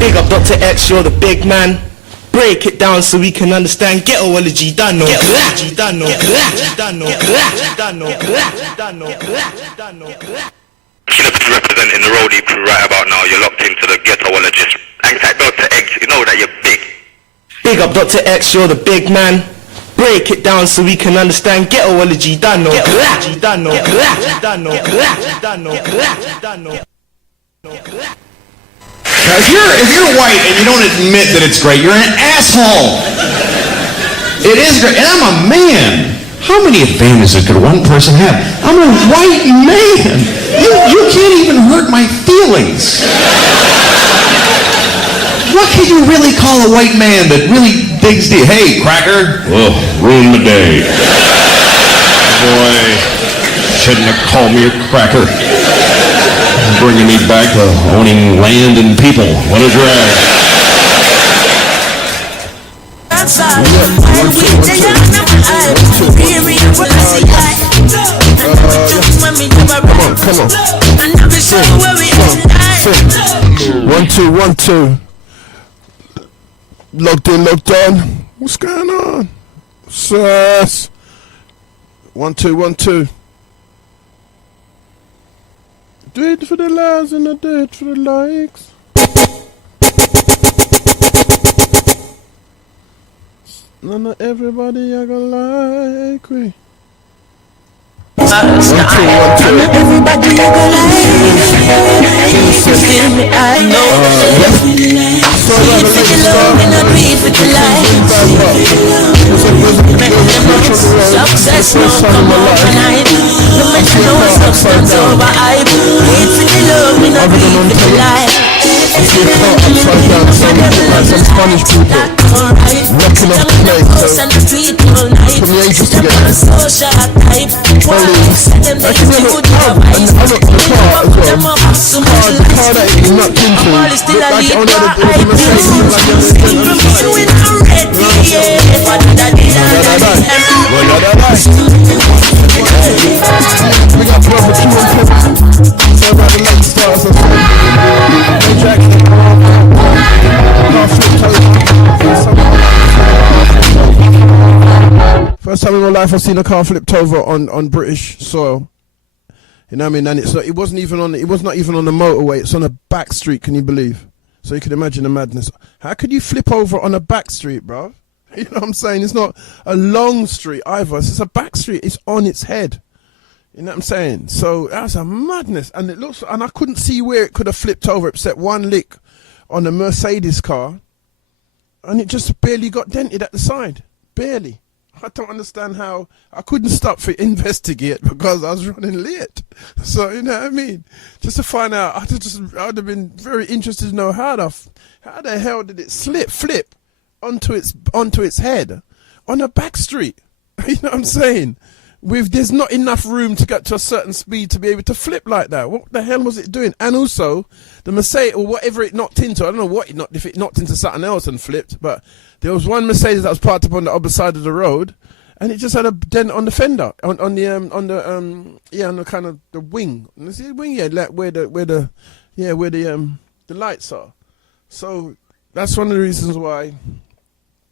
Big up Dr. X, you're the big man. Break it down so we can understand. Ghettoology, done no. Ghettoology, done no. Ghettoology, done no. Ghettoology, done no. Ghettoology, done no. Ghettoology, done no. Representing the roadie crew right about now, you're locked into the ghettoologist. Thanks like Dr. X, you know that you're big. Big up Dr. X, you're the big man. Break it down so we can understand. Ghettoology, done no. Ghettoology, done no. Ghettoology, done no. Ghettoology, done no. Ghettoology, done no. Now, if you're white and you don't admit that it's great, you're an asshole. It is great, and I'm a man. How many advantages could one person have? I'm a white man. You can't even hurt my feelings. What can you really call a white man that really digs deep? Hey, cracker. Oh, ruined the day. Boy, shouldn't have called me a cracker. Bringing me back to owning land and people. What a drag. Come on. 1 2 1 2. Logged in, logged on. What's going on? Sus. 1 2 1 2. Do it for the lives and I do it for the likes. Not everybody I gonna like me. 1 2 1 2. Everybody you go like still me I know sweet for the love and not read for the life. Success no come overnight. No matter no substance over hype. Wait for the love and not read for the life. I see a car upside down, some Spanish people rocking off the place. From the ages to get police. I can never come, and I'm not the car as well. The car that is not into, look like it only had a Mercedes, we got brother 2 and 10. So about the late stars and stuff. First time in my life I've seen a car flipped over on British soil. You know what I mean? And it was not even on the motorway. It's on a back street. Can you believe? So you can imagine the madness. How could you flip over on a back street, bro? You know what I'm saying? It's not a long street either. It's a back street. It's on its head. You know what I'm saying? So that's a madness. And I couldn't see where it could have flipped over except one lick on a Mercedes car. And it just barely got dented at the side. Barely. I don't understand how. I couldn't stop for investigate because I was running late. So, you know what I mean? Just to find out, I'd have been very interested to know how the hell did it flip onto its head on a back street. You know what I'm saying? There's not enough room to get to a certain speed to be able to flip like that. What the hell was it doing? And also, the Mercedes, or whatever it knocked into, I don't know if it knocked into something else and flipped, but there was one Mercedes that was parked up on the other side of the road, and it just had a dent on the fender, on the kind of the wing. You see the wing, yeah, like where the lights are. So that's one of the reasons why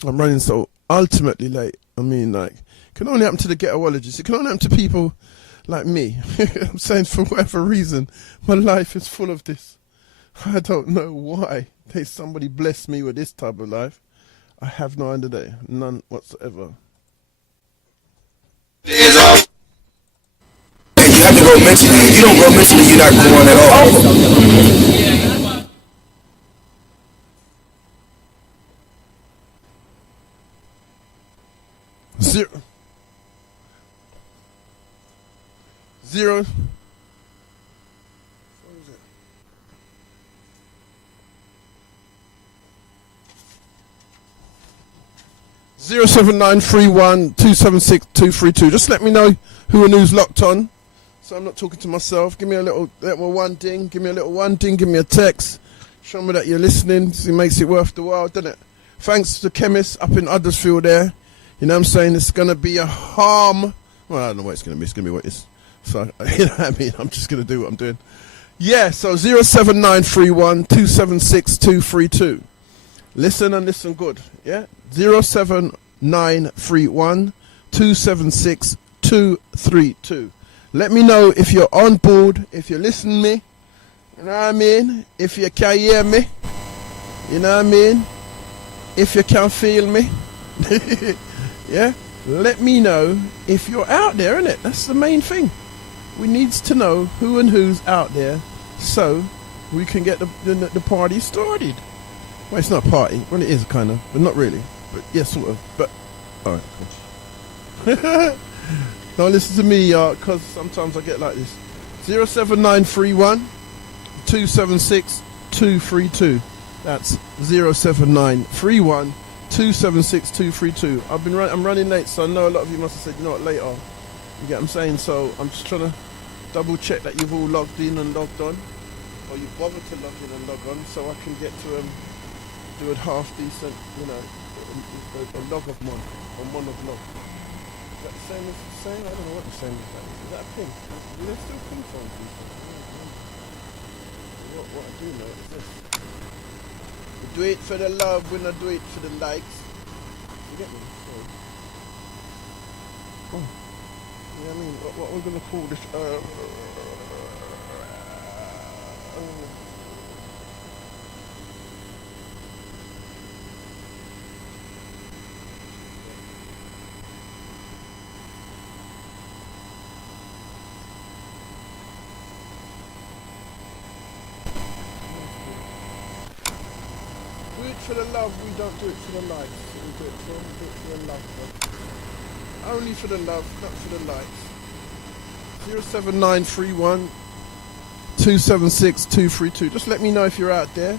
I'm running so ultimately late. I mean, like, it can only happen to the ghettoologists. It can only happen to people like me. I'm saying, for whatever reason, my life is full of this. I don't know why. Somebody blessed me with this type of life. I have no idea. None whatsoever. You have to grow mentally. If you don't grow mentally, you're not growing at all. Zero. 07931276232. Just let me know who and who's locked on, so I'm not talking to myself. Give me a little one ding. Give me a little one ding. Give me a text. Show me that you're listening. It makes it worth the while, doesn't it? Thanks to the chemist up in Huddersfield there. You know what I'm saying? It's going to be a harm. Well, I don't know what it's going to be. It's going to be what it is. So, you know what I mean? I'm just going to do what I'm doing. Yeah, so 07931 276 232. Listen and listen good. Yeah? 07931 276 232. Let me know if you're on board, if you're listening to me. You know what I mean? If you can hear me. You know what I mean? If you can feel me. Yeah? Let me know if you're out there, innit? That's the main thing. We need to know who and who's out there so we can get the party started. Well, it's not a party. Well, it is kind of, but not really. But yeah, sort of. But, alright. Don't listen to me, y'all, because sometimes I get like this. 07931 276 232. That's 07931 276 232. I'm running late, so I know a lot of you must have said, you know what, later. You get what I'm saying? So I'm just trying to double check that you've all logged in and logged on, or you bothered to log in and log on, so I can get to do a half decent, you know, a log of one, or monologue. Is that the same as the same? I don't know what the same is. Is that a ping? Do they still ping phones these days? What I do know is this. We do it for the love, we not do it for the likes. You get me? So, oh. You know what I mean? What we're gonna call this? Do it for the love, we don't do it for the likes. We do it for the love, bro. Only for the love, not for the likes. 07931 276 232. Just let me know if you're out there,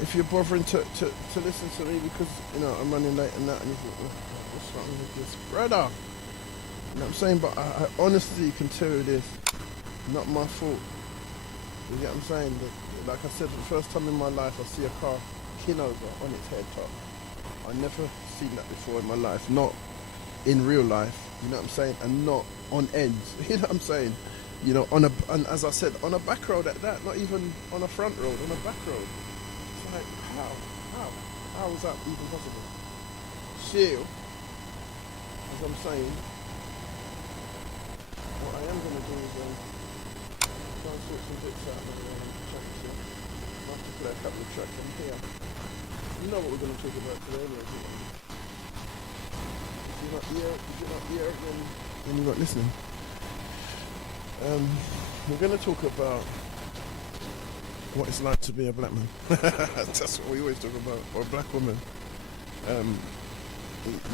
if you're bothering to listen to me, because you know I'm running late and that, and you think, what's wrong with this brother? You know what I'm saying? But I honestly can tell you this, not my fault. You get what I'm saying? Like I said, for the first time in my life, I see a car kin over on its head top. I never seen that before in my life. Not in real life, you know what I'm saying, and not on ends, you know what I'm saying, you know, and as I said, on a back road at that, not even on a front road, on a back road. It's like, how is that even possible? Still, as I'm saying, what I am going to do is try and sort some bits out of the tracks here. I'll have to play a couple of tracks from here. You know what we're going to talk about today anyway. If you're not here, then you're not listening. We're going to talk about what it's like to be a black man. That's what we always talk about, or a black woman.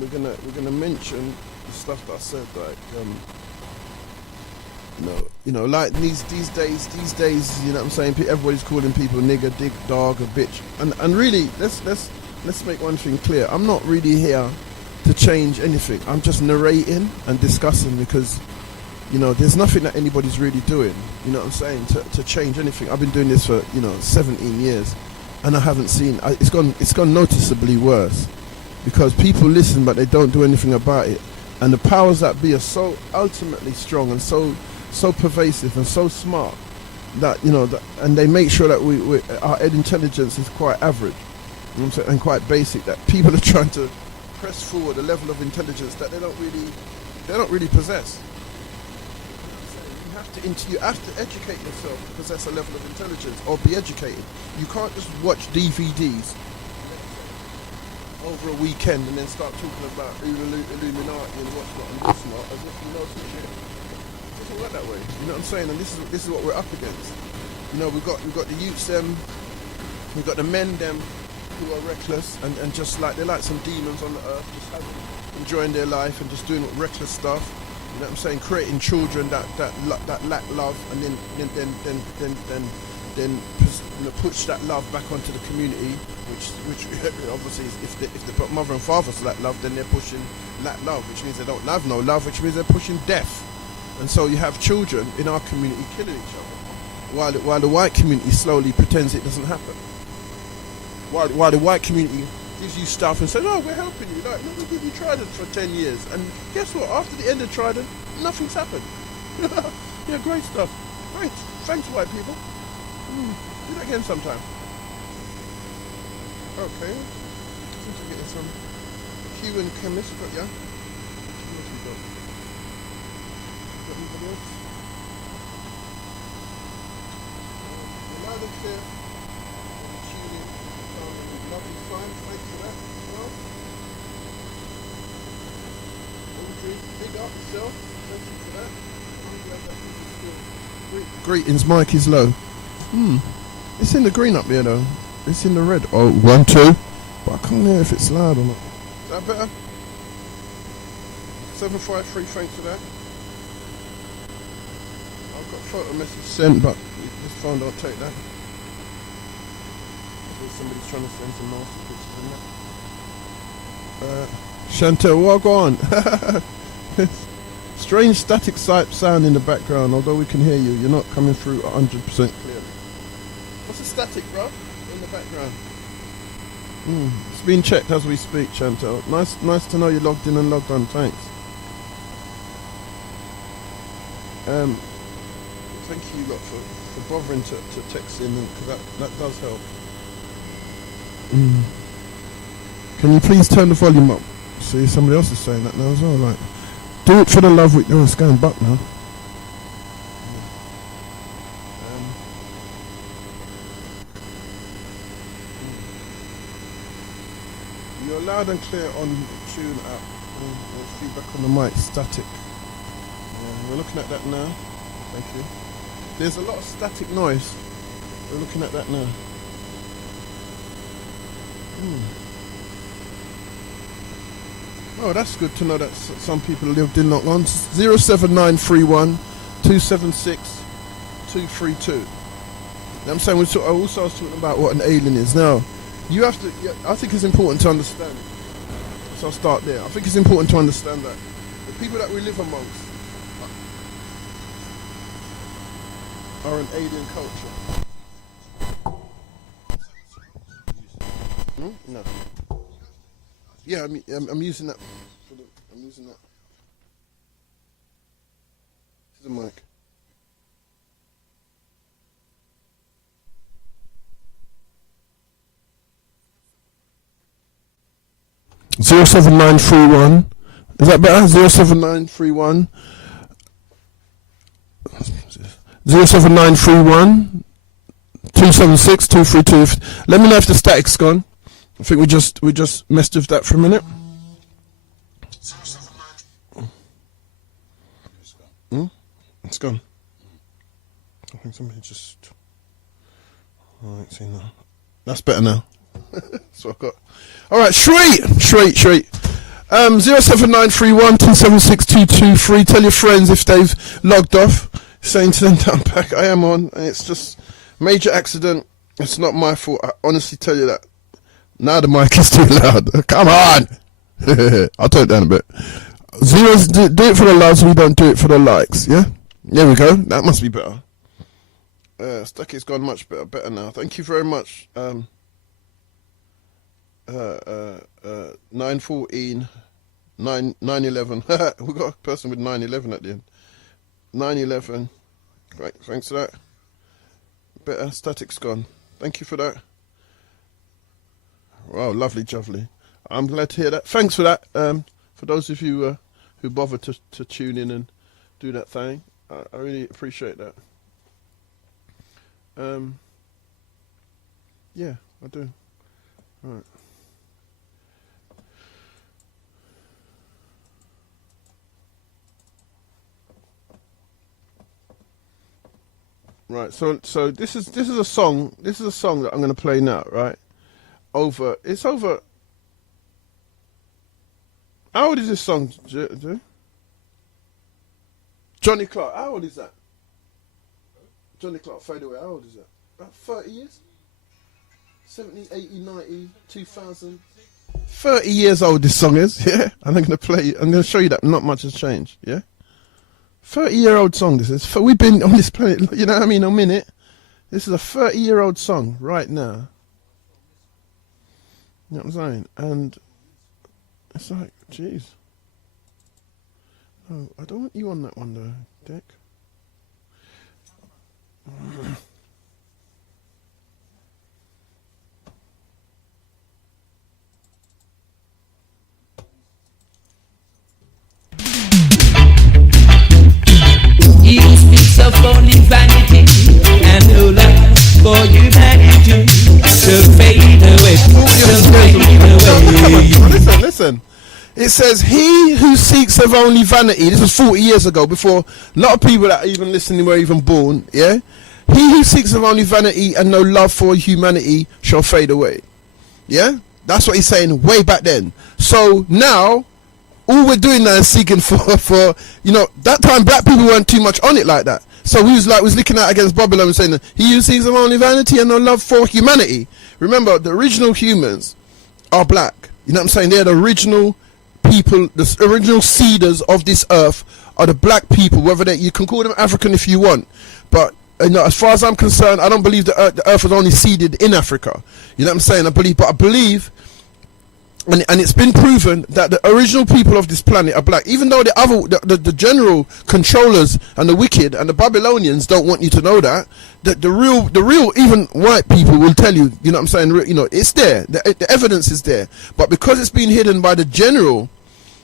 We're gonna mention the stuff that I said, like you know, like these days, you know what I'm saying? Everybody's calling people nigger, dick, dog, a bitch, and really, let's make one thing clear. I'm not really here to change anything. I'm just narrating and discussing, because you know there's nothing that anybody's really doing, you know what I'm saying, to change anything. I've been doing this for 17 years and I haven't seen it's gone noticeably worse, because people listen but they don't do anything about it, and the powers that be are so ultimately strong and so pervasive and so smart that and they make sure that we our intelligence is quite average, you know what I'm saying, and quite basic, that people are trying to press forward a level of intelligence that they don't really possess. You have to educate yourself to possess a level of intelligence, or be educated. You can't just watch DVDs over a weekend and then start talking about Illuminati and what's not and what's not, as if you know some shit. It doesn't work that way. You know what I'm saying? And this is what we're up against. You know, we've got the youths we've got the men who are reckless and just like they're like some demons on the earth, just enjoying their life and just doing reckless stuff. You know what I'm saying? Creating children that lack love, and then push that love back onto the community, which obviously is, if the mother and fathers lack love, then they're pushing lack love, which means they don't have no love, which means they're pushing death. And so you have children in our community killing each other, while the white community slowly pretends it doesn't happen. While the white community gives you stuff and says, "Oh, we're helping you. Like, no, we Trident for 10 years." And guess what? After the end of Trident, nothing's happened. Yeah, great stuff. Great. Thanks, white people. Do that again sometime. Okay. Seems to be getting some Q and chemist, but yeah. What else we got? Got anybody else? You're loud and clear. Tuning. Lovely sign. Thanks for that as well. Audrey, big up yourself. Thank you for that. I'm glad that people's still. Greetings, Mike is low. It's in the green up there though. It's in the red. Oh, 1, 2. But I can't hear if it's loud or not. Is that better? 753, thanks for that. I've got a photo message sent, but this phone don't take that. Somebody's trying to send some nasty pictures in there. Chantel, what go on? Strange static sound in the background, although we can hear you. You're not coming through 100% clearly. What's the static, bro? In the background. It's being checked as we speak, Chantel. Nice to know you're logged in and logged on. Thanks. Thank you lot for bothering to text in, because that does help. Can you please turn the volume up? See, somebody else is saying that now as well. Like, do it for the love. It's going back now. You're loud and clear on Tune app. There's feedback on the mic, static. We're looking at that now. Thank you. There's a lot of static noise. We're looking at that now. Oh, that's good to know that some people lived in not on 07931 276 232. You know what I'm saying? I also was talking about what an alien is. Now, you have to. I think it's important to understand. So I'll start there. I think it's important to understand that the people that we live amongst are an alien culture. No. Yeah, I'm using that. I'm using that. To the mic. Zero 7931. Is that better? 07931. 07931 276 232. Let me know if the static's gone. I think we just messed with that for a minute. It's gone. I think somebody just. I ain't seen that. That's better now. That's what I've got. All right, sweet. 07931 276 223. Tell your friends if they've logged off. Saying to them that I'm back. I am on, and it's just major accident. It's not my fault. I honestly tell you that. Now the mic is too loud. Come on. I'll turn it down a bit. Zeros, do it for the loves. We don't do it for the likes. Yeah. There we go. That must be better. Stucky's gone much better now. Thank you very much. 914, 911. We got a person with 911 at the end. 911. Right, thanks for that. Better. Static's gone. Thank you for that. Wow, lovely, jubbly. I'm glad to hear that. Thanks for that. For those of you who bother to tune in and do that thing, I really appreciate that. Yeah, I do. All right. Right, so this is a song. This is a song that I'm going to play now. Right, it's over. How old is this song, Johnny Clark? How old is that? Johnny Clark, Fade Away. How old is that? About 30 years. 70, 80, 90, 2000. 30 years old. This song is. Yeah, and I'm going to play. I'm going to show you that not much has changed. Yeah. 30-year-old song this is. We've been on this planet, you know what I mean, a minute. This is a 30-year-old song right now. You know what I'm saying? And it's like, jeez. No, I don't want you on that one though, Dick. for humanity shall fade away. Listen. It says, he who seeks of only vanity, this was 40 years ago, before a lot of people that are even listening were even born, yeah? He who seeks of only vanity and no love for humanity shall fade away. Yeah? That's what he's saying way back then. So now, all we're doing now is seeking for that time black people weren't too much on it like that. So we was looking at against Babylon and saying, he who seeks of only vanity and no love for humanity. Remember, the original humans are black. You know what I'm saying? They're the original people, the original seeders of this earth are the black people. Whether you can call them African if you want, but as far as I'm concerned, I don't believe the earth was only seeded in Africa. You know what I'm saying? I believe, and it's been proven that the original people of this planet are black. Even though the general controllers and the wicked and the Babylonians don't want you to know that. The real even white people will tell you. You know what I'm saying? It's there. The evidence is there. But because it's been hidden by the general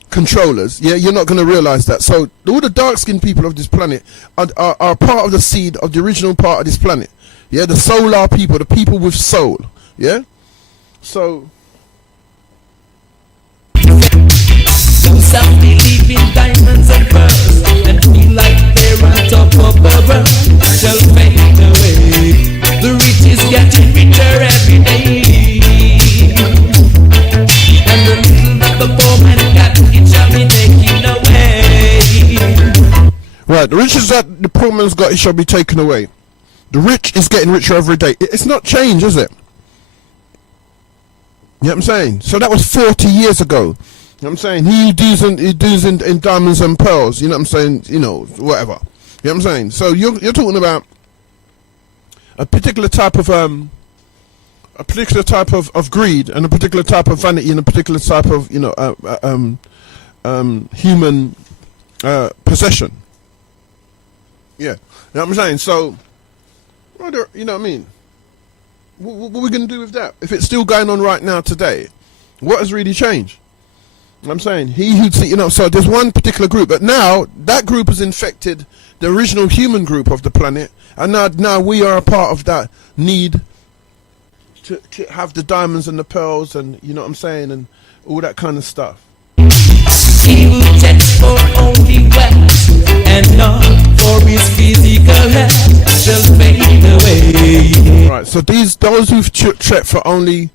controllers, yeah, you're not going to realize that. So all the dark-skinned people of this planet are part of the seed of the original part of this planet. Yeah, the solar people, the people with soul. Yeah. So some believe in diamonds and pearls and feel like they're on top of the world shall fade away. The rich is getting richer every day, and the little that the poor man got, it shall be taken away. Right, the riches that the poor man's got, it shall be taken away. The rich is getting richer every day. It's not change, is it? You know what I'm saying? So that was 40 years ago. You know what I'm saying? He deals in diamonds and pearls. You know what I'm saying? Whatever. You know what I'm saying? So you're talking about a particular type of greed and a particular type of vanity and a particular type of human possession. Yeah. You know what I'm saying? So, you know what I mean? What are we going to do with that? If it's still going on right now today, what has really changed? I'm saying so there's one particular group, but now that group has infected the original human group of the planet, and now we are a part of that need to have the diamonds and the pearls, and you know what I'm saying, and all that kind of stuff. He who checks for only wealth and not for his physical health shall fade away. Right. So those who check for only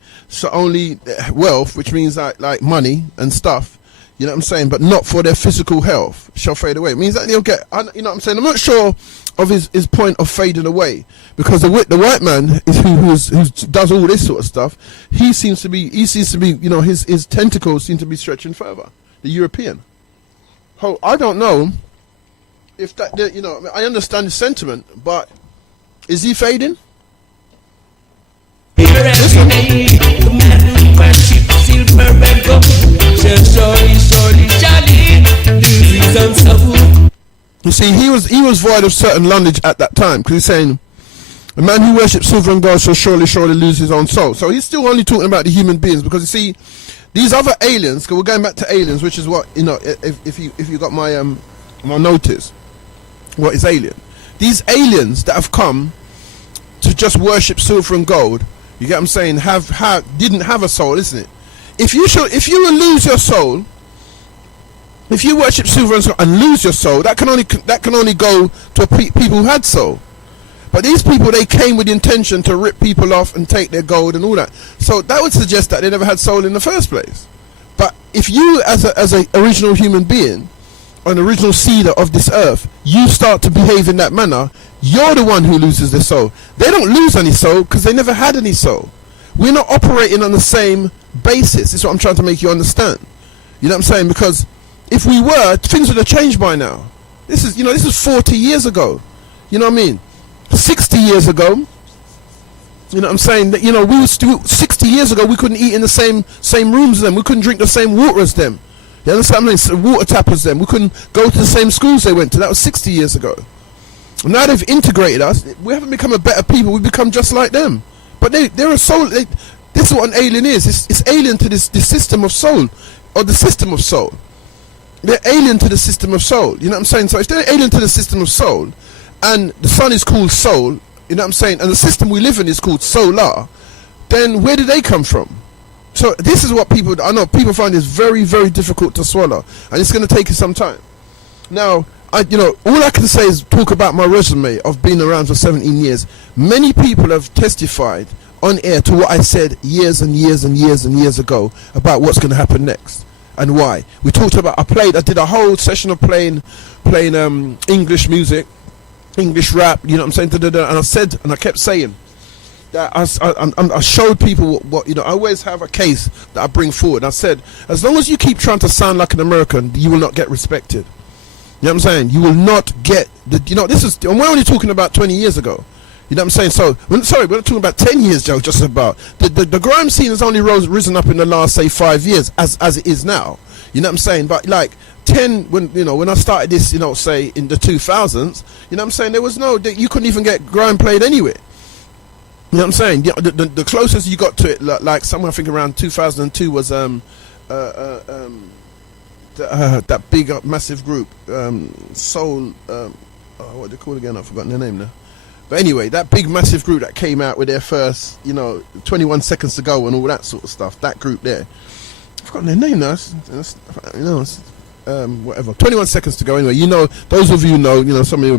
wealth, which means like money and stuff, you know what I'm saying, but not for their physical health, shall fade away. It means that they'll get, you know what I'm saying. I'm not sure of his point of fading away, because the white man who does all this sort of stuff, he seems to be his tentacles seem to be stretching further. The European. Oh, I don't know if that, I understand the sentiment, but is he fading? Every day, the man who worships silver and gold shall surely lose his own soul. You see, he was void of certain knowledge at that time, because he's saying, a man who worships silver and gold shall surely lose his own soul. So he's still only talking about the human beings, because you see, these other aliens, because we're going back to aliens, which is what, if you got my notice, what is alien? These aliens that have come to just worship silver and gold, you get what I'm saying, didn't have a soul, isn't it? If you will lose your soul, if you worship silver and lose your soul, that can only go to people who had soul. But these people, they came with the intention to rip people off and take their gold and all that. So that would suggest that they never had soul in the first place. But if you, as a original human being, or an original seeder of this earth, you start to behave in that manner, you're the one who loses their soul. They don't lose any soul because they never had any soul. We're not operating on the same basis. This is what I'm trying to make you understand. You know what I'm saying? Because if we were, things would have changed by now. This is 40 years ago. You know what I mean? 60 years ago, you know what I'm saying, that we were still 60 years ago, we couldn't eat in the same rooms as them, we couldn't drink the same water as them. You understand what I mean? Water tap as them. We couldn't go to the same schools they went to. That was 60 years ago. Now they've integrated us. We haven't become a better people. We've become just like them. But they're a soul. This is what an alien is. It's alien to this system of soul, or the system of soul. They're alien to the system of soul. You know what I'm saying? So if they're alien to the system of soul, and the sun is called soul, you know what I'm saying, and the system we live in is called solar, then where did they come from? So this is what I know people find this very, very difficult to swallow, and it's going to take you some time. Now, all I can say is talk about my resume of being around for 17 years. Many people have testified on air to what I said years and years and years and years ago about what's going to happen next and why. We talked about, I did a whole session of playing English music, English rap, you know what I'm saying, and I said, and I kept saying that I showed people what I always have a case that I bring forward. I said, as long as you keep trying to sound like an American, you will not get respected. You know what I'm saying? You will not get this is, and we're only talking about 20 years ago. You know what I'm saying? So, we're not talking about 10 years, Joe, just about. The grime scene has only risen up in the last, say, 5 years, as it is now. You know what I'm saying? But, like, 10, when I started this, say, in the 2000s, you know what I'm saying? There was you couldn't even get grime played anywhere. You know what I'm saying? The closest you got to it, like, somewhere, I think, around 2002 was, that big massive group, Soul, what they call again? I've forgotten their name now. But anyway, that big massive group that came out with their first, 21 Seconds to Go and all that sort of stuff. That group there, I've forgotten their name now. Whatever. 21 Seconds to Go. Anyway, those of you know, somebody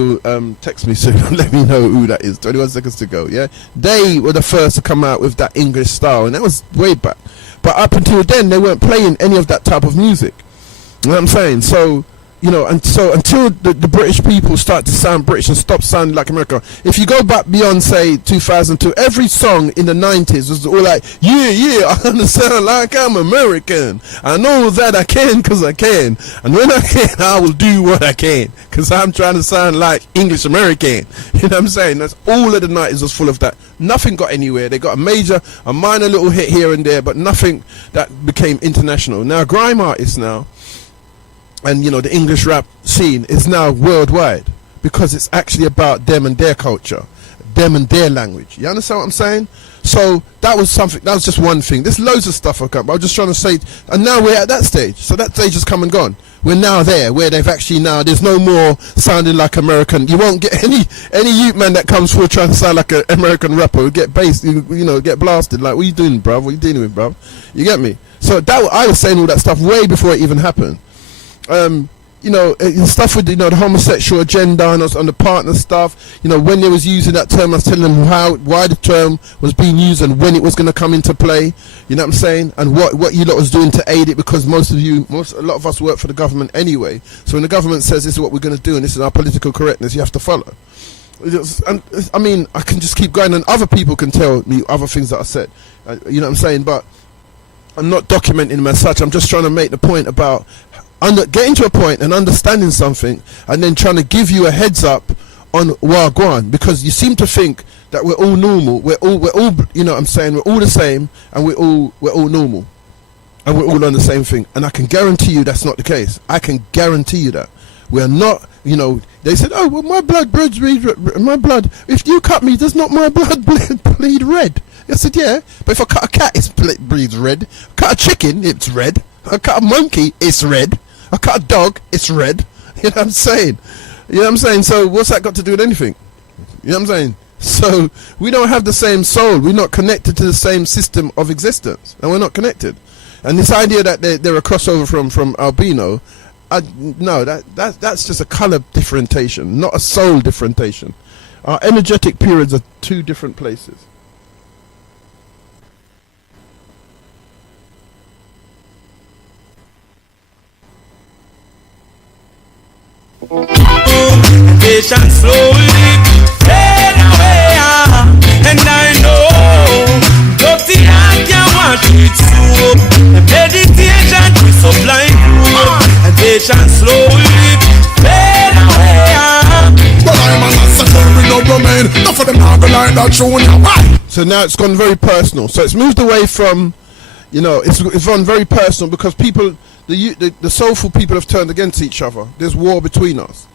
will text me soon and let me know who that is. 21 Seconds to Go. Yeah, they were the first to come out with that English style, and that was way back. But up until then, they weren't playing any of that type of music. You know what I'm saying? So, until the British people start to sound British and stop sounding like America. If you go back beyond, say, 2002, every song in the 90s was all like, yeah, I understand like I'm American. I know that I can because I can. And when I can, I will do what I can because I'm trying to sound like English American. You know what I'm saying? That's all of the 90s was full of that. Nothing got anywhere. They got a minor little hit here and there, but nothing that became international. Now, grime artists now, and the English rap scene is now worldwide because it's actually about them and their culture, them and their language. You understand what I'm saying? So that was just one thing. There's loads of stuff I got, but I'm just trying to say, and now we're at that stage. So that stage has come and gone. We're now there where they've actually there's no more sounding like American. You won't get any youth man that comes forward trying to sound like an American rapper who get based, get blasted. Like, what are you doing, bruv? What are you dealing with, bruv? You get me? So I was saying all that stuff way before it even happened. Stuff with the homosexual agenda and on the partner stuff. When they was using that term, I was telling them why the term was being used and when it was going to come into play. You know what I'm saying? And what you lot was doing to aid it, because a lot of us work for the government anyway. So when the government says this is what we're going to do and this is our political correctness, you have to follow. And I can just keep going, and other people can tell me other things that I said. You know what I'm saying? But I'm not documenting them as such. I'm just trying to make the point about getting to a point and understanding something, and then trying to give you a heads up on Wagwan, because you seem to think that we're all normal. We're all you know what I'm saying, we're all the same, and we're all normal, and we're all on the same thing. And I can guarantee you that's not the case. I can guarantee you that we're not. They said, oh well, my blood if you cut me, does not my blood bleed red? I said, yeah, but if I cut a cat, it bleeds red. Cut a chicken, it's red. I cut a monkey, it's red. I cut a dog, it's red. You know what I'm saying? So what's that got to do with anything? You know what I'm saying? So we don't have the same soul. We're not connected to the same system of existence, and we're not connected. And this idea that they're a crossover from albino, no, that's just a color differentiation, not a soul differentiation. Our energetic periods are two different places. Patient slowly fade away, and I know Doctah can watch it so. Meditation is sublime, and patient slowly fade away. But I'm an assassin, no remain. Not for them now, but like that show in your eye. So now it's gone very personal. So it's moved away from, it's gone very personal, because people, the soulful people have turned against each other. There's war between us.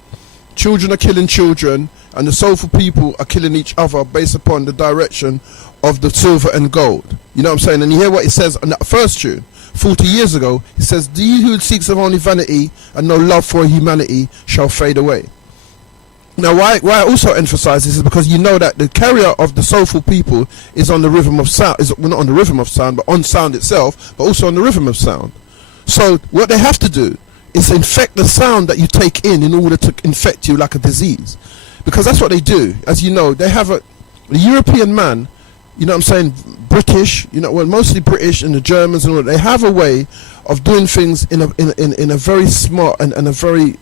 Children are killing children, and the soulful people are killing each other based upon the direction of the silver and gold. You know what I'm saying? And you hear what he says on that first tune, 40 years ago. He says, "He who seeks of only vanity and no love for humanity shall fade away." Now, why I also emphasize this is because you know that the carrier of the soulful people is on the rhythm of sound, well, not on the rhythm of sound, but on sound itself, but also on the rhythm of sound. So what they have to do is infect the sound that you take in order to infect you like a disease. Because that's what they do. As you know, they have the European man, you know what I'm saying, British, you know, well, mostly British and the Germans and all that, they have a way of doing things in a very smart and a very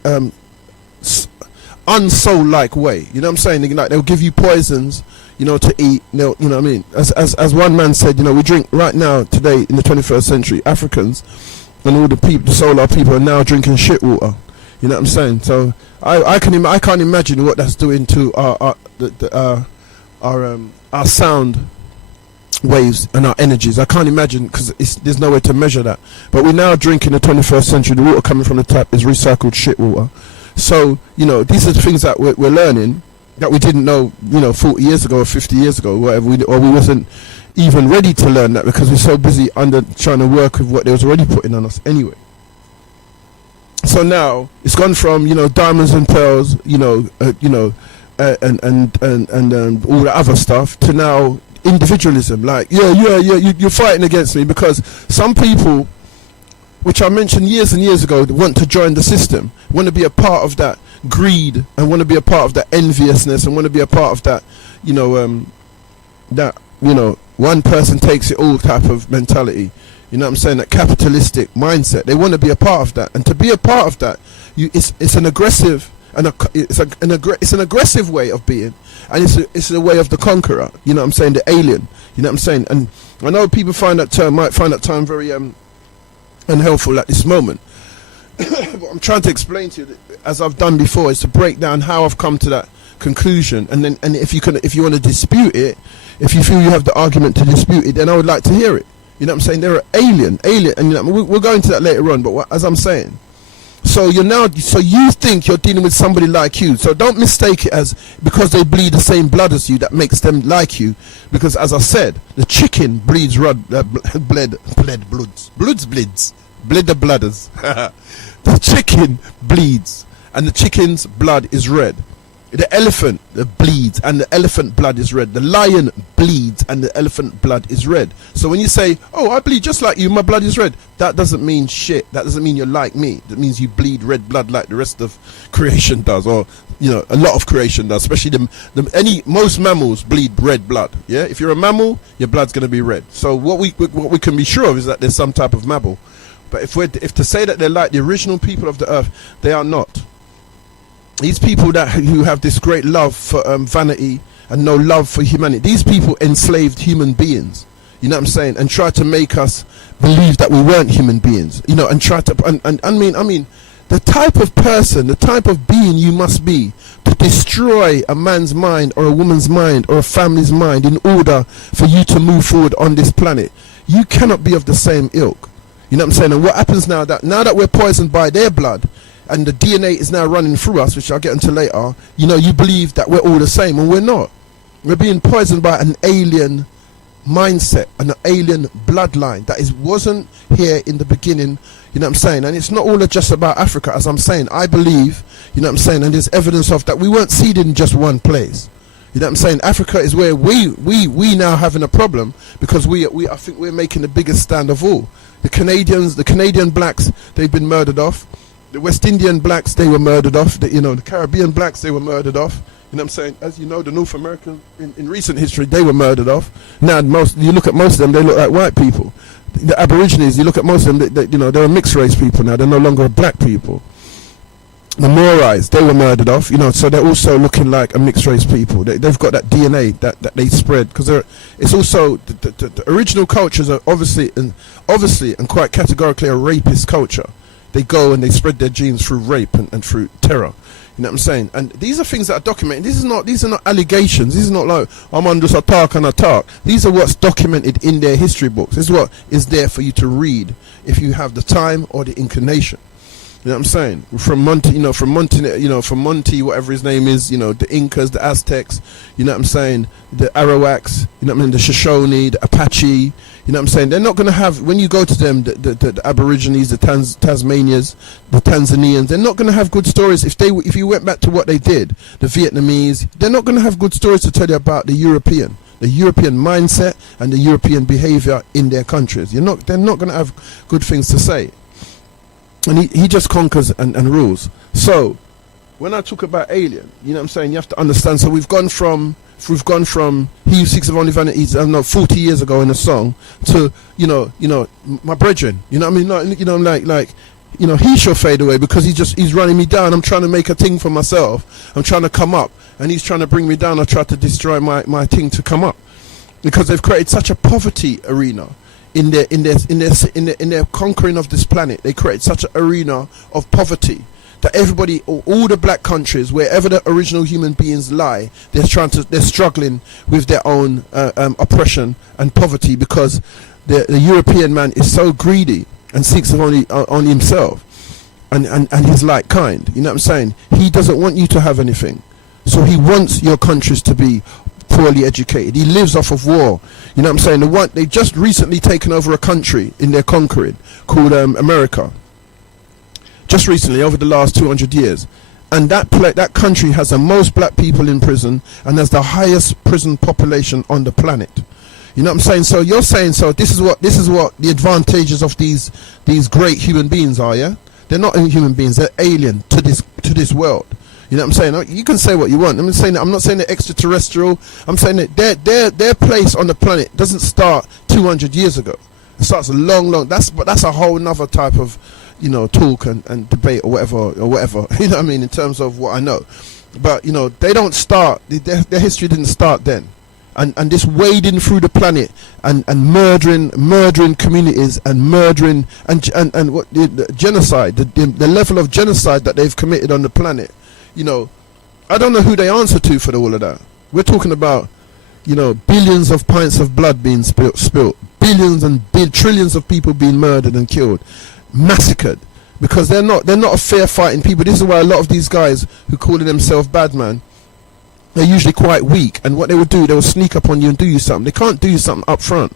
unsoul-like way. You know what I'm saying? Like, they'll give you poisons, you know, to eat. You know what I mean? As one man said, you know, we drink right now today in the 21st century. Africans and all the people, the solar people, are now drinking shit water. You know what I'm saying? So I can't imagine what that's doing to our sound waves and our energies. I can't imagine, because there's no way to measure that. But we're now drinking the 21st century. The water coming from the tap is recycled shit water. So, you know, these are the things that we're learning that we didn't know, you know, 40 years ago or 50 years ago, whatever, or we wasn't even ready to learn that because we're so busy trying to work with what they was already putting on us anyway. So now it's gone from, you know, diamonds and pearls, and all the other stuff, to now individualism. Like, you're fighting against me because some people, which I mentioned years and years ago, want to join the system, want to be a part of that greed, and want to be a part of that enviousness, and want to be a part of that, one person takes it all type of mentality. You know what I'm saying? That capitalistic mindset. They want to be a part of that, and to be a part of that, it's an aggressive and it's an aggressive way of being, and it's a way of the conqueror. You know what I'm saying? The alien. You know what I'm saying? And I know people might find that term very unhelpful at this moment. What I'm trying to explain to you, as I've done before, is to break down how I've come to that conclusion, and if you want to dispute it, if you feel you have the argument to dispute it, then I would like to hear it. You know what I'm saying? They're alien, and you know, we'll go into that later on. But as I'm saying, so you think you're dealing with somebody like you. So don't mistake it as because they bleed the same blood as you that makes them like you. Because as I said, the chicken bleeds bled the bladders. The chicken bleeds, and the chicken's blood is red. The elephant bleeds, and the elephant blood is red. The lion bleeds, and the elephant blood is red. So when you say, oh, I bleed just like you, my blood is red, that doesn't mean shit. That doesn't mean you're like me. That means you bleed red blood like the rest of creation does, or, you know, a lot of creation does, especially most mammals bleed red blood. Yeah, if you're a mammal, your blood's going to be red. So what we can be sure of is that there's some type of mammal. But if to say that they're like the original people of the earth, they are not. These people who have this great love for vanity and no love for humanity, these people enslaved human beings, you know what I'm saying, and tried to make us believe that we weren't human beings, you know, and try to, and I mean, the type of person, the type of being you must be to destroy a man's mind or a woman's mind or a family's mind in order for you to move forward on this planet. You cannot be of the same ilk, you know what I'm saying. And what happens now that we're poisoned by their blood, and the DNA is now running through us, which I'll get into later, you know, you believe that we're all the same, and we're not. We're being poisoned by an alien mindset, an alien bloodline that wasn't here in the beginning, you know what I'm saying. And it's not all just about Africa, as I'm saying. I believe, you know what I'm saying, and there's evidence of that we weren't seeded in just one place. You know what I'm saying? Africa is where we now having a problem, because I think we're making the biggest stand of all. The Canadian blacks, they've been murdered off. The West Indian blacks, they were murdered off. The Caribbean blacks, they were murdered off. You know what I'm saying? As you know, the North Americans in recent history, they were murdered off. Now, you look at most of them, they look like white people. The Aborigines, you look at most of them, they're mixed race people now. They're no longer black people. The Morais, they were murdered off. You know, so they're also looking like a mixed race people. They've got that DNA that they spread, because it's also the original cultures are obviously and quite categorically a rapist culture. They go and they spread their genes through rape and through terror. You know what I'm saying? And these are things that are documented. These are not allegations. These are not like, I'm on just a talk. These are what's documented in their history books. This is what is there for you to read if you have the time or the inclination. You know what I'm saying? From Monty, whatever his name is, the Incas, the Aztecs, you know what I'm saying? The Arawaks, you know what I mean? The Shoshone, the Apache, you know what I'm saying? They're not going to have, when you go to them, the Aborigines, the Tasmanians, the Tanzanians, they're not going to have good stories. If you went back to what they did, the Vietnamese, they're not going to have good stories to tell you about the European mindset and the European behavior in their countries. They're not going to have good things to say. And he just conquers and rules. So when I talk about alien, you know what I'm saying, you have to understand. So we've gone from he who seeks of only vanity, 40 years ago in a song, to my brethren, you know what I mean, he shall fade away because he's running me down. I'm trying to make a thing for myself. I'm trying to come up, and he's trying to bring me down. I try to destroy my thing to come up, because they've created such a poverty arena. In their conquering of this planet, they create such an arena of poverty that everybody, all the black countries, wherever the original human beings lie, they're struggling with their own oppression and poverty, because the European man is so greedy and seeks only himself and his like kind. You know what I'm saying? He doesn't want you to have anything, so he wants your countries to be poorly educated. He lives off of war. You know what I'm saying? They just recently taken over a country in their conquering called America. Just recently, over the last 200 years. And that country has the most black people in prison and has the highest prison population on the planet. You know what I'm saying? So you're saying, so this is what the advantages of these great human beings are, yeah? They're not human beings, they're alien to this world. You know what I'm saying? You can say what you want. I'm not saying they're extraterrestrial. I'm saying that their place on the planet doesn't start 200 years ago. It starts a long. That's a whole nother type of, talk and debate or whatever. You know what I mean? In terms of what I know, but they don't start. Their history didn't start then. And this wading through the planet and murdering communities and murdering and what the genocide, the level of genocide that they've committed on the planet. I don't know who they answer to for all of that. We're talking about, billions of pints of blood being spilt, billions and trillions of people being murdered and killed, massacred, because they're not a fair fighting people. This is why a lot of these guys who call themselves bad man, they're usually quite weak, and what they would do, they will sneak up on you and do you something. They can't do you something up front.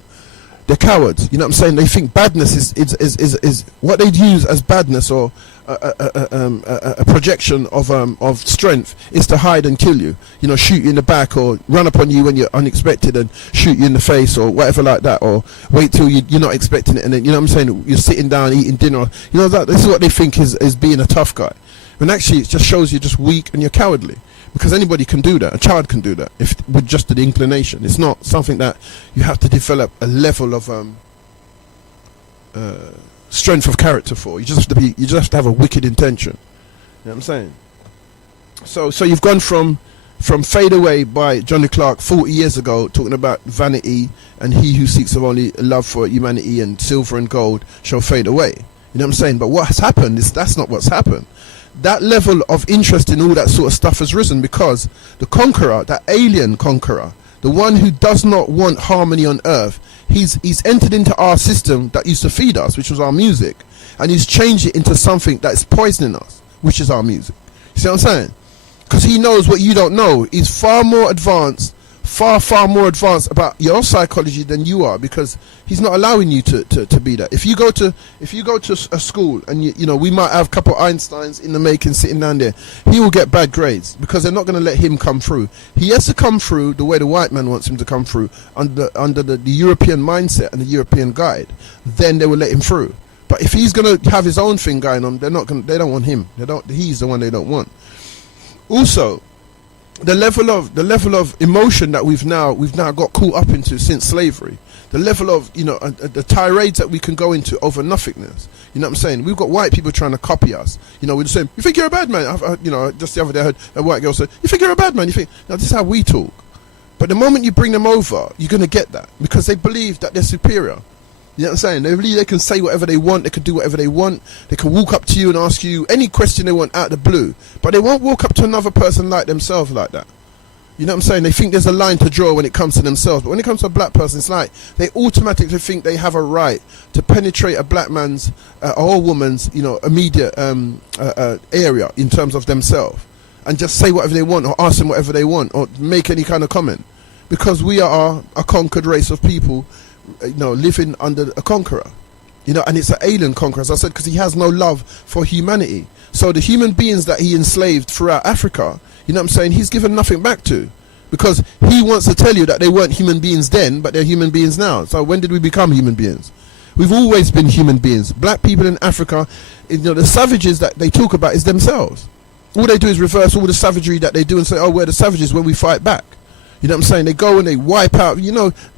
They're cowards. You know what I'm saying? They think badness is what they'd use as badness or a projection of strength is to hide and kill you. Shoot you in the back or run up on you when you're unexpected and shoot you in the face or whatever like that, or wait till you're not expecting it and then, you know what I'm saying, you're sitting down eating dinner. This is what they think is being a tough guy. When actually it just shows you're just weak and you're cowardly. Because anybody can do that. A child can do that with just the inclination. It's not something that you have to develop a level of strength of character for. You just have to have a wicked intention. You know what I'm saying? So you've gone from Fade Away by Johnny Clark 40 years ago, talking about vanity and he who seeks of only love for humanity and silver and gold shall fade away. You know what I'm saying? But what has happened is that's not what's happened. That level of interest in all that sort of stuff has risen because the conqueror, that alien conqueror, the one who does not want harmony on earth, he's entered into our system that used to feed us, which was our music, and he's changed it into something that is poisoning us, which is our music. You see what I'm saying? Because he knows what you don't know. He's far more advanced about your psychology than you are, because he's not allowing you to be that. If you go to a school and we might have a couple of Einsteins in the making sitting down there, he will get bad grades because they're not going to let him come through. He has to come through the way the white man wants him to come through under the European mindset and the European guide. Then they will let him through. But if he's going to have his own thing going on, they don't want him. He's the one they don't want. Also, the level of emotion that we've now got caught up into since slavery, the level of the tirades that we can go into over nothingness. You know what I'm saying? We've got white people trying to copy us. We're just saying, you think you're a bad man? Just the other day I heard a white girl say, you think you're a bad man? You think? Now this is how we talk. But the moment you bring them over, you're going to get that, because they believe that they're superior. You know what I'm saying? They believe they can say whatever they want, they can do whatever they want, they can walk up to you and ask you any question they want out of the blue, but they won't walk up to another person like themselves like that. You know what I'm saying? They think there's a line to draw when it comes to themselves. But when it comes to a black person, it's like they automatically think they have a right to penetrate a black man's or woman's, immediate area in terms of themselves. And just say whatever they want or ask them whatever they want or make any kind of comment. Because we are a conquered race of people, living under a conqueror. And it's an alien conqueror, as I said, because he has no love for humanity. So the human beings that he enslaved throughout Africa, he's given nothing back to. Because he wants to tell you that they weren't human beings then, but they're human beings now. So when did we become human beings? We've always been human beings. Black people in Africa, the savages that they talk about is themselves. All they do is reverse all the savagery that they do and say, oh, we're the savages when we fight back. They go and they wipe out.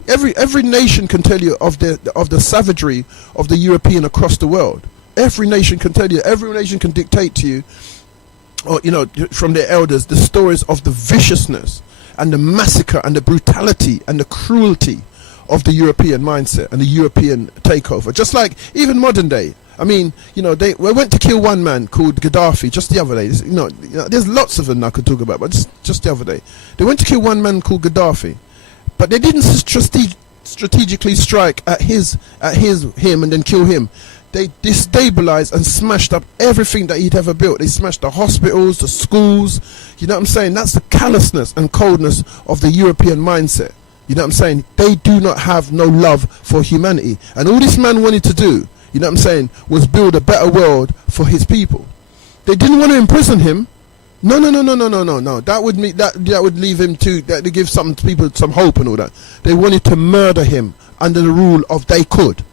Every nation can tell you of the savagery of the European across the world. Every nation can tell you. Every nation can dictate to you, or from their elders, the stories of the viciousness and the massacre and the brutality and the cruelty of the European mindset and the European takeover. Just like even modern day. I mean, they went to kill one man called Gaddafi just the other day. There's lots of them I could talk about, but just the other day. They went to kill one man called Gaddafi, but they didn't strategically strike at him and then kill him. They destabilized and smashed up everything that he'd ever built. They smashed the hospitals, the schools. That's the callousness and coldness of the European mindset. They do not have no love for humanity. And all this man wanted to do, was build a better world for his people. They didn't want to imprison him. No. That would leave him to give some people some hope and all that. They wanted to murder him under the rule of they could.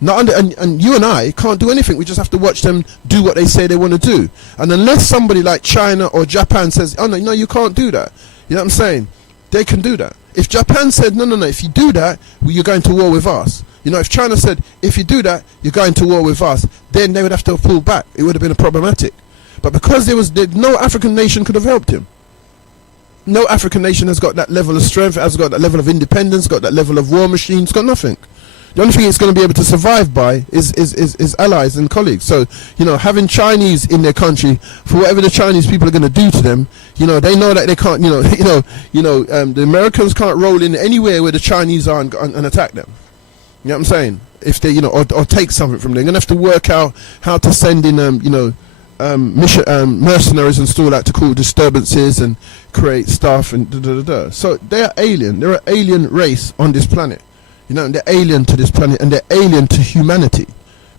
And you and I can't do anything. We just have to watch them do what they say they want to do. And unless somebody like China or Japan says, oh no, you can't do that. They can do that. If Japan said, no, if you do that, you're going to war with us. If China said, if you do that, you're going to war with us, then they would have to pull back. It would have been problematic. But because no African nation could have helped him. No African nation has got that level of strength, has got that level of independence, got that level of war machine, it's got nothing. The only thing it's going to be able to survive by is allies and colleagues. So, having Chinese in their country, for whatever the Chinese people are going to do to them, they know that they can't, the Americans can't roll in anywhere where the Chinese are and attack them. You know what I'm saying? If they, or take something from them, they're going to have to work out how to send in, mercenaries and stuff like to cause disturbances and create stuff and So they are alien. They're an alien race on this planet. And they're alien to this planet and they're alien to humanity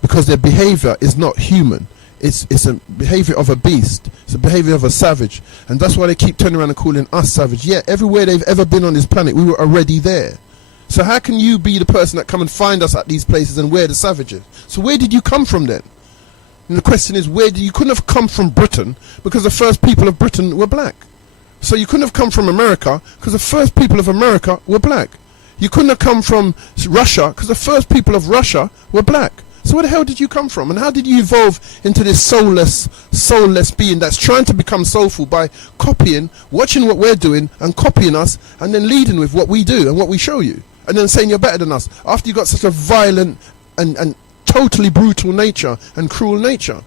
because their behavior is not human. It's a behavior of a beast. It's a behavior of a savage. And that's why they keep turning around and calling us savage. Yeah, everywhere they've ever been on this planet, we were already there. So how can you be the person that come and find us at these places and we're the savages? So where did you come from then? And the question is, you couldn't have come from Britain because the first people of Britain were black. So you couldn't have come from America because the first people of America were black. You couldn't have come from Russia because the first people of Russia were black. So where the hell did you come from? And how did you evolve into this soulless being that's trying to become soulful by copying, watching what we're doing and copying us and then leading with what we do and what we show you? And then saying you're better than us after you got such a violent and totally brutal nature and cruel nature.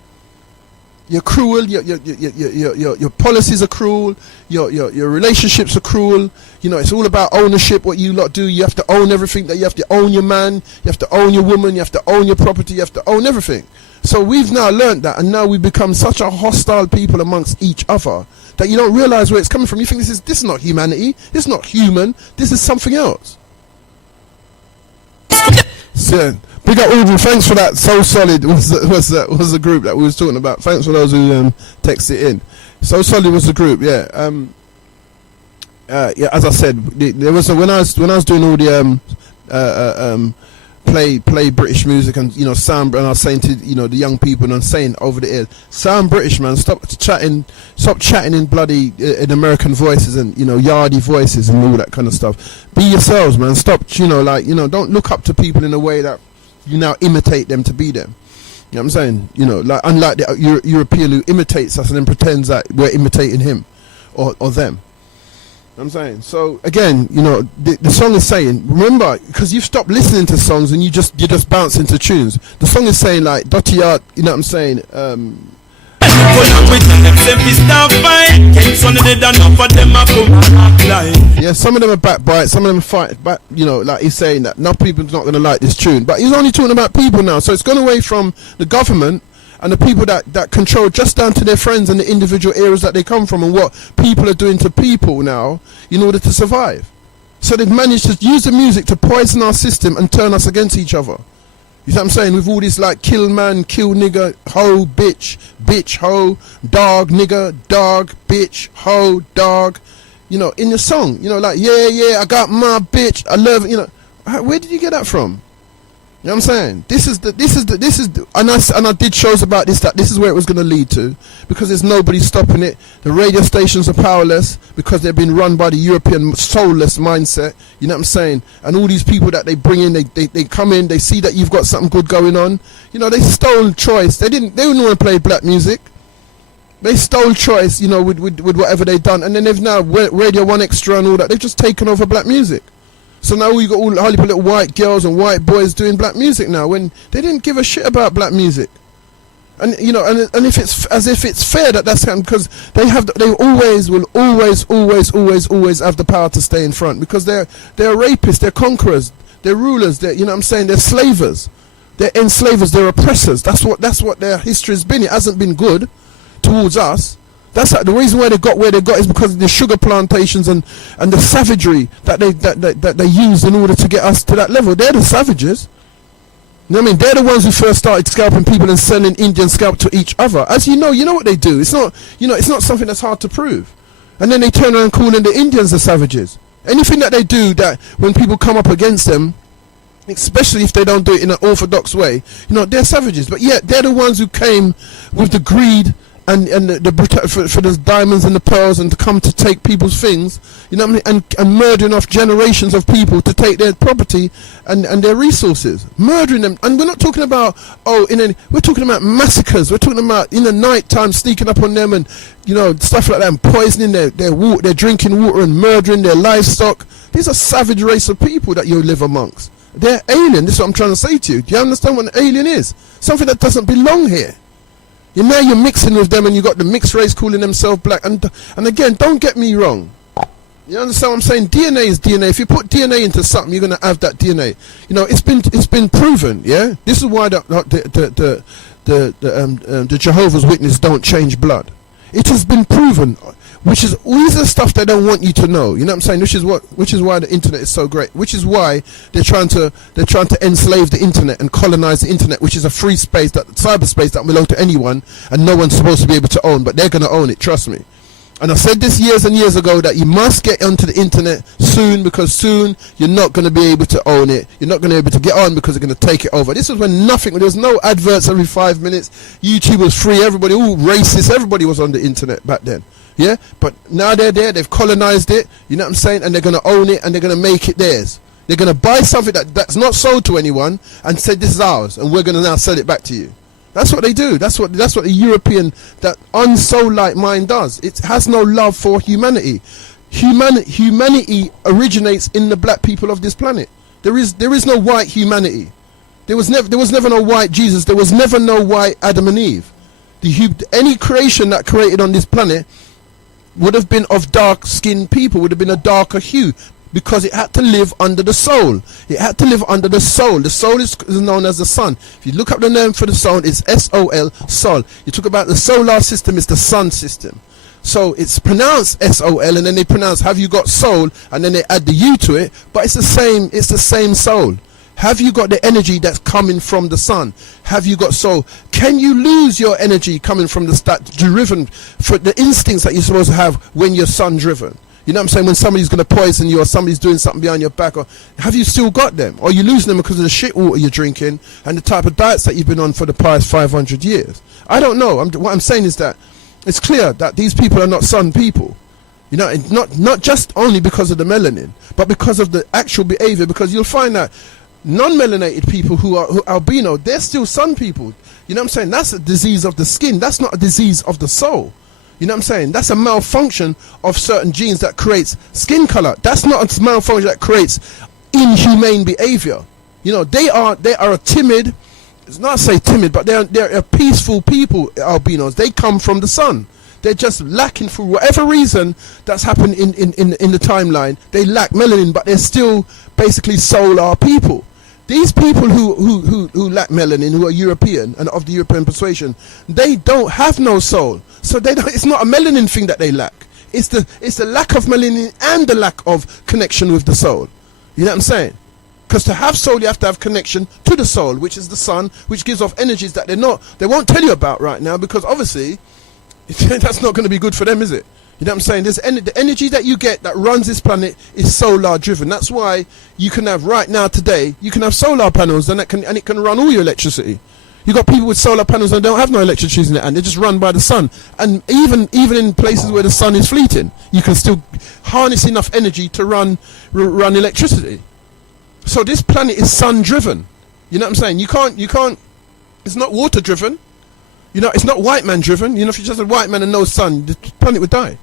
You're cruel. Your policies are cruel. Your relationships are cruel. It's all about ownership. What you lot do, you have to own everything. That you have to own your man. You have to own your woman. You have to own your property. You have to own everything. So we've now learned that, and now we've become such a hostile people amongst each other that you don't realize where it's coming from. You think this is not humanity. This is not human. This is something else. So, big up Audrey, thanks for that. So Solid was the group that we was talking about. Thanks for those who texted in. So Solid was the group, yeah. As I said, there was when I was doing all the play British music and sound, and I was saying to the young people and I'm saying over the ears, sound British, man. Stop chatting in bloody in American voices and yardie voices and all that kind of stuff. Be yourselves, man. Stop don't look up to people in a way that you now imitate them to be them. You know what I'm saying? Unlike the European who imitates us and then pretends that we're imitating him or them. I'm saying. So again, the song is saying, remember, because you've stopped listening to songs and you just bounce into tunes. The song is saying like Doctah, you know what I'm saying? say if start fight, get some of the enough of them a come and act like. Yeah, some of them are backbite, some of them fight back, you know, like he's saying that not people's not going to like this tune, but he's only talking about people now, so it's gone away from the government and the people that control just down to their friends and the individual areas that they come from and what people are doing to people now in order to survive. So they've managed to use the music to poison our system and turn us against each other. You know what I'm saying? With all this like kill man, kill nigger, hoe, bitch, bitch, hoe, dog, nigger, dog, bitch, hoe, dog. You know, in the song, you know, like, yeah, I got my bitch, I love it, you know. Where did you get that from? You know what I'm saying? And I did shows about this, that this is where it was going to lead to, because there's nobody stopping it. The radio stations are powerless because they've been run by the European soulless mindset. You know what I'm saying? And all these people that they bring in, they come in, they see that you've got something good going on. You know, they stole choice. They didn't want to play black music. They stole choice, you know, with whatever they've done, and then they've now Radio 1 Extra and all that. They've just taken over black music. So now you got all the little white girls and white boys doing black music now when they didn't give a shit about black music. And you know, and if it's as if it's fair that's happened, because they will always have the power to stay in front, because they're rapists, they're conquerors, they're rulers, they're, you know what I'm saying, they're slavers, they're enslavers, they're oppressors. That's what their history has been. It hasn't been good towards us. That's the reason why they got where they got is because of the sugar plantations and the savagery that they used in order to get us to that level. They're the savages. You know what I mean? They're the ones who first started scalping people and selling Indian scalp to each other. As you know what they do. It's not, you know, it's not something that's hard to prove. And then they turn around calling the Indians the savages. Anything that they do, that when people come up against them, especially if they don't do it in an orthodox way, you know, they're savages. But yet they're the ones who came with the greed and for the diamonds and the pearls, and to come to take people's things, you know what I mean, and murdering off generations of people to take their property and their resources, murdering them. And we're not talking about we're talking about massacres. We're talking about in the night time sneaking up on them and, you know, stuff like that, and poisoning their water, their drinking water, and murdering their livestock. These are savage race of people that you live amongst. They're alien. This is what I'm trying to say to you. Do you understand what an alien is? Something that doesn't belong here. Now you're mixing with them, and you got the mixed race calling themselves black. And again, don't get me wrong. You understand what I'm saying? DNA is DNA. If you put DNA into something, you're gonna have that DNA. You know, it's been proven. Yeah, this is why the Jehovah's Witnesses don't change blood. It has been proven. Which is these are stuff they don't want you to know. You know what I'm saying? Which is why the internet is so great. Which is why they're trying to enslave the internet and colonize the internet, which is a free space, that cyberspace that belongs to anyone and no one's supposed to be able to own, but they're going to own it. Trust me. And I said this years and years ago that you must get onto the internet soon, because soon you're not going to be able to own it. You're not going to be able to get on because they're going to take it over. This was when there was no adverts every 5 minutes. YouTube was free. Everybody, all racist. Everybody was on the internet back then. Yeah, but now they're there, they've colonized it, you know what I'm saying, and they're going to own it, and they're going to make it theirs. They're going to buy something that's not sold to anyone and say this is ours, and we're going to now sell it back to you. That's what they do. That's what the European, that unsoul-like mind does. It has no love for humanity. Humanity originates in the black people of this planet. There is no white humanity. There was never no white Jesus. There was never no white Adam and Eve. Any creation that created on this planet would have been of dark-skinned people, would have been a darker hue, because it had to live under the soul. It had to live under the soul. The soul is known as the sun. If you look up the name for the soul, it's S-O-L, sol. You talk about the solar system, it's the sun system. So it's pronounced S-O-L, and then they pronounce, have you got soul, and then they add the U to it, but it's the same soul. Have you got the energy that's coming from the sun? Have you got soul? Can you lose your energy coming from driven for the instincts that you're supposed to have when you're sun driven? You know what I'm saying? When somebody's going to poison you, or somebody's doing something behind your back, or have you still got them? Or are you losing them because of the shit water you're drinking and the type of diets that you've been on for the past 500 years? I don't know. What I'm saying is that it's clear that these people are not sun people. You know, not just only because of the melanin, but because of the actual behavior. Because you'll find that non-melanated people who are albino, they're still sun people. You know what I'm saying? That's a disease of the skin. That's not a disease of the soul. You know what I'm saying? That's a malfunction of certain genes that creates skin color. That's not a malfunction that creates inhumane behavior. You know, they are a timid, it's not say timid, but they're a peaceful people, albinos. They come from the sun. They're just lacking, for whatever reason that's happened in the timeline. They lack melanin, but they're still basically solar people. These people who lack melanin, who are European and of the European persuasion, they don't have no soul. So they don't. It's not a melanin thing that they lack. It's the lack of melanin and the lack of connection with the soul. You know what I'm saying? Because to have soul, you have to have connection to the soul, which is the sun, which gives off energies that they won't tell you about right now, because obviously that's not going to be good for them, is it? You know what I'm saying? There's the energy that you get that runs this planet is solar driven. That's why you can have right now today, you can have solar panels and it can run all your electricity. You got people with solar panels that don't have no electricity in it, and they just run by the sun. And even in places where the sun is fleeting, you can still harness enough energy to run electricity. So this planet is sun driven. You know what I'm saying? You can't. It's not water driven. You know, it's not white man driven. You know, if you just a white man and no sun, the planet would die.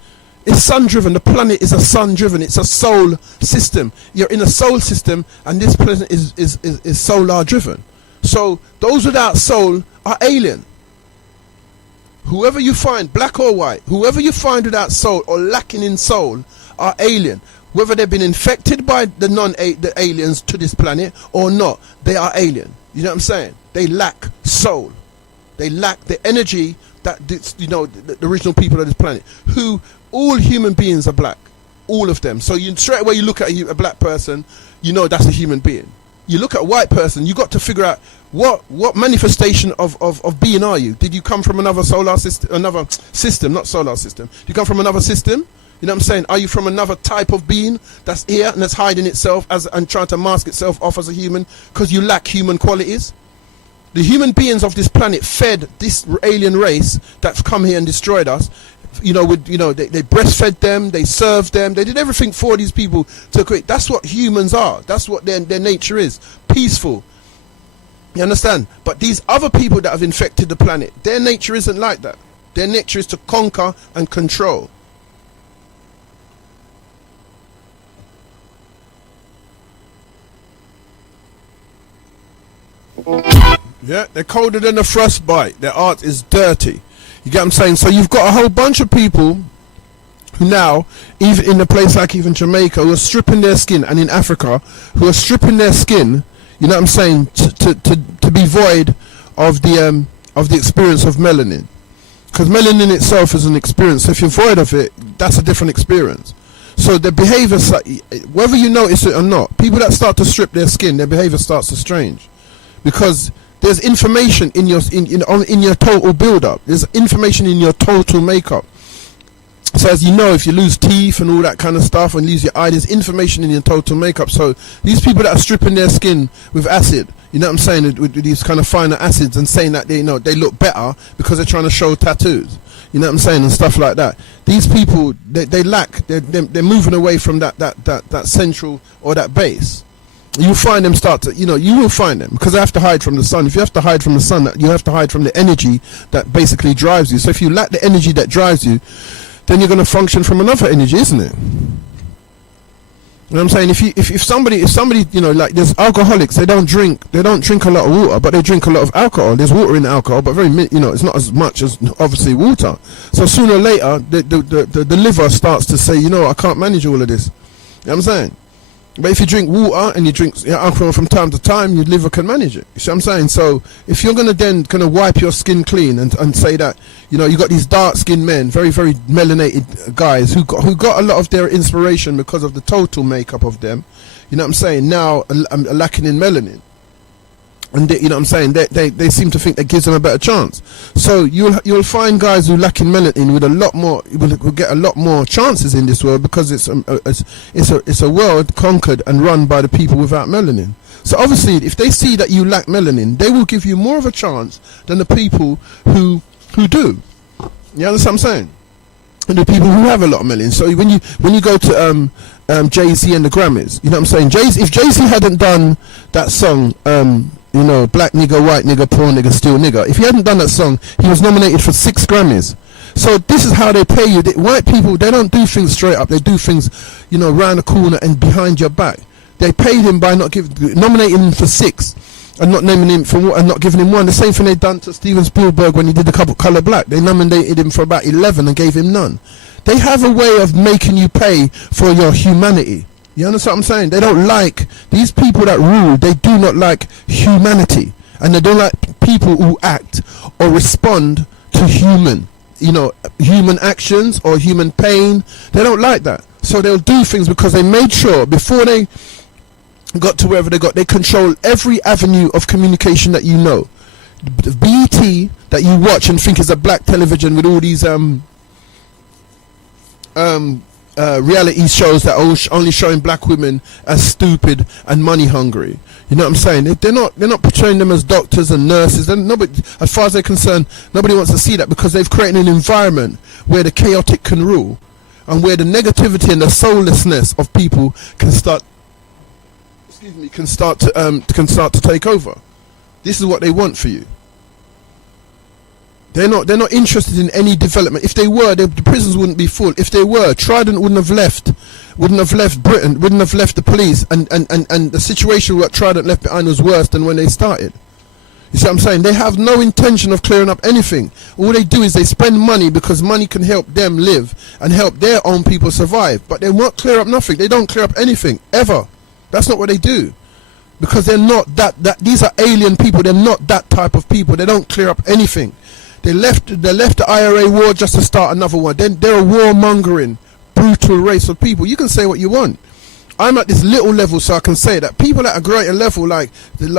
It's sun driven. The planet is a sun driven. It's a soul system. You're in a soul system, and this planet is solar driven. So those without soul are alien. Whoever you find, black or white, whoever you find without soul or lacking in soul are alien. Whether they've been infected by the aliens to this planet or not, they are alien. You know what I'm saying? They lack soul. They lack the energy that the original people of this planet. Who all human beings are black, all of them. So you straight away you look at a black person, you know that's a human being. You look at a white person, you got to figure out what manifestation of being are you? Did you come from another solar system, another system, not solar system? Did you come from another system? You know what I'm saying? Are you from another type of being that's here and that's hiding itself and trying to mask itself off as a human because you lack human qualities? The human beings of this planet fed this alien race that's come here and destroyed us. They breastfed them, they served them, they did everything for these people to create. That's what humans are. That's what their nature is. Peaceful. You understand? But these other people that have infected the planet, their nature isn't like that. Their nature is to conquer and control. Yeah, they're colder than a frostbite. Their art is dirty. You get what I'm saying? So you've got a whole bunch of people who now, even in a place like even Jamaica, who are stripping their skin, and in Africa, who are stripping their skin, you know what I'm saying, to be void of the experience of melanin. Because melanin itself is an experience. So if you're void of it, that's a different experience. So the behavior, whether you notice it or not, people that start to strip their skin, their behavior starts to change. Because there's information in your total build-up. There's information in your total makeup. So as you know, if you lose teeth and all that kind of stuff and lose your eye, there's information in your total makeup. So these people that are stripping their skin with acid, you know what I'm saying, with these kind of finer acids, and saying that they look better because they're trying to show tattoos, you know what I'm saying, and stuff like that. These people, they lack. They're moving away from that central or that base. You'll find them you will find them because they have to hide from the sun. If you have to hide from the sun, you have to hide from the energy that basically drives you. So if you lack the energy that drives you, then you're going to function from another energy, isn't it? You know what I'm saying? If somebody, like there's alcoholics, they don't drink a lot of water, but they drink a lot of alcohol. There's water in the alcohol, but it's not as much as obviously water. So sooner or later, the liver starts to say, I can't manage all of this. You know what I'm saying? But if you drink water and you drink alcohol from time to time, your liver can manage it. You see what I'm saying? So if you're going to then kind of wipe your skin clean and say that, you got these dark-skinned men, very, very melanated guys who got a lot of their inspiration because of the total makeup of them, you know what I'm saying, now are lacking in melanin. And you know what I'm saying, they seem to think that gives them a better chance. So you'll find guys who lack in melanin with a lot more, will get a lot more chances in this world, because it's a world conquered and run by the people without melanin. So obviously, if they see that you lack melanin, they will give you more of a chance than the people who do. You understand what I'm saying? And the people who have a lot of melanin. So when you go to Jay-Z and the Grammys, you know what I'm saying? If Jay-Z hadn't done that song, black nigga, white nigga, poor nigga, still nigga, if he hadn't done that song, he was nominated for 6 Grammys. So this is how they pay you. White people, they don't do things straight up. They do things, round the corner and behind your back. They paid him by nominating him for 6. and not naming him for and not giving him one. The same thing they done to Steven Spielberg when he did The Color Black. They nominated him for about 11 and gave him none. They have a way of making you pay for your humanity. You understand what I'm saying? They don't like these people that rule. They do not like humanity, and they don't like people who act or respond to human actions or human pain. They don't like that. So they'll do things because they made sure before they got to wherever they control every avenue of communication that you know. The BET that you watch and think is a black television with all these reality shows that are only showing black women as stupid and money hungry. You know what I'm saying? They're not portraying them as doctors and nurses. Nobody, as far as they're concerned, nobody wants to see that because they've created an environment where the chaotic can rule and where the negativity and the soullessness of people can start to take over. This is what they want for you. They're not interested in any development. If they were, the prisons wouldn't be full. If they were, Trident wouldn't have left Britain, wouldn't have left the police, and the situation what Trident left behind was worse than when they started. You see what I'm saying? They have no intention of clearing up anything. All they do is they spend money because money can help them live and help their own people survive. But they won't clear up nothing. They don't clear up anything, ever. That's not what they do. Because they're not that these are alien people. They're not that type of people. They don't clear up anything. They left the IRA war just to start another one. Then they're a warmongering, brutal race of people. You can say what you want. I'm at this little level, so I can say that people at a greater level, like the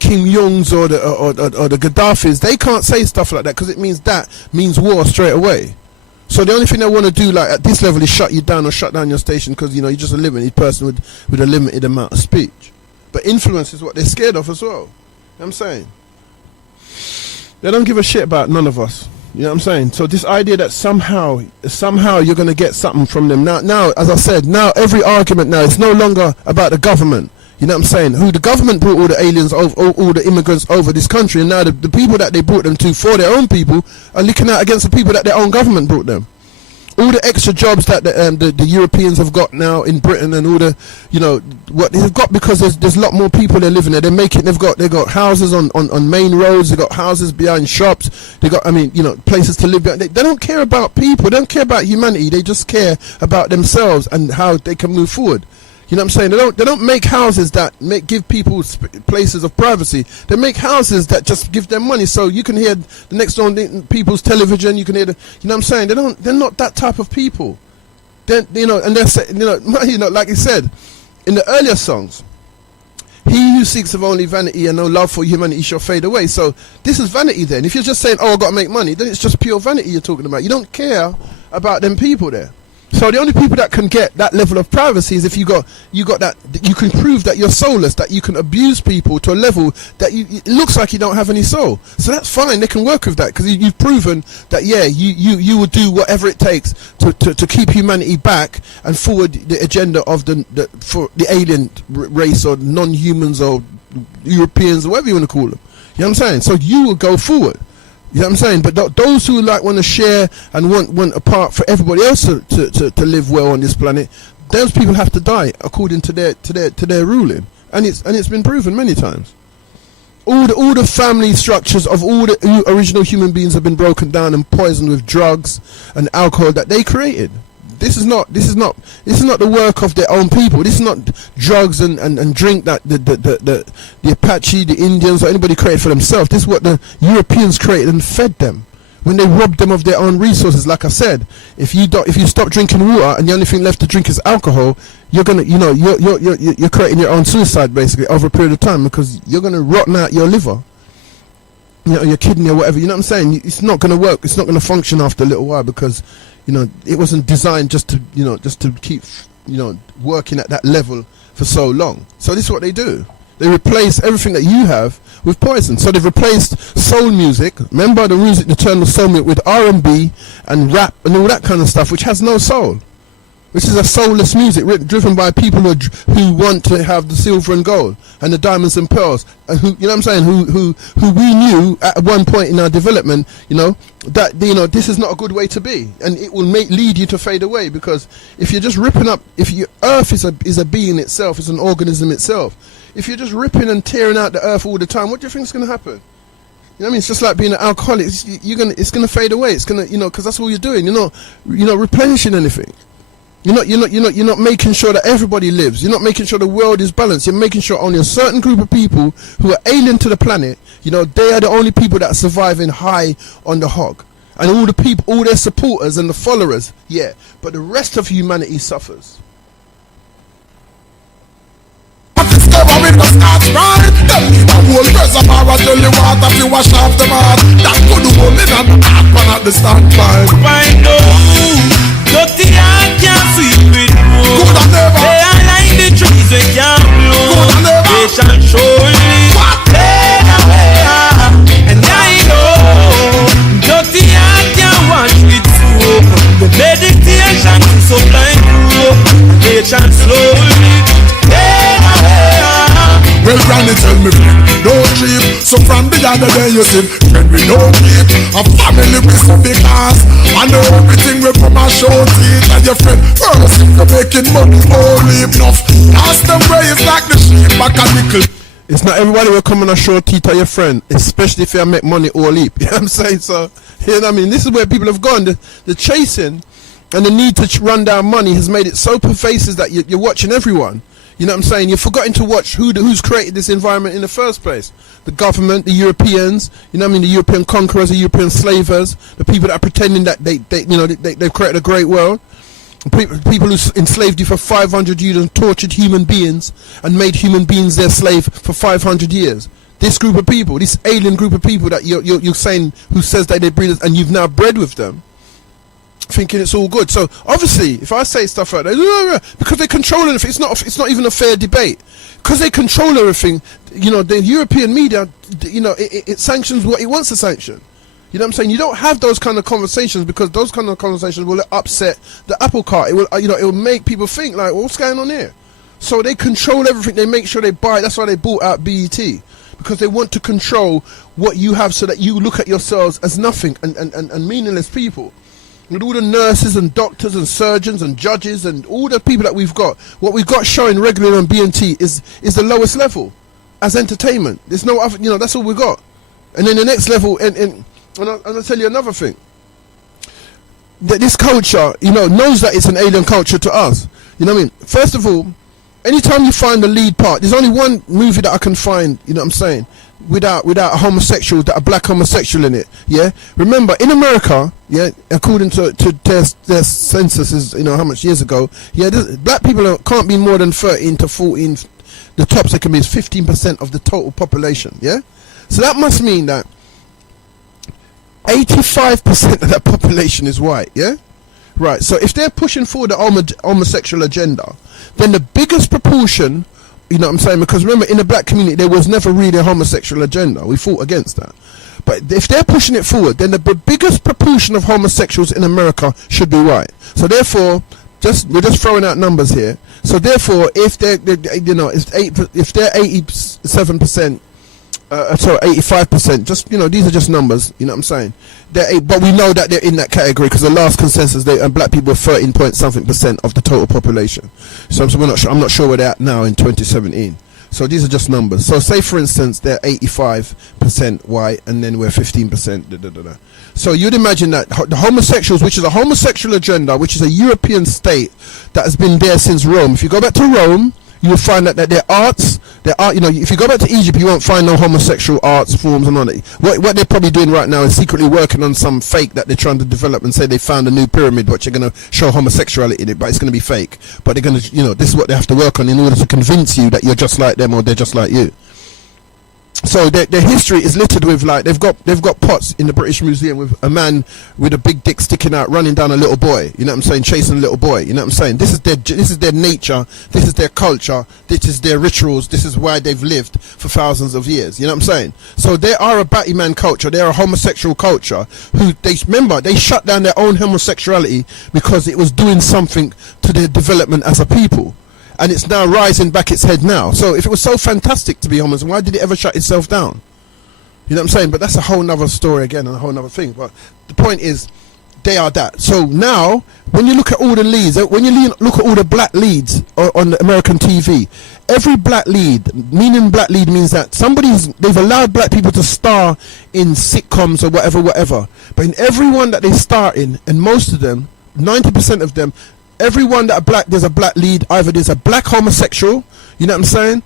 Kim Jongs or the Gaddafis, they can't say stuff like that because it means war straight away. So the only thing they want to do, like at this level, is shut you down or shut down your station because you're just a limited person with a limited amount of speech. But influence is what they're scared of as well. You know what I'm saying? They don't give a shit about none of us. You know what I'm saying? So this idea that somehow you're going to get something from them. Now, as I said, now every argument now is no longer about the government. You know what I'm saying? Who the government brought all the aliens over, all the immigrants over this country, and now the people that they brought them to for their own people are looking out against the people that their own government brought them. All the extra jobs that the Europeans have got now in Britain, and all the what they've got, because there's a lot more people they're living there. They've got houses on main roads. They've got houses behind shops. They got places to live. They don't care about people. They don't care about humanity. They just care about themselves and how they can move forward. You know what I'm saying? They don't make houses that give people places of privacy. They make houses that just give them money, so you can hear the next door people's television. You can hear you know what I'm saying? They're not that type of people. And they're like he said in the earlier songs, he who seeks of only vanity and no love for humanity shall fade away. So this is vanity then. If you're just saying, oh, I've got to make money, then it's just pure vanity you're talking about. You don't care about them people there. So the only people that can get that level of privacy is if you got that, you can prove that you're soulless, that you can abuse people to a level that it looks like you don't have any soul. So that's fine. They can work with that because you've proven that you will do whatever it takes to keep humanity back and forward the agenda of for the alien race or non-humans or Europeans or whatever you want to call them. You know what I'm saying? So you will go forward. You know what I'm saying? But those who want to share and want a part for everybody else to live well on this planet, those people have to die according to their ruling, and it's been proven many times. All the family structures of all the original human beings have been broken down and poisoned with drugs and alcohol that they created. This is not the work of their own people. This is not drugs and drink that the Apache, the Indians, or anybody created for themselves. This is what the Europeans created and fed them when they robbed them of their own resources. Like I said, if you stop drinking water and the only thing left to drink is alcohol, you're creating your own suicide basically over a period of time, because you're gonna rotten out your liver, your kidney or whatever. You know what I'm saying? It's not gonna work. It's not gonna function after a little while, because it wasn't designed just to keep working at that level for so long. So this is what they do. They replace everything that you have with poison. So they've replaced soul music. Remember the music, the eternal soul music, with R&B and rap and all that kind of stuff, which has no soul. which is a soulless music driven by people who want to have the silver and gold and the diamonds and pearls, and who, you know what I'm saying, who we knew at one point in our development, you know, that, you know, this is not a good way to be, and it will lead you to fade away. Because if you're just ripping up, if your earth is a being itself, it's an organism itself, if you're just ripping and tearing out the earth all the time, what do you think is going to happen? You know what I mean? It's just like being an alcoholic. It's gonna fade away. It's gonna, you know, because that's all you're doing. You're not replenishing anything. You're not making sure that everybody lives. You're not making sure the world is balanced. You're making sure only a certain group of people who are alien to the planet, you know, they are the only people that are surviving high on the hog. And all the people, all their supporters and the followers, yeah. But the rest of humanity suffers. Discovering the start right. Them need a whole reservoir until you water if you wash off them out. That could hold in and that one at the standby. Find out. Dirty and can't sweep it through. Good and never. They are like the trees we can't blow. Good and never. They shall surely fade away. And I know dirty and can't wash it through. The meditation is so blind through. They shall slowly fade away. Well, granny tell me, don't cheap. So from the other day you said, when we don't keep a family with some big ass, I know everything will come and show teeth. And your friend, first if you're making money, only enough. Ask them where it's like the sheep back a nickel. It's not everybody will come on a show teeth to your friend, especially if you make money or leap. You know what I'm saying? So, you know what I mean? This is where people have gone. The chasing and the need to run down money has made it so pervasive that you're watching everyone. You know what I'm saying? You've forgotten to watch who's created this environment in the first place. The government, the Europeans, you know what I mean? The European conquerors, the European slavers, the people that are pretending that they've created a great world. People who enslaved you for 500 years and tortured human beings and made human beings their slave for 500 years. This group of people, this alien group of people that you're saying, who says that they breed, and you've now bred with them, thinking it's all good. So obviously, if I say stuff like that, because they control everything, it's not even a fair debate. Because they control everything, you know, the European media, you know, it sanctions what it wants to sanction. You know what I'm saying? You don't have those kind of conversations, because those kind of conversations will upset the apple cart. It will, you know, it will make people think like, what's going on here? So they control everything. They make sure they buy. That's why they bought out BET, because they want to control what you have, so that you look at yourselves as nothing and meaningless people. With all the nurses and doctors and surgeons and judges and all the people that we've got, what we've got showing regularly on BNT is the lowest level as entertainment. There's no other, you know, that's all we got. And then the next level, and I'll tell you another thing. That this culture, you know, knows that it's an alien culture to us. You know what I mean? First of all, anytime you find the lead part, there's only one movie that I can find, you know what I'm saying, without a homosexual, that a black homosexual in it. Yeah, remember in America, yeah, according to their censuses, you know, how much years ago, yeah, black people can't be more than 13 to 14. The tops they can be is 15% of the total population. Yeah, so that must mean that 85% of that population is white. Yeah, right. So if they're pushing forward the homosexual agenda, then the biggest proportion, you know what I'm saying, because remember, in the black community there was never really a homosexual agenda. We fought against that. But if they're pushing it forward, then the biggest proportion of homosexuals in America should be white. So therefore, we're just throwing out numbers here. So therefore, if they're 87%, sorry, 85%, just, you know, these are just numbers, you know what I'm saying? But we know that they're in that category, because the last consensus, and black people are 13 point something percent of the total population. So I'm not sure where they're at now in 2017. So these are just numbers. So say for instance they're 85% white, and then we're 15%. So you'd imagine that the homosexuals, which is a homosexual agenda, which is a European state that has been there since Rome. If you go back to Rome, you will find that their art, you know, if you go back to Egypt, you won't find no homosexual arts forms and all that. What they're probably doing right now is secretly working on some fake that they're trying to develop, and say they found a new pyramid which they're going to show homosexuality in it, but it's going to be fake. But they're going to, you know, this is what they have to work on in order to convince you that you're just like them or they're just like you. So their history is littered with, like, they've got pots in the British Museum with a man with a big dick sticking out running down a little boy, you know what I'm saying, chasing a little boy, you know what I'm saying. This is their nature, this is their culture, this is their rituals, this is why they've lived for thousands of years, you know what I'm saying. So they are a batty man culture, they're a homosexual culture who they shut down their own homosexuality because it was doing something to their development as a people. And it's now rising back its head now. So if it was so fantastic to be homeless, why did it ever shut itself down? You know what I'm saying? But that's a whole nother story again, and a whole nother thing. But the point is, they are that. So now, when you look at all the leads, when you look at all the black leads on the American TV, every black lead, meaning black lead means that they've allowed black people to star in sitcoms or whatever. But in every one that they star in, and most of them, 90% of them, everyone that are black, there's a black lead. Either there's a black homosexual, you know what I'm saying,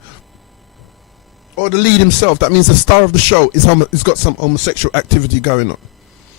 or the lead himself. That means the star of the show is got some homosexual activity going on.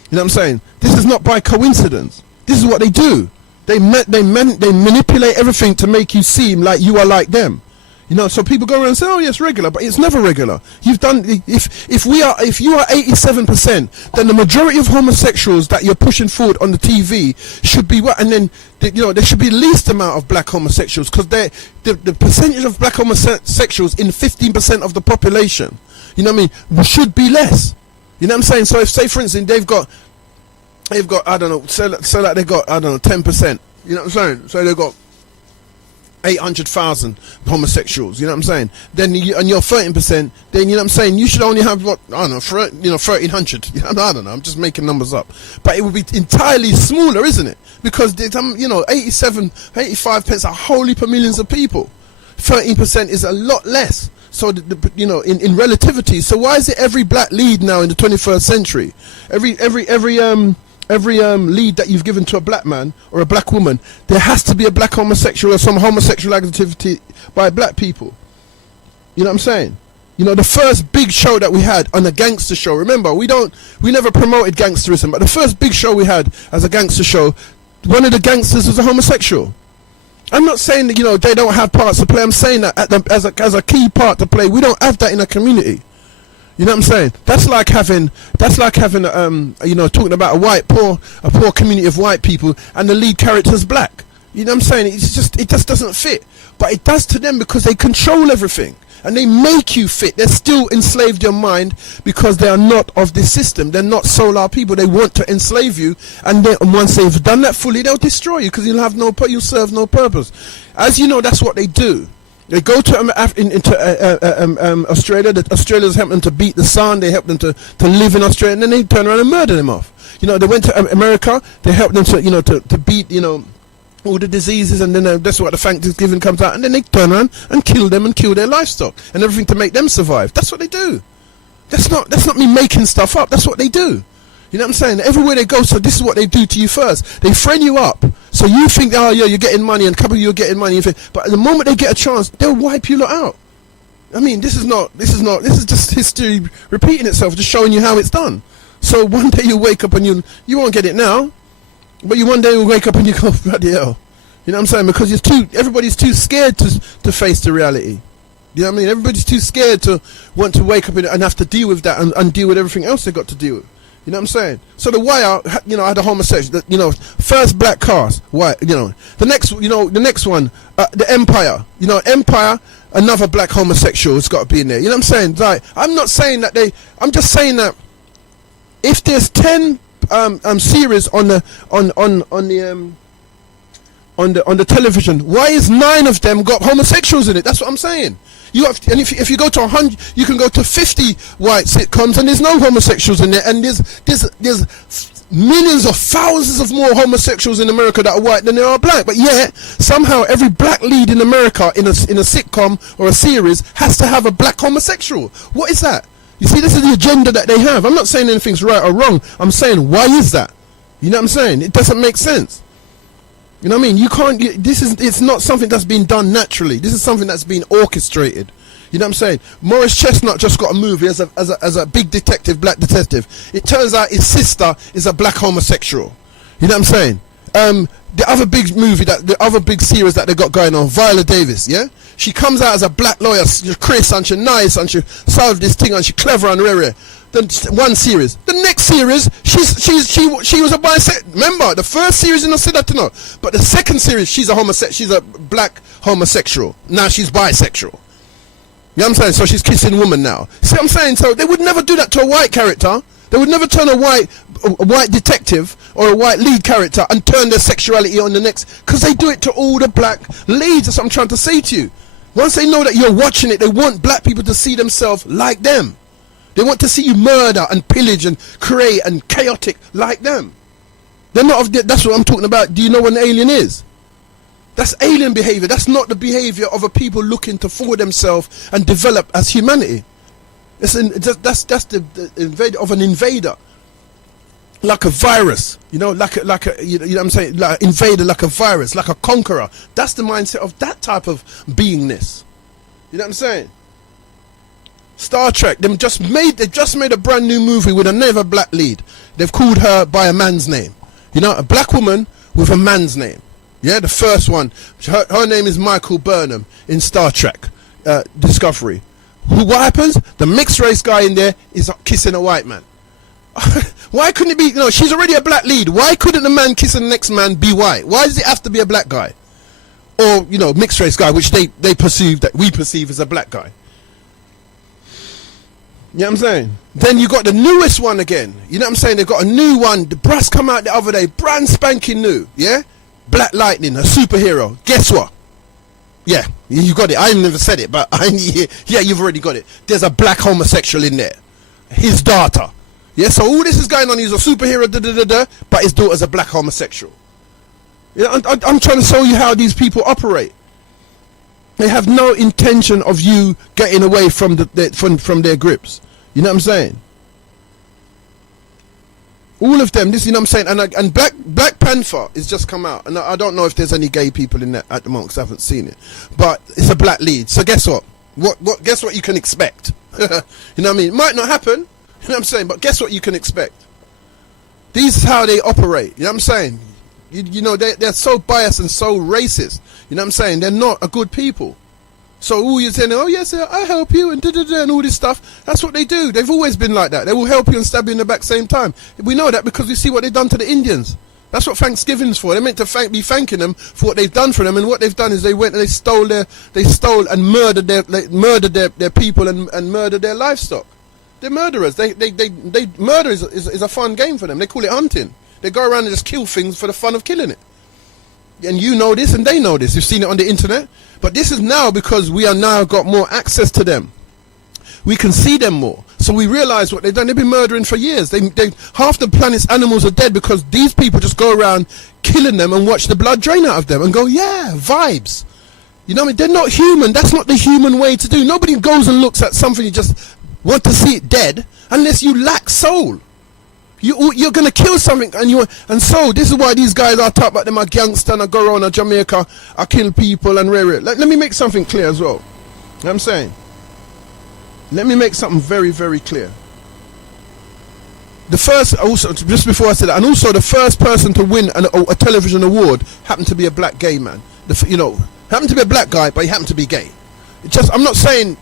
You know what I'm saying? This is not by coincidence. This is what they do. They manipulate everything to make you seem like you are like them. You know, so people go around and say, "Oh, yes, regular," but it's never regular. You've done if you are 87%, then the majority of homosexuals that you're pushing forward on the TV should be what, and then there should be the least amount of black homosexuals, because the percentage of black homosexuals in 15% of the population, you know what I mean, should be less. You know what I'm saying? So if, say for instance, they've got I don't know, so like they got, I don't know, 10%. You know what I'm saying? So they've got 800,000 homosexuals, you know what I'm saying? Then and you're 13%, then you know what I'm saying, you should only have what, I don't know, 1,300. I don't know, I'm just making numbers up. But it would be entirely smaller, isn't it? Because 85 pence are wholly per millions of people. 13% is a lot less. So in relativity. So why is it every black lead now in the 21st century, every lead that you've given to a black man or a black woman, there has to be a black homosexual or some homosexual activity by black people? You know what I'm saying? You know, the first big show that we had on a gangster show, remember, we never promoted gangsterism, but the first big show we had as a gangster show, one of the gangsters was a homosexual. I'm not saying that, they don't have parts to play. I'm saying that as a key part to play. We don't have that in a community. You know what I'm saying? That's like having talking about a poor community of white people and the lead character's black. You know what I'm saying? It just doesn't fit. But it does to them because they control everything. And they make you fit. They're still enslaved your mind because they are not of this system. They're not solar people. They want to enslave you, and once they've done that fully, they'll destroy you because you'll serve no purpose. As you know, that's what they do. They go to Australia. The Australians help them to beat the sun. They help them to live in Australia, and then they turn around and murder them off. They went to America. They helped them to beat all the diseases, and then that's what the Thanksgiving comes out, and then they turn around and kill them and kill their livestock and everything to make them survive. That's what they do. That's not me making stuff up. That's what they do. You know what I'm saying? Everywhere they go, so this is what they do to you first. They friend you up, so you think, oh yeah, you're getting money, and a couple of you are getting money, but at the moment they get a chance, they'll wipe you lot out. I mean, this is just history repeating itself, just showing you how it's done. So one day you wake up and you won't get it now. But one day you'll wake up and you go, bloody hell. You know what I'm saying? Because everybody's too scared to face the reality. You know what I mean? Everybody's too scared to want to wake up and have to deal with that and deal with everything else they got to deal with. You know what I'm saying? So the Wire, had a homosexual, first black cast, white, the next one, the Empire, Empire, another black homosexual has got to be in there. You know what I'm saying? Like, I'm not saying that I'm just saying that if there's 10 series on the television, why is 9 of them got homosexuals in it? That's what I'm saying. And if you go to 100, you can go to 50 white sitcoms and there's no homosexuals in there, and there's millions of thousands of more homosexuals in America that are white than there are black. But yet somehow every black lead in America in a sitcom or a series has to have a black homosexual. What is that? You see, this is the agenda that they have. I'm not saying anything's right or wrong. I'm saying, why is that? You know what I'm saying? It doesn't make sense. You know what I mean? It's not something that's been done naturally. This is something that's been orchestrated. You know what I'm saying? Morris Chestnut just got a movie as a big detective, black detective. It turns out his sister is a black homosexual. You know what I'm saying? the other big movie, the other big series that they got going on, Viola Davis, yeah? She comes out as a black lawyer, Chris, and she nice, and she solved this thing, and she clever and rare. Then one series. The next series, she was a bisexual. Remember, the first series, you know, said that to know. But the second series, she's a black homosexual. Now she's bisexual. You know what I'm saying? So she's kissing women now. See what I'm saying? So they would never do that to a white character. They would never turn a white detective or a white lead character and turn their sexuality on the next, because they do it to all the black leads. That's what I'm trying to say to you. Once they know that you're watching it, they want black people to see themselves like them. They want to see you murder and pillage and create and chaotic like them. They're not. That's what I'm talking about. Do you know what an alien is? That's alien behavior. That's not the behavior of a people looking to forward themselves and develop as humanity. That's the invader of an invader, like a virus. You know, like a you know what I'm saying, like an invader, like a virus, like a conqueror. That's the mindset of that type of beingness. You know what I'm saying? Star Trek, they just made a brand new movie with another black lead. They've called her by a man's name. You know, a black woman with a man's name. Yeah, the first one. Her name is Michael Burnham in Star Trek Discovery. What happens? The mixed race guy in there is kissing a white man. Why couldn't it be? You know, she's already a black lead. Why couldn't the man kissing the next man be white? Why does it have to be a black guy, or you know, mixed race guy, which we perceive as a black guy? You know what I'm saying? Then you got the newest one again. You know what I'm saying? They've got a new one. The brass come out the other day, brand spanking new. Yeah, Black Lightning, a superhero. Guess what? Yeah, you got it. I never said it, but yeah, you've already got it. There's a black homosexual in there. His daughter. Yeah, so all this is going on. He's a superhero, but his daughter's a black homosexual. Yeah, I'm trying to show you how these people operate. They have no intention of you getting away from their grips. You know what I'm saying? All of them, this, you know what I'm saying? And Black Panther has just come out. And I don't know if there's any gay people in that at the moment, because I haven't seen it. But it's a black lead. So guess what? Guess what you can expect? You know what I mean? It might not happen. You know what I'm saying? But guess what you can expect? This is how they operate. You know what I'm saying? You know, they're so biased and so racist. You know what I'm saying? They're not a good people. So all you're saying, oh yes, I help you and and all this stuff. That's what they do. They've always been like that. They will help you and stab you in the back same time. We know that because we see what they've done to the Indians. That's what Thanksgiving's for. They're meant to be thanking them for what they've done for them. And what they've done is they went and they stole and murdered their people and murdered their livestock. They're murderers. Murder is a fun game for them. They call it hunting. They go around and just kill things for the fun of killing it. And you know this and they know this. You've seen it on the internet. But this is now because we are now got more access to them. We can see them more. So we realize what they've done. They've been murdering for years. Half the planet's animals are dead because these people just go around killing them and watch the blood drain out of them and go, yeah, vibes. You know what I mean? They're not human. That's not the human way to do. Nobody goes and looks at something you just want to see it dead unless you lack soul. You're gonna kill something, and so this is why these guys are talk about them a gangster and I go around Jamaica, I kill people and rare. Let me make something clear as well. You know what I'm saying? Let me make something very, very clear. The first, also just before I said that, and also the first person to win a television award happened to be a black gay man. Happened to be a black guy, but he happened to be gay. I'm not saying,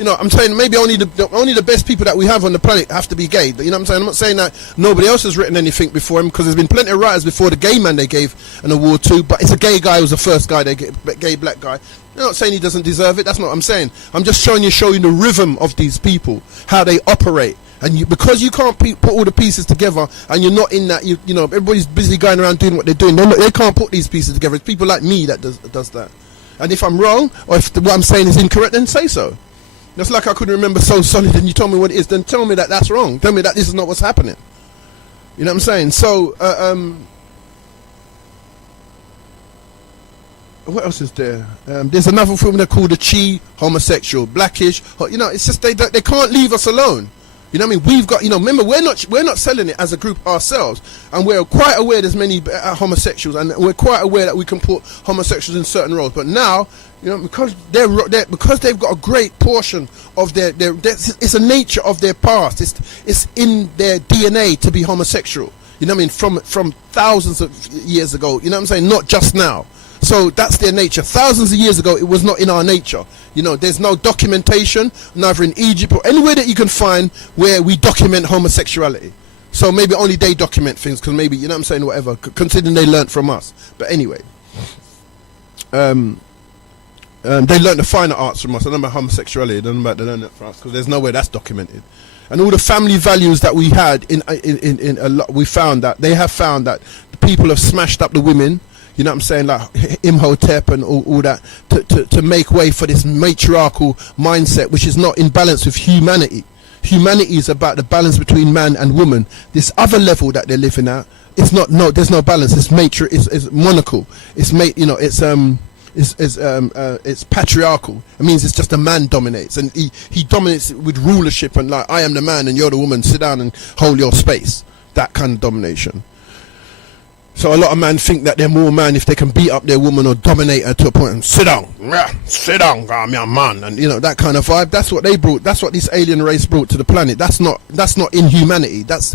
I'm saying maybe only the best people that we have on the planet have to be gay. You know what I'm saying? I'm not saying that nobody else has written anything before him, because there's been plenty of writers before the gay man they gave an award to, but it's a gay guy who was the first guy they gave, gay black guy. I'm not saying he doesn't deserve it. That's not what I'm saying. I'm just showing you the rhythm of these people, how they operate. And because you can't put all the pieces together, and you're not in that, you know, everybody's busy going around doing what they're doing. They can't put these pieces together. It's people like me that does that. And if I'm wrong, or if what I'm saying is incorrect, then say so. Just like I couldn't remember So Solid and you told me what it is, then tell me that that's wrong. Tell me that this is not what's happening. You know what I'm saying? So, what else is there? There's another film they called The Chi, homosexual, blackish. You know, it's just they can't leave us alone. You know what I mean? We've got, remember, we're not selling it as a group ourselves, and we're quite aware there's many homosexuals, and we're quite aware that we can put homosexuals in certain roles. But now, because they've got a great portion of it's a nature of their past. It's in their DNA to be homosexual. You know what I mean? From thousands of years ago. You know what I'm saying? Not just now. So that's their nature. Thousands of years ago, it was not in our nature. You know, there's no documentation, neither in Egypt or anywhere that you can find where we document homosexuality. So maybe only they document things, because maybe, you know what I'm saying, whatever, considering they learnt from us. But anyway, they learnt the finer arts from us. I don't know about homosexuality, I don't know about they learned it from us, because there's nowhere that's documented. And all the family values that we had in a lot, we found that they have found that the people have smashed up the women. You know what I'm saying, like Imhotep and all that, to make way for this matriarchal mindset, which is not in balance with humanity. Humanity is about the balance between man and woman. This other level that they're living at, it's not, no, there's no balance. It's it's monarchical. It's it's patriarchal. It means it's just a man dominates, and he dominates with rulership, and like, I am the man and you're the woman, sit down and hold your space. That kind of domination. So a lot of men think that they're more man if they can beat up their woman or dominate her to a point and sit down, I'm your man, and you know, that kind of vibe. That's what they brought. That's what this alien race brought to the planet. That's not inhumanity. That's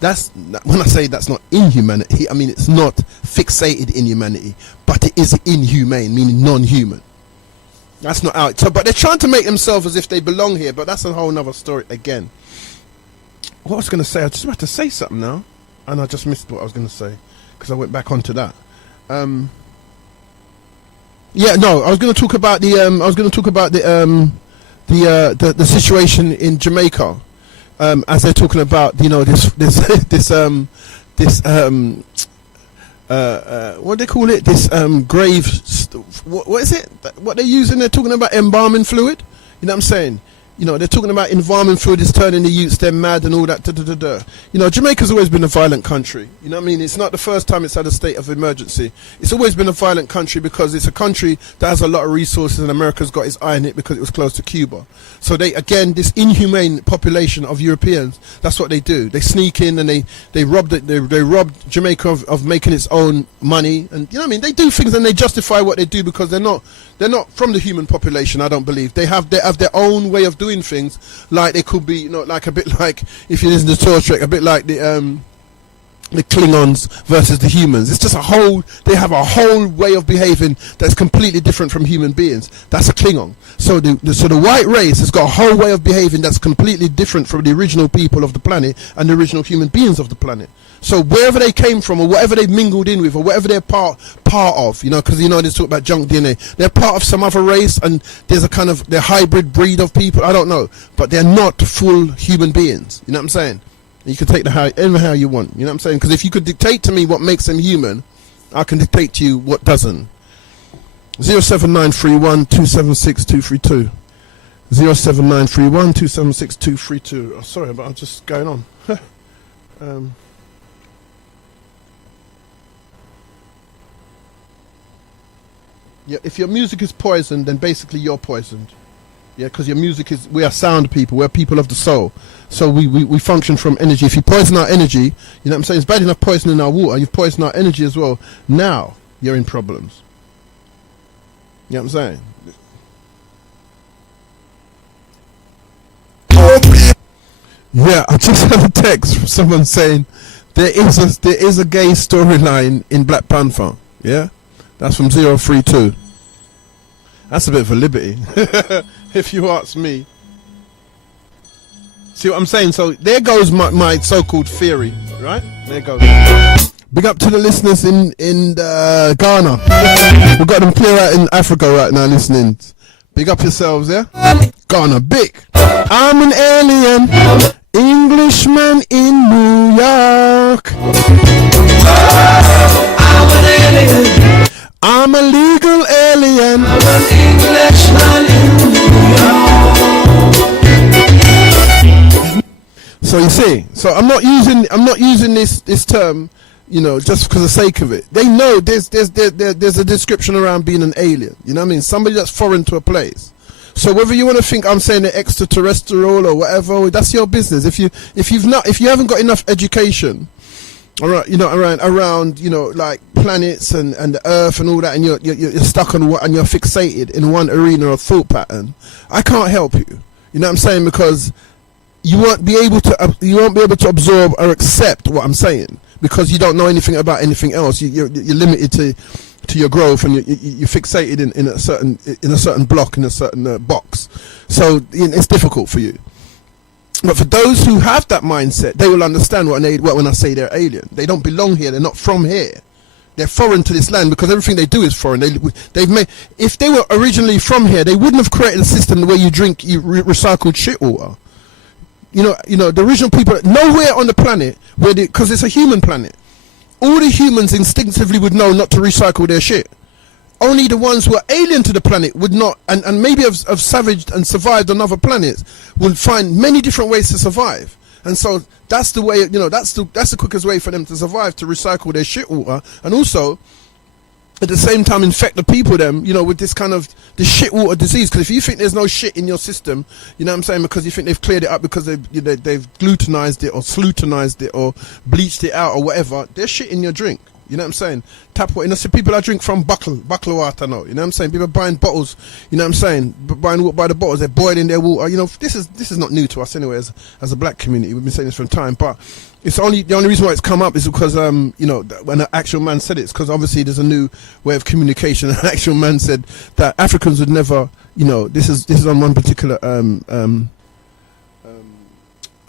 when I say that's not inhumanity, I mean it's not fixated in humanity, but it is inhumane, meaning non-human. That's not out. So, but they're trying to make themselves as if they belong here. But that's a whole nother story again. What I was going to say, I was just about to say something now, and I just missed what I was going to say, because I went back onto that. Yeah, no, I was going to talk about the situation in Jamaica, as they're talking about, you know, this what do they call it? This grave. What is it? What they're using? They're talking about embalming fluid. You know what I'm saying? You know, they're talking about embalming fluid is turning the youths, they're mad and all that. You know, Jamaica's always been a violent country. You know what I mean? It's not the first time it's had a state of emergency. It's always been a violent country because it's a country that has a lot of resources, and America's got its eye on it because it was close to Cuba. So they, again, this inhumane population of Europeans, that's what they do. They sneak in and they robbed Jamaica of making its own money. And you know what I mean? They do things and they justify what they do because they're not from the human population, I don't believe. They have their own way of doing things. Like they could be, you know, like a bit like, if you listen to Star Trek, a bit like the Klingons versus the humans. It's just they have a whole way of behaving that's completely different from human beings. That's a Klingon. So the white race has got a whole way of behaving that's completely different from the original people of the planet and the original human beings of the planet. So wherever they came from, or whatever they mingled in with, or whatever they're part of, you know, because you know they talk about junk DNA, they're part of some other race, and there's a kind of they're hybrid breed of people. I don't know, but they're not full human beings. You know what I'm saying? You can take how you want. You know what I'm saying? Because if you could dictate to me what makes them human, I can dictate to you what doesn't. 07931 276 232. 07931 276 232. Oh, sorry, but I'm just going on. Yeah, if your music is poisoned, then basically you're poisoned. Yeah, because your music is, we are sound people, we're people of the soul. So we function from energy. If you poison our energy, you know what I'm saying? It's bad enough poisoning our water, you've poisoned our energy as well. Now you're in problems. You know what I'm saying? Yeah, I just had a text from someone saying there is a gay storyline in Black Panther. Yeah? That's from 032. That's a bit of a liberty, if you ask me. See what I'm saying? So there goes my so-called theory, right? There goes. Big up to the listeners in Ghana. We've got them clear out in Africa right now listening. Big up yourselves, yeah? Ghana, big. I'm an alien, Englishman in New York. I'm an alien. I'm a legal alien. I'm an Englishman in New York. So you see, so I'm not using this term, you know, just for the sake of it. They know there's a description around being an alien. You know what I mean? Somebody that's foreign to a place. So whether you want to think I'm saying they're extraterrestrial or whatever, that's your business. If you haven't got enough education, all right, you know, around, you know, like planets and the Earth and all that, and you're stuck on what, and you're fixated in one arena or thought pattern, I can't help you. You know what I'm saying? Because you won't be able to absorb or accept what I'm saying, because you don't know anything about anything else. You're limited to your growth, and you're fixated in a certain block, in a certain box. So it's difficult for you. But for those who have that mindset, they will understand when I say they're alien. They don't belong here. They're not from here. They're foreign to this land because everything they do is foreign. They've made. If they were originally from here, they wouldn't have created a system the way you drink recycled shit water. You know, the original people, nowhere on the planet because it's a human planet. All the humans instinctively would know not to recycle their shit. Only the ones who are alien to the planet would not, and maybe have savaged and survived on other planets, will find many different ways to survive. And so that's the way, that's the quickest way for them to survive, to recycle their shit water, and also at the same time infect the people with this kind of the shit water disease. Because if you think there's no shit in your system, you know what I'm saying, because you think they've cleared it up because they've glutenized it or slutenized it or bleached it out or whatever, there's shit in your drink. You know what I'm saying? Tap water. See people I drink from buckle water now. You know what I'm saying? People buying bottles. You know what I'm saying? Buying water by the bottles. They're boiling their water. This is not new to us anyway. As a black community, we've been saying this from time. But the only reason why it's come up is because when an actual man said it's because obviously there's a new way of communication. An actual man said that Africans would never. This is on one particular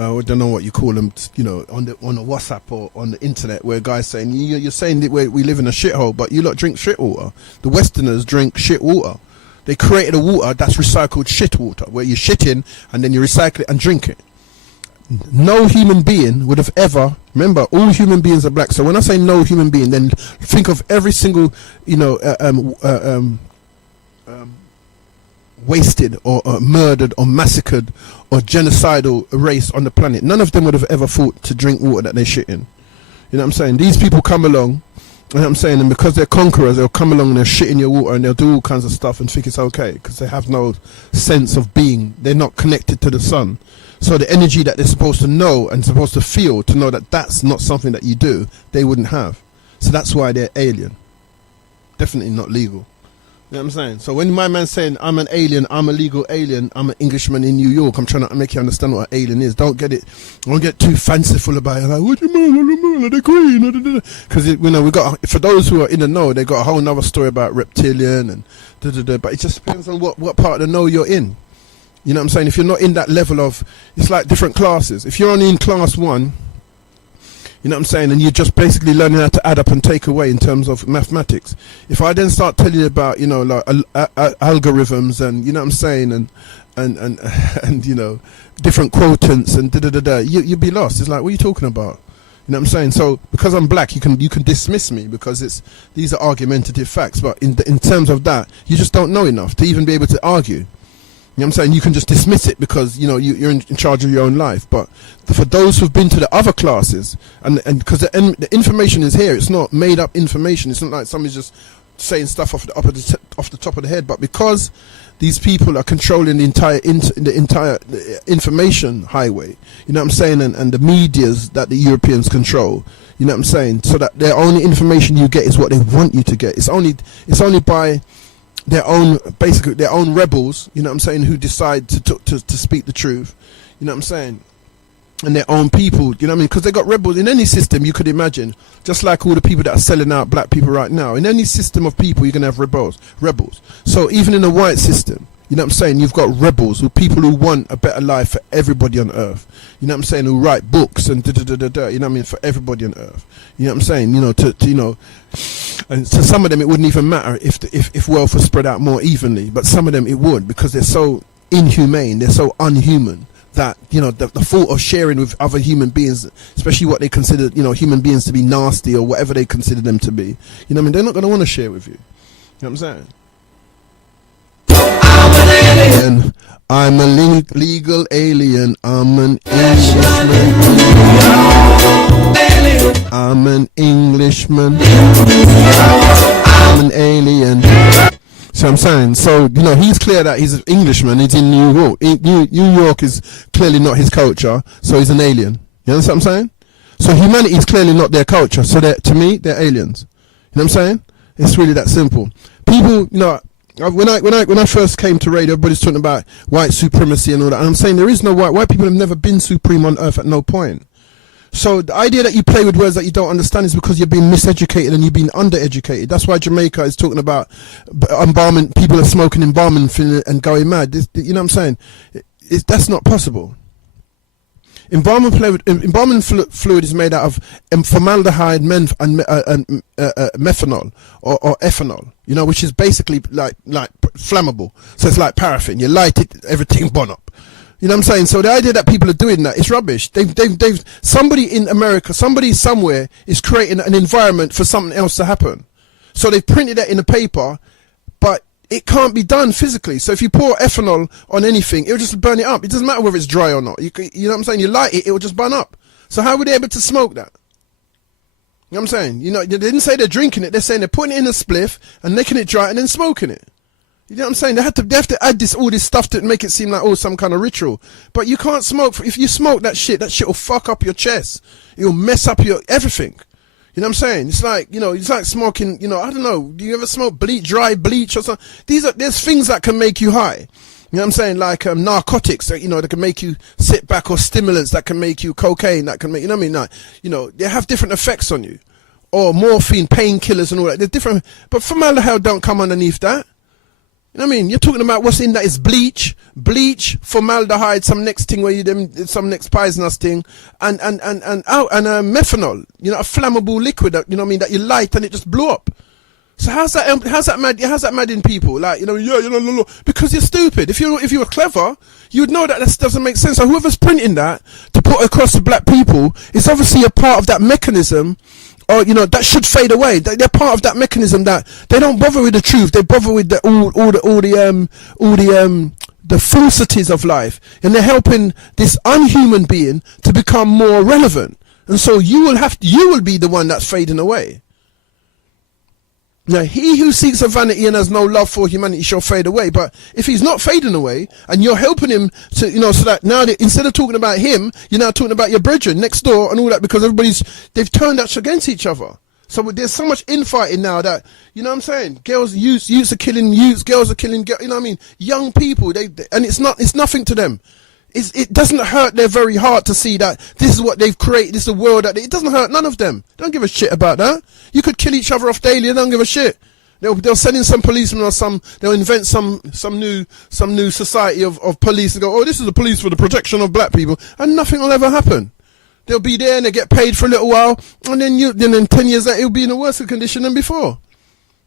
I don't know what you call them, on the WhatsApp or on the internet, where a guy's saying, you're saying that we live in a shithole, but you lot drink shit water. The Westerners drink shit water. They created a water that's recycled shit water, where you shit in and then you recycle it and drink it. No human being would have ever, remember, all human beings are black. So when I say no human being, then think of every single, wasted or murdered or massacred or genocidal race on the planet. None of them would have ever thought to drink water that they shit in. You know what I'm saying? These people come along, you know what I'm saying, and because they're conquerors, they'll come along and they'll shit in your water and they'll do all kinds of stuff and think it's okay because they have no sense of being. They're not connected to the sun. So the energy that they're supposed to know and supposed to feel to know that that's not something that you do, they wouldn't have. So that's why they're alien. Definitely not legal. You know what I'm saying? So when my man's saying I'm an alien, I'm a legal alien, I'm an Englishman in New York, I'm trying to make you understand what an alien is. Don't get too fanciful about it. Like, what do you mean? The Queen? Because we got, for those who are in the know, they got a whole nother story about reptilian and but it just depends on what part of the know you're in. You know what I'm saying? If you're not in that level of, it's like different classes. If you're only in class 1, you know what I'm saying, and you're just basically learning how to add up and take away in terms of mathematics. If I then start telling you about, algorithms and, you know what I'm saying, and different quotients and you'd be lost. It's like, what are you talking about? You know what I'm saying? So because I'm black, you can dismiss me because these are argumentative facts. But in terms of that, you just don't know enough to even be able to argue. You know what I'm saying? You can just dismiss it because, you're in charge of your own life. But for those who've been to the other classes, and because the information is here, it's not made up information. It's not like somebody's just saying stuff off the top of the head. But because these people are controlling the entire information highway, you know what I'm saying, and the medias that the Europeans control, you know what I'm saying, so that the only information you get is what they want you to get. It's only by their own rebels, you know what I'm saying, who decide to speak the truth, you know what I'm saying, and their own people, you know what I mean, because they got rebels in any system you could imagine, just like all the people that are selling out black people right now. In any system of people, you're going to have rebels. So even in a white system, you know what I'm saying, you've got rebels, who people who want a better life for everybody on earth, you know what I'm saying, who write books and you know what I mean, for everybody on earth, you know what I'm saying, and to some of them it wouldn't even matter if wealth was spread out more evenly, but some of them it would, because they're so inhumane, they're so unhuman, that the thought of sharing with other human beings, especially what they consider human beings to be nasty or whatever they consider them to be, you know what I mean, they're not going to want to share with you. You know what I'm saying? I'm a legal alien. I'm an Englishman. I'm an Englishman. I'm an alien. So I'm saying, he's clear that he's an Englishman. He's in New York. New York is clearly not his culture, so he's an alien. You understand what I'm saying? So humanity is clearly not their culture. So to me, they're aliens. You know what I'm saying? It's really that simple. People, when I first came to radio, everybody's talking about white supremacy and all that. And I'm saying there is no white people have never been supreme on earth at no point. So the idea that you play with words that you don't understand is because you're being miseducated and you've been undereducated. That's why Jamaica is talking about embalming. People are smoking embalming and going mad. You know what I'm saying? That's not possible. Embalming fluid is made out of formaldehyde and methanol or ethanol, you know, which is basically like flammable. So it's like paraffin. You light it, everything burn up. You know what I'm saying? So the idea that people are doing that is rubbish. They've somebody in America, somebody somewhere is creating an environment for something else to happen. So they've printed that in a paper, but it can't be done physically. So if you pour ethanol on anything, it'll just burn it up. It doesn't matter whether it's dry or not. You know what I'm saying? You light it, it will just burn up. So how were they able to smoke that? You know what I'm saying? You know, they didn't say they're drinking it. They're saying they're putting it in a spliff and making it dry and then smoking it. You know what I'm saying? They have to add all this stuff to make it seem like, some kind of ritual. But you can't smoke. If you smoke that shit will fuck up your chest. It'll mess up your everything. You know what I'm saying? It's like, it's like smoking, I don't know. Do you ever smoke dry bleach or something? There's things that can make you high. You know what I'm saying? Like narcotics that, that can make you sit back, or stimulants that can make you cocaine, that can make, you know what I mean? Like, they have different effects on you. Or morphine, painkillers and all that. They're different. But formaldehyde don't come underneath that. You know what I mean? You're talking about what's in that is bleach, formaldehyde, some next thing some next poisonous thing, and methanol. A flammable liquid that that you light and it just blew up. So how's that mad in people? Like because you're stupid. If you were clever, you would know that this doesn't make sense. So whoever's printing that to put across to black people is obviously a part of that mechanism. Or that should fade away. They're part of that mechanism that they don't bother with the truth. They bother with the falsities of life, and they're helping this unhuman being to become more relevant. And so you will be the one that's fading away. Now, he who seeks a vanity and has no love for humanity shall fade away. But if he's not fading away, and you're helping him to, so that now instead of talking about him, you're now talking about your brethren next door and all that, because they've turned us against each other. So there's so much infighting now that, you know what I'm saying? Youths are killing youths, girls are killing girls, you know what I mean? Young people, and it's nothing to them. It doesn't hurt their very heart to see that this is what they've created, this is the world that it doesn't hurt none of them. They don't give a shit about that. You could kill each other off daily, they don't give a shit. They'll send in some policemen or they'll invent some new society of police and go, this is the police for the protection of black people, and nothing will ever happen. They'll be there and they get paid for a little while, and then 10 years later it'll be in a worse condition than before.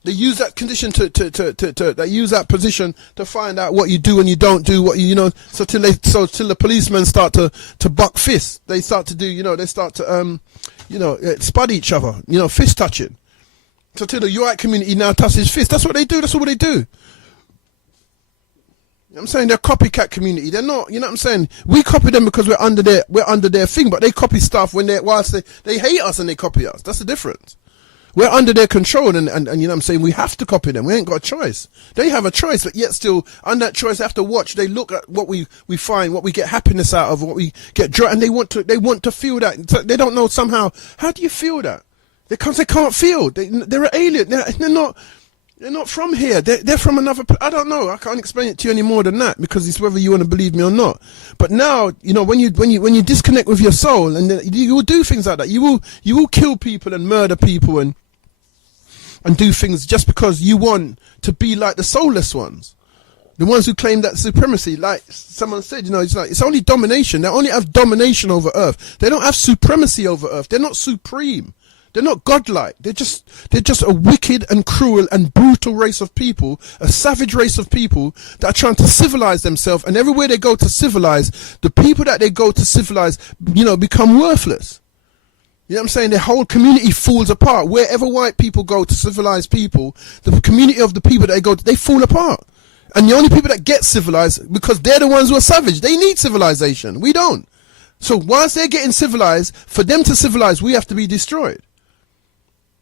They use that condition they use that position to find out what you do and you don't do, what so till the policemen start to buck fists. They start to do, they start to spud each other, fist touching. So till the white community now touches fist. That's what they do. That's all they do. You know what I'm saying? They're a copycat community. They're not, you know what I'm saying? We copy them because we're under their thing, but they copy stuff whilst they hate us and they copy us. That's the difference. We're under their control, and you know what I'm saying? We have to copy them. We ain't got a choice. They have a choice, but yet still, under that choice, they have to watch. They look at what we find, what we get happiness out of, what we get joy, and they want to feel that. They don't know somehow. How do you feel that? Because they can't feel. They're an alien. They're not from here. They're from another. I don't know. I can't explain it to you any more than that, because it's whether you want to believe me or not. But now, when you disconnect with your soul, and you will do things like that. You will kill people and murder people and do things just because you want to be like the soulless ones, the ones who claim that supremacy. Like someone said, it's only domination. They only have domination over Earth. They don't have supremacy over Earth. They're not supreme. They're not godlike. They're just a wicked and cruel and brutal race of people, a savage race of people that are trying to civilize themselves. And everywhere they go to civilize, the people that they go to civilize, become worthless. You know what I'm saying? Their whole community falls apart. Wherever white people go to civilize people, the community of the people that they go to, they fall apart. And the only people that get civilized, because they're the ones who are savage, they need civilization. We don't. So whilst they're getting civilized, for them to civilize, we have to be destroyed.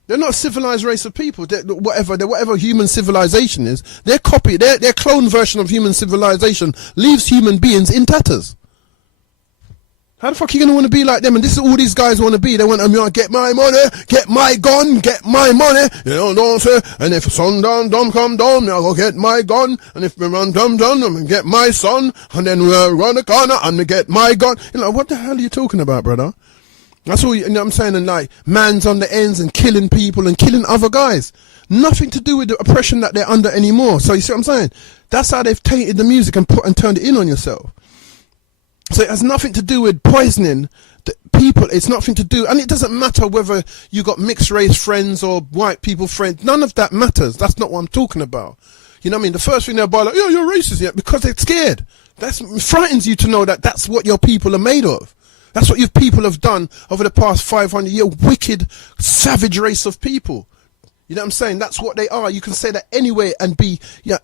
They're not a civilized race of people. Whatever human civilization is, their clone version of human civilization leaves human beings in tatters. How the fuck are you going to want to be like them? And this is all these guys want to be. They want to get my money, get my gun, get my money. Don't say. And if sundown don't come down, I'll go get my gun. And if we run down, I'm going to get my son. And then we'll run the corner and we get my gun. What the hell are you talking about, brother? That's all, you know what I'm saying? And like, man's on the ends and killing people and killing other guys. Nothing to do with the oppression that they're under anymore. So you see what I'm saying? That's how they've tainted the music and turned it in on yourself. So it has nothing to do with poisoning the people. It's nothing to do, and it doesn't matter whether you got mixed race friends or white people friends. None of that matters. That's not what I'm talking about. You know what I mean? The first thing they're like, "Yo, you're racist," yeah, because they're scared. That frightens you to know that that's what your people are made of. That's what your people have done over the past 500 years. Wicked, savage race of people. You know what I'm saying? That's what they are. You can say that anyway and be held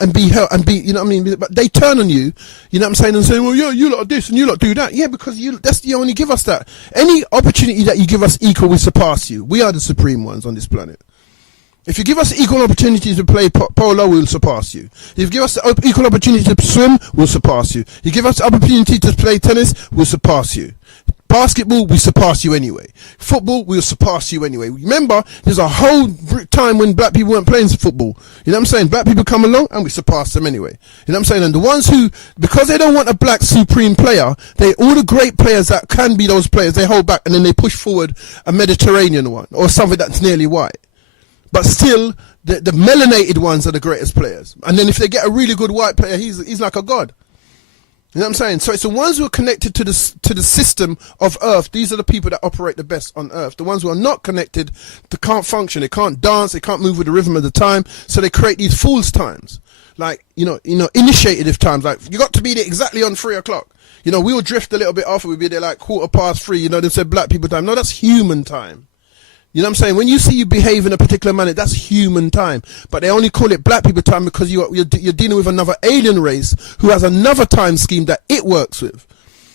and be, you know what I mean? But they turn on you, you know what I'm saying, and say, well, yeah, you lot are this and you lot do that. Yeah, because you only give us that. Any opportunity that you give us equal, we surpass you. We are the supreme ones on this planet. If you give us equal opportunities to play polo, we'll surpass you. If you give us equal opportunity to swim, we'll surpass you. You give us the opportunity to play tennis, we'll surpass you. Basketball, we surpass you anyway. Football, we'll surpass you anyway. Remember, there's a whole time when black people weren't playing football. You know what I'm saying? Black people come along and we surpass them anyway. You know what I'm saying? And the ones who, because they don't want a black supreme player, all the great players that can be those players, they hold back and then they push forward a Mediterranean one or something that's nearly white. But still, the melanated ones are the greatest players. And then if they get a really good white player, he's like a god. You know what I'm saying? So it's the ones who are connected to the system of Earth. These are the people that operate the best on Earth. The ones who are not connected, they can't function, they can't dance, they can't move with the rhythm of the time. So they create these fool's times, like you know, initiative times. Like you got to be there exactly on 3 o'clock. You know, we'll drift a little bit off. We'll be there like 3:15. You know, they said black people time. No, that's human time. You know what I'm saying? When you see you behave in a particular manner, that's human time. But they only call it black people time because you're dealing with another alien race who has another time scheme that it works with.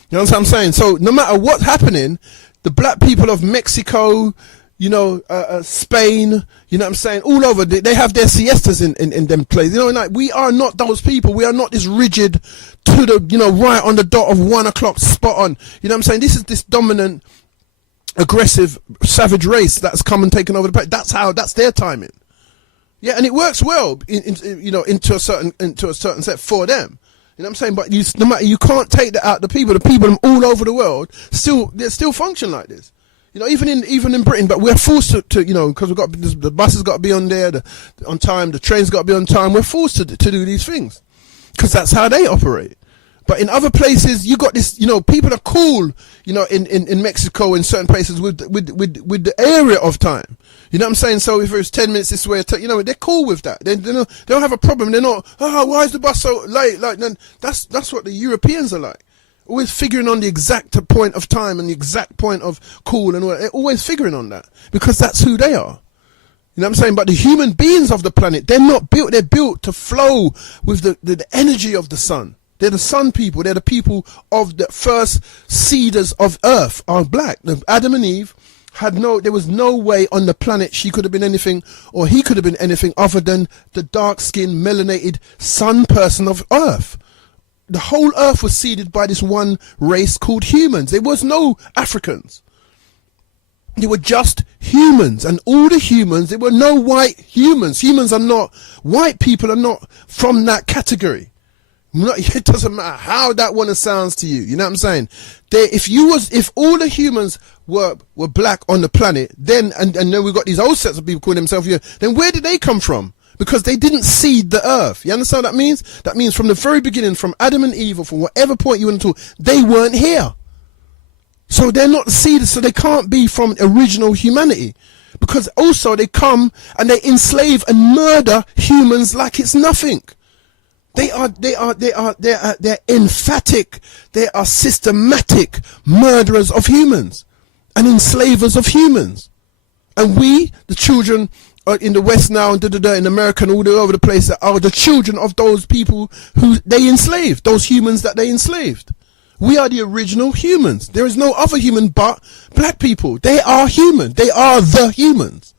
You know what I'm saying? So no matter what's happening, the black people of Mexico, you know, Spain, you know what I'm saying, all over, they have their siestas in them places. You know, like we are not those people. We are not this rigid to the, you know, right on the dot of 1 o'clock, spot on. You know what I'm saying? This is this dominant, aggressive, savage race that's come and taken over the place. That's their timing. Yeah, and it works well, into a certain set for them. You know what I'm saying? But no matter, you can't take that out. The people all over the world they still function like this. You know, even in Britain, but we're forced to you know, because the buses got to be on there, on time, the trains got to be on time. We're forced to do these things because that's how they operate. But in other places, you got this, you know, people are cool, you know, in Mexico, in certain places with the area of time. You know what I'm saying? So if it's 10 minutes this way, you know, they're cool with that. They don't have a problem. They're not, why is the bus so late? Like, then that's what the Europeans are like. Always figuring on the exact point of time and the exact point of cool and all that. They're always figuring on that because that's who they are. You know what I'm saying? But the human beings of the planet, they're not built. They're built to flow with the energy of the sun. They're the sun people. They're the people of the first seeders of Earth are black. Adam and Eve there was no way on the planet she could have been anything or he could have been anything other than the dark-skinned, melanated sun person of Earth. The whole Earth was seeded by this one race called humans. There was no Africans. They were just humans, and all the humans, there were no white humans. White people are not from that category. It doesn't matter how that one sounds to you. You know what I'm saying? If all the humans were black on the planet, then and then we've got these old sets of people calling themselves here. Then where did they come from? Because they didn't seed the earth. You understand what that means? That means from the very beginning, from Adam and Eve, or from whatever point you want to talk, they weren't here. So they're not seeded. So they can't be from original humanity. Because also they come and they enslave and murder humans like it's nothing. They're emphatic, they are systematic murderers of humans and enslavers of humans. And we, the children in the West now, and in America and all over the place, are the children of those people who they enslaved, those humans that they enslaved. We are the original humans. There is no other human but black people. They are human. They are the humans.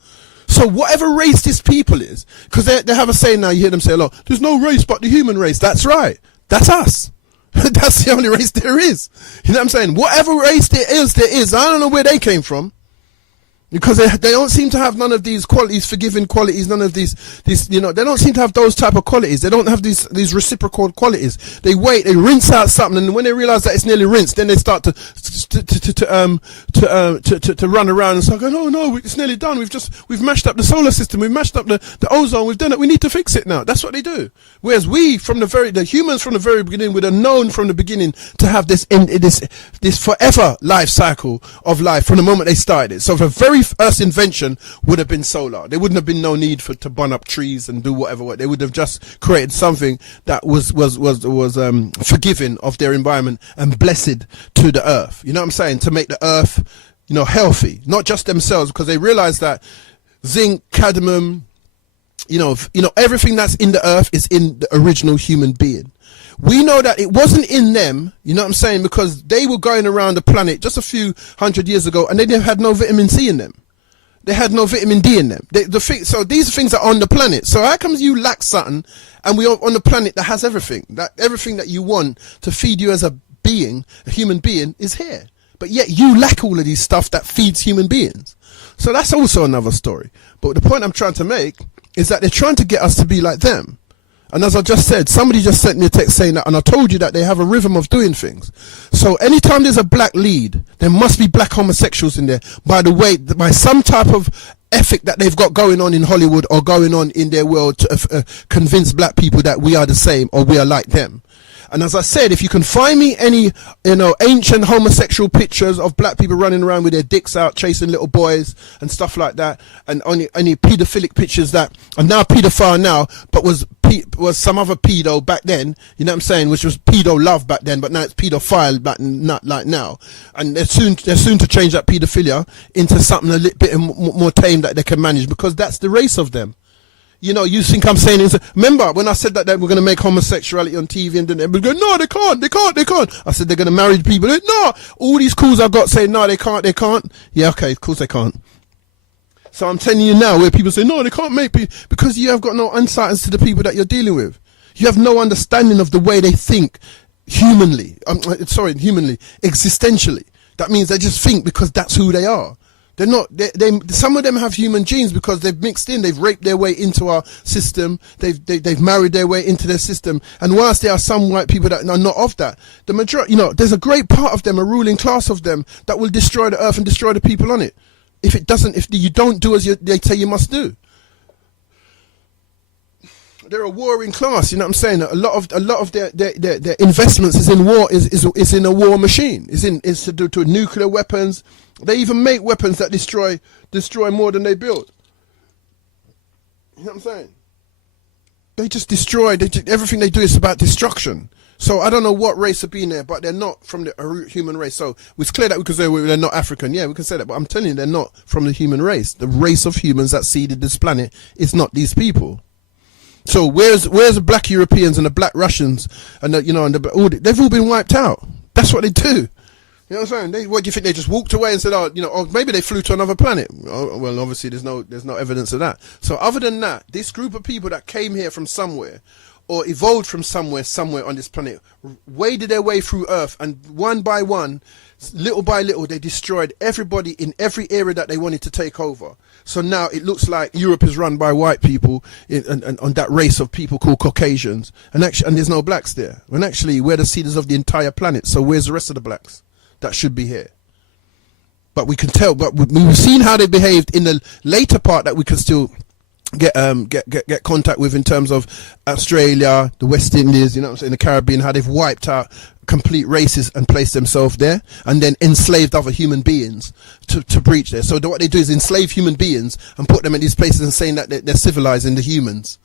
So whatever race this people is, because they have a saying now, you hear them say a lot, there's no race but the human race. That's right. That's us. That's the only race there is. You know what I'm saying? Whatever race there is. I don't know where they came from. Because they don't seem to have none of these qualities, forgiving qualities, none of these, they don't seem to have those type of qualities. They don't have these reciprocal qualities. They wait, they rinse out something, and when they realize that it's nearly rinsed, then they start to run around and start going, oh no, it's nearly done. We've mashed up the solar system, we've mashed up the ozone, we've done it, we need to fix it now. That's what they do. Whereas the humans from the very beginning would have known from the beginning to have this forever life cycle of life from the moment they started it. So the very first invention would have been solar. There wouldn't have been no need to burn up trees and do whatever. They would have just created something that was forgiving of their environment and blessed to the earth. You know what I'm saying? To make the earth, healthy, not just themselves, because they realized that zinc, cadmium, everything that's in the earth is in the original human being. We know that it wasn't in them, you know what I'm saying, because they were going around the planet just a few hundred years ago and they had no vitamin C in them. They had no vitamin D in them. So these things are on the planet. So how comes you lack something and we are on the planet that has everything? That everything that you want to feed you as a being, a human being, is here. But yet you lack all of these stuff that feeds human beings. So that's also another story. But the point I'm trying to make is that they're trying to get us to be like them. And as I just said, somebody just sent me a text saying that, and I told you that they have a rhythm of doing things. So anytime there's a black lead, there must be black homosexuals in there. By the way, by some type of ethic that they've got going on in Hollywood or going on in their world to convince black people that we are the same or we are like them. And as I said, if you can find me any, ancient homosexual pictures of black people running around with their dicks out, chasing little boys and stuff like that, and any paedophilic pictures that are now paedophile now, but was some other pedo back then, you know what I'm saying, which was pedo love back then, but now it's pedophile back, not like now. And they're soon to change that pedophilia into something a little bit more tame that they can manage, because that's the race of them. You think I'm saying is, remember when I said that we're going to make homosexuality on TV, and then everybody go, no, they can't. I said they're going to marry people. No, all these calls I've got saying, no, they can't. Yeah, okay, of course they can't. So I'm telling you now, where people say, no, they can't make people, because you have got no insight as to the people that you're dealing with. You have no understanding of the way they think humanly, existentially. That means they just think because that's who they are. They're not. Some of them have human genes because they've mixed in. They've raped their way into our system. They've married their way into their system. And whilst there are some white people that are not of that, the majority, there's a great part of them, a ruling class of them, that will destroy the earth and destroy the people on it. If you don't do as they say you must do. They're a warring class, you know what I'm saying? A lot of their investments is in war, is in a war machine. Is to do to nuclear weapons. They even make weapons that destroy more than they build. You know what I'm saying? They just destroy. Everything they do is about destruction. So I don't know what race have been there, but they're not from the human race. So it's clear that we can say they're not African. Yeah, we can say that, but I'm telling you, they're not from the human race. The race of humans that seeded this planet is not these people. So where's the black Europeans and the black Russians and they've all been wiped out. That's what they do. You know what I'm saying? What do you think? They just walked away and said, maybe they flew to another planet. Oh, well, obviously there's no evidence of that. So other than that, this group of people that came here from somewhere or evolved from somewhere on this planet, waded their way through Earth, and one by one, little by little, they destroyed everybody in every area that they wanted to take over. So now it looks like Europe is run by white people and on that race of people called Caucasians, and there's no blacks there. When actually we're the seeders of the entire planet. So where's the rest of the blacks that should be here? But we can tell. But we've seen how they behaved in the later part that we can still get contact with, in terms of Australia, the West Indies, you know what I'm saying, the Caribbean, how they've wiped out complete races and placed themselves there, and then enslaved other human beings to breach there. So what they do is enslave human beings and put them in these places and saying that they're civilizing the humans.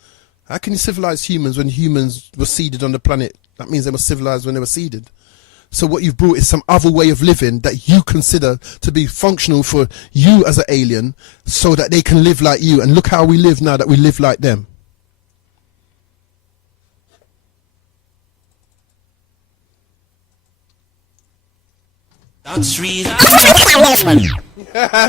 How can you civilize humans when humans were seeded on the planet? That means they were civilized when they were seeded. So what you've brought is some other way of living that you consider to be functional for you as an alien, so that they can live like you. And look how we live now that we live like them. That's real.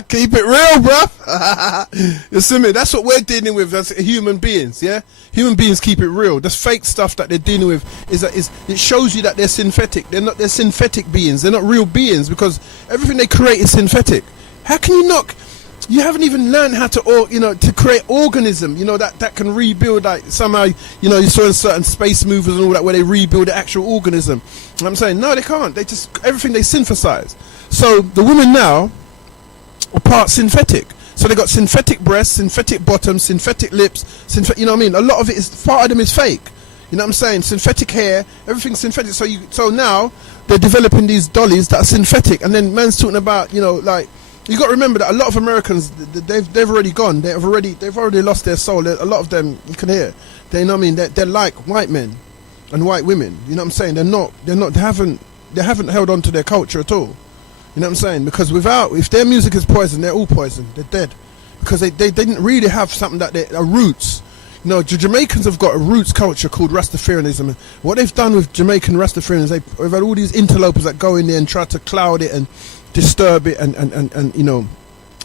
Keep it real, bruh. You see me? That's what we're dealing with as human beings, yeah? Human beings keep it real. This fake stuff that they're dealing with it shows you that they're synthetic. They're synthetic beings. They're not real beings, because everything they create is synthetic. How can you knock You haven't even learned how to, to create organism, that can rebuild, like somehow, you saw in certain space movers and all that where they rebuild the actual organism. And I'm saying, no, they can't. They just, everything they synthesize. So the women now are part synthetic. So they got synthetic breasts, synthetic bottoms, synthetic lips, you know what I mean? A lot of it is, part of them is fake. You know what I'm saying? Synthetic hair, everything's synthetic. So now they're developing these dollies that are synthetic, and then man's talking about, like, you got to remember that a lot of Americans, they've already gone. They've already lost their soul. A lot of them, you can hear, they they're like white men and white women. You know what I'm saying? They haven't held on to their culture at all. You know what I'm saying? Because if their music is poison, they're all poison. They're dead because they didn't really have something that are roots. The Jamaicans have got a roots culture called Rastafarianism. What they've done with Jamaican Rastafarians, they've had all these interlopers that go in there and try to cloud it and disturb it and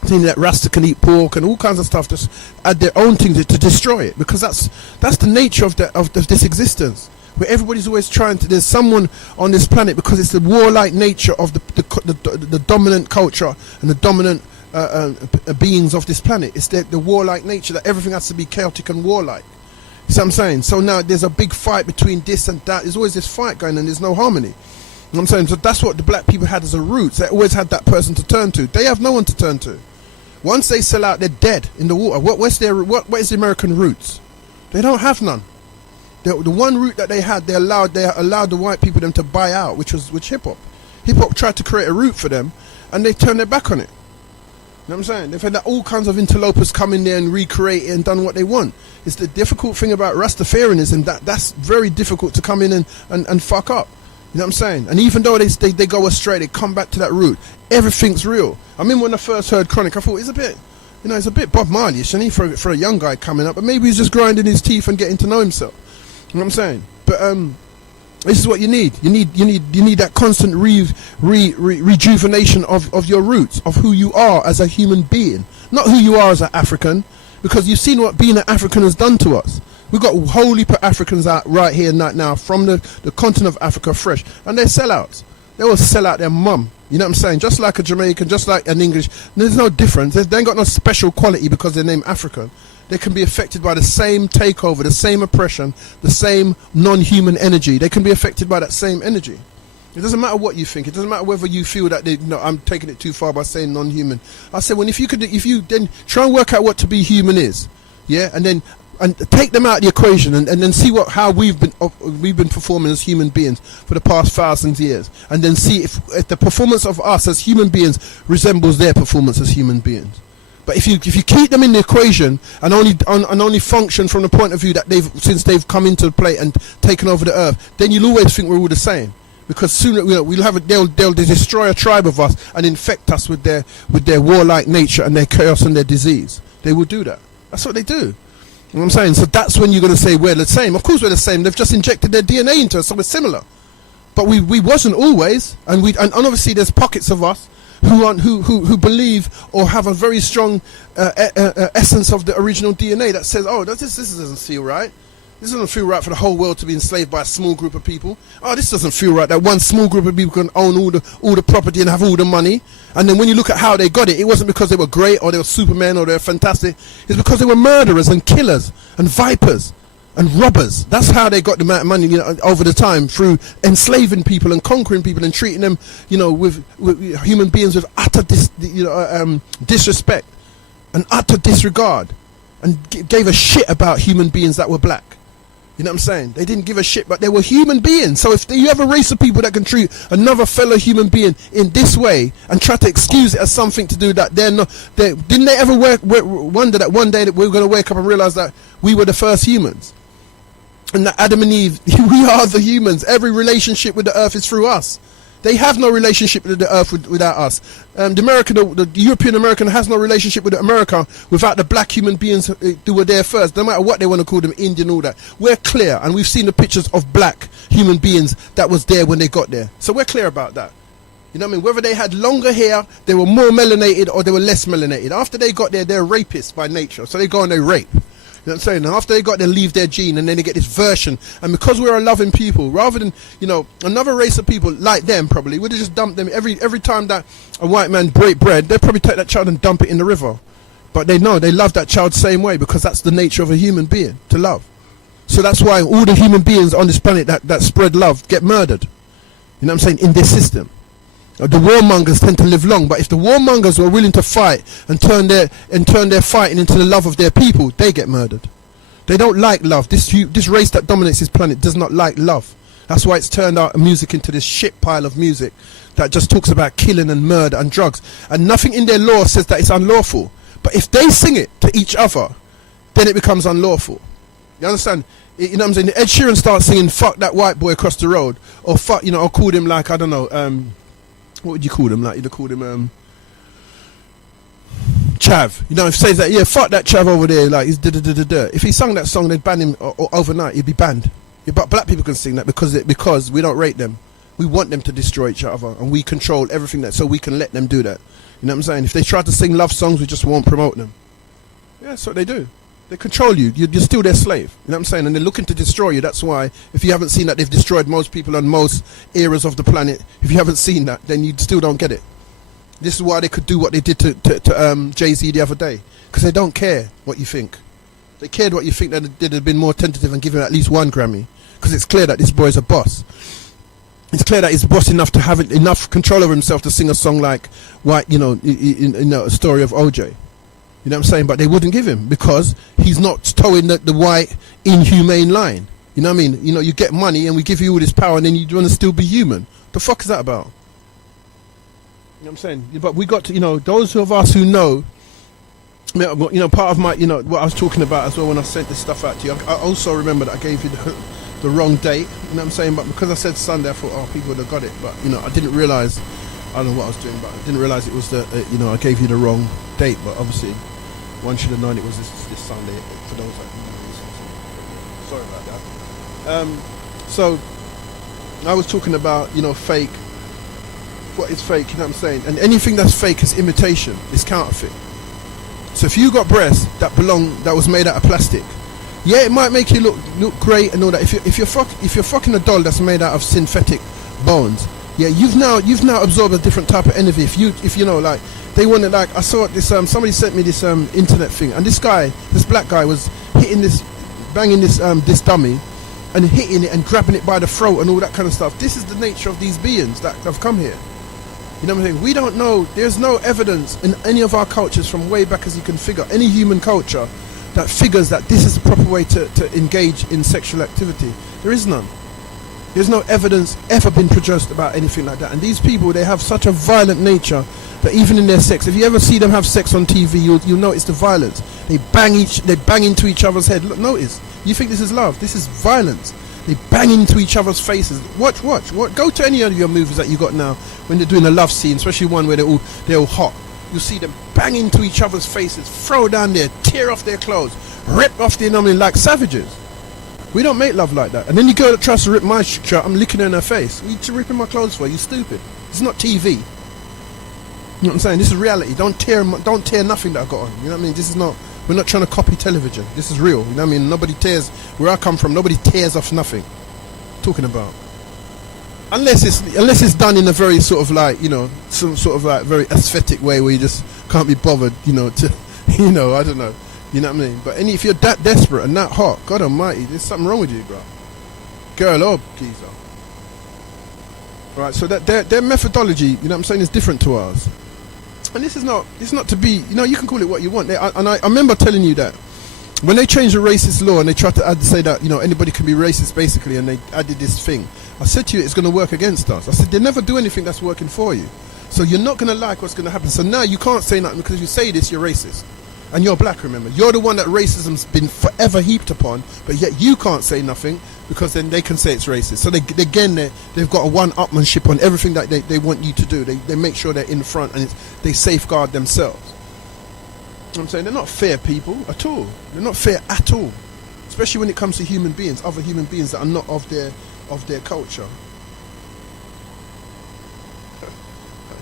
saying that Rasta can eat pork and all kinds of stuff, just add their own things to destroy it, because that's the nature of this existence, where everybody's always trying to, there's someone on this planet, because it's the warlike nature of the dominant culture and the dominant beings of this planet. It's the warlike nature that everything has to be chaotic and warlike. You see what I'm saying? So now there's a big fight between this and that. There's always this fight going on. There's no harmony. You know what I'm saying? So that's what the black people had as a roots. They always had that person to turn to. They have no one to turn to. Once they sell out, they're dead in the water. What is the American roots? They don't have none. The one root that they had, they allowed the white people them to buy out, which hip hop. Hip hop tried to create a root for them, and they turned their back on it. You know what I'm saying? They've had all kinds of interlopers come in there and recreate it and done what they want. It's the difficult thing about Rastafarianism, that's very difficult to come in and fuck up. You know what I'm saying? And even though they go astray, they come back to that root. Everything's real. I mean, when I first heard Chronic, I thought it's a bit Bob Marley-ish, and for a young guy coming up, but maybe he's just grinding his teeth and getting to know himself. You know what I'm saying? But this is what you need. You need that constant rejuvenation of your roots, of who you are as a human being, not who you are as an African, because you've seen what being an African has done to us. We've got a whole heap of Africans out right here now from the continent of Africa fresh, and they're sellouts. They will sell out their mum. You know what I'm saying? Just like a Jamaican, just like an English. There's no difference. They ain't got no special quality because they're named African. They can be affected by the same takeover, the same oppression, the same non-human energy. They can be affected by that same energy. It doesn't matter what you think. It doesn't matter whether you feel that I'm taking it too far by saying non-human. I said, if you then try and work out what to be human is, yeah, and take them out of the equation and then see how we've been performing as human beings for the past thousands of years, and then see if the performance of us as human beings resembles their performance as human beings. But if you keep them in the equation and only function from the point of view that since they've come into play and taken over the earth, then you'll always think we're all the same. Because sooner they'll destroy a tribe of us and infect us with their warlike nature and their chaos and their disease. They will do that. That's what they do. You know what I'm saying? So that's when you're going to say we're the same. Of course we're the same. They've just injected their DNA into us, so we're similar. But we wasn't always, and obviously there's pockets of us who believe or have a very strong essence of the original DNA that says, oh, this doesn't feel right. This doesn't feel right for the whole world to be enslaved by a small group of people. Oh, this doesn't feel right that one small group of people can own all the property and have all the money. And then when you look at how they got it, it wasn't because they were great or they were Superman or they were fantastic. It's because they were murderers and killers and vipers and robbers. That's how they got the amount of money, over the time, through enslaving people and conquering people and treating them, with human beings with utter disrespect and utter disregard, and gave a shit about human beings that were black. You know what I'm saying? They didn't give a shit, but they were human beings. So if you have a race of people that can treat another fellow human being in this way and try to excuse it as something to do that, didn't they ever wonder that one day that we were going to wake up and realize that we were the first humans? And that Adam and Eve, we are the humans. Every relationship with the earth is through us. They have no relationship with the earth without us. The European American has no relationship with America without the black human beings who were there first. No matter what they want to call them, Indian, all that. We're clear, and we've seen the pictures of black human beings that was there when they got there. So we're clear about that. You know what I mean? Whether they had longer hair, they were more melanated, or they were less melanated. After they got there, they're rapists by nature. So they go and they rape. You know what I'm saying? And after they got there, leave their gene, and then they get this version. And because we're a loving people, rather than, another race of people like them probably would have just dumped them every time that a white man break bread, they'd probably take that child and dump it in the river. But they know they love that child same way because that's the nature of a human being, to love. So that's why all the human beings on this planet that spread love get murdered. You know what I'm saying? In this system. The warmongers tend to live long, but if the warmongers were willing to fight and turn their fighting into the love of their people, they get murdered. They don't like love. This race that dominates this planet does not like love. That's why it's turned out music into this shit pile of music that just talks about killing and murder and drugs. And nothing in their law says that it's unlawful. But if they sing it to each other, then it becomes unlawful. You understand? You know what I'm saying? Ed Sheeran starts singing "fuck that white boy across the road," or fuck, or called him like, I don't know, what would you call him? Like you'd have called him Chav. If he says that, yeah, fuck that Chav over there, like he's da-da-da-da-da. If he sung that song, they'd ban him overnight. He'd be banned. Yeah, but black people can sing that because we don't rate them. We want them to destroy each other, and we control everything so we can let them do that. You know what I'm saying? If they try to sing love songs, we just won't promote them. Yeah, that's what they do. They control you. You're still their slave. You know what I'm saying? And they're looking to destroy you. That's why, if you haven't seen that, they've destroyed most people on most eras of the planet. If you haven't seen that, then you still don't get it. This is why they could do what they did to Jay-Z the other day. Because they don't care what you think. If they cared what you think, then they'd have been more tentative and given at least one Grammy. Because it's clear that this boy's a boss. It's clear that he's boss enough to have enough control over himself to sing a song like White, a story of OJ. You know what I'm saying? But they wouldn't give him because he's not towing the white inhumane line. You know what I mean? You get money and we give you all this power and then you want to still be human. The fuck is that about? You know what I'm saying? But we got to, those of us who know, part of my, what I was talking about as well when I sent this stuff out to you. I also remember that I gave you the wrong date. You know what I'm saying? But because I said Sunday, I thought, people would have got it. But, I didn't realise, I don't know what I was doing, but I didn't realise it was I gave you the wrong date. But obviously, one should have known it was this Sunday for those that know. Sorry about that. So I was talking about fake. What is fake? You know what I'm saying? And anything that's fake is imitation. It's counterfeit. So if you got breasts that was made out of plastic, yeah, it might make you look great and all that. If you're fucking a doll that's made out of synthetic bones, yeah, you've now absorbed a different type of energy. If you know like. They wanted, like, I saw this, somebody sent me this internet thing, and this black guy was banging this dummy, and hitting it and grabbing it by the throat and all that kind of stuff. This is the nature of these beings that have come here. You know what I'm saying? We don't know, there's no evidence in any of our cultures from way back as you can figure, any human culture that figures that this is the proper way to engage in sexual activity. There is none. There's no evidence ever been produced about anything like that. And these people, they have such a violent nature that even in their sex, if you ever see them have sex on TV, you'll notice the violence. They bang into each other's head. Look, notice. You think this is love? This is violence. They bang into each other's faces. Watch. Go to any of your movies that you got now when they're doing a love scene, especially one where they're all hot. You'll see them bang into each other's faces, throw down there, tear off their clothes, rip off their like savages. We don't make love like that. And then you girl that tries to rip my shirt, I'm licking her in her face. What are you ripping my clothes for? You stupid. It's not TV. You know what I'm saying? This is reality. Don't tear nothing that I got on. You know what I mean? This is not. We're not trying to copy television. This is real. You know what I mean? Nobody tears. Where I come from, nobody tears off nothing. Talking about. Unless it's done in a very sort of like, some sort of like very aesthetic way where you just can't be bothered, I don't know. You know what I mean? But if you're that desperate and that hot, God almighty, there's something wrong with you, bro. Girl or geezer. Right, so that their methodology, you know what I'm saying, is different to ours. And it's not to be, you can call it what you want. I remember telling you that when they changed the racist law and they tried to say that, anybody can be racist basically, and they added this thing, I said to you, it's going to work against us. I said, they never do anything that's working for you. So you're not going to like what's going to happen. So now you can't say nothing because if you say this, you're racist. And you're black, remember. You're the one that racism's been forever heaped upon, but yet you can't say nothing because then they can say it's racist. So they've got a one-upmanship on everything that they want you to do. They make sure they're in front and they safeguard themselves. You know what I'm saying? They're not fair people at all. They're not fair at all. Especially when it comes to human beings, other human beings that are not of their culture.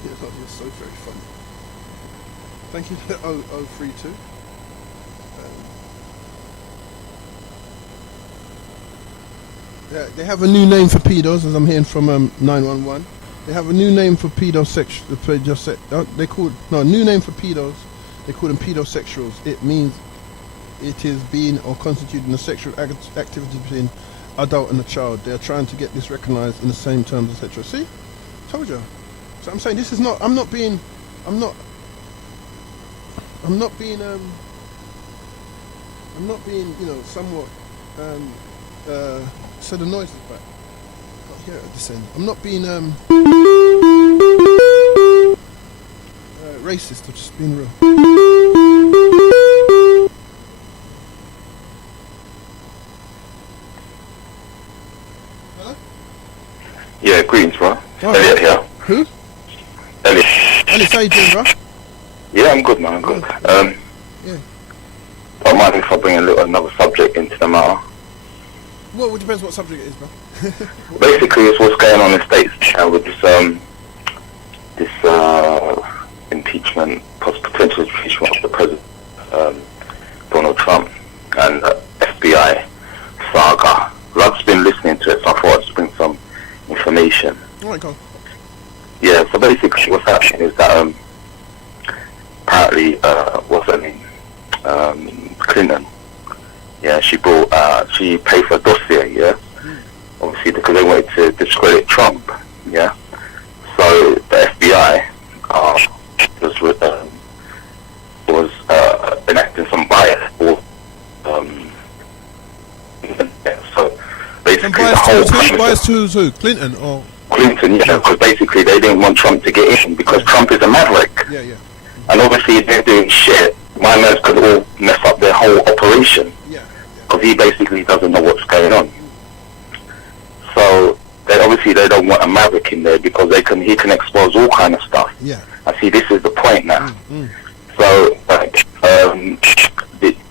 It's so very funny. Thank you for 0032. They have a new name for pedos, as I'm hearing from 911. They have a new name for new name for pedos They call them pedosexuals. It means it is being or constituting a sexual activity between adult and a child. They are trying to get this recognized in the same terms as hetero. See? Told you. So I'm saying this is not, I'm not being, you know, somewhat, so the noise is back. I can't hear it at this end. I'm not being, racist, I'm just being real. Yeah, greetings, bro. Oh, Elliot here. Who? Elliot. Elliot, how you doing, bro? Yeah, I'm good, man. I'm good. Yeah. Don't mind if I bring another subject into the matter. Well, it depends what subject it is, bro. Basically, it's what's going on in the States with this impeachment, potential impeachment of the president, Donald Trump, and FBI saga. I've been listening to it, so I thought I'd just bring some information. Alright, go on. Yeah, so basically what's happening is that apparently, what's her name? Clinton. Yeah, she paid for a dossier, yeah? Obviously because they wanted to discredit Trump, yeah? So the FBI was enacting some bias for so basically the whole bias to who? Clinton or Clinton, yeah, because basically they didn't want Trump to get in because Trump is a maverick. Yeah, yeah. And obviously if they're doing shit, my man could all mess up their whole operation. Yeah. Because he basically doesn't know what's going on. So they don't want a maverick in there because he can expose all kind of stuff. Yeah. I see this is the point now. So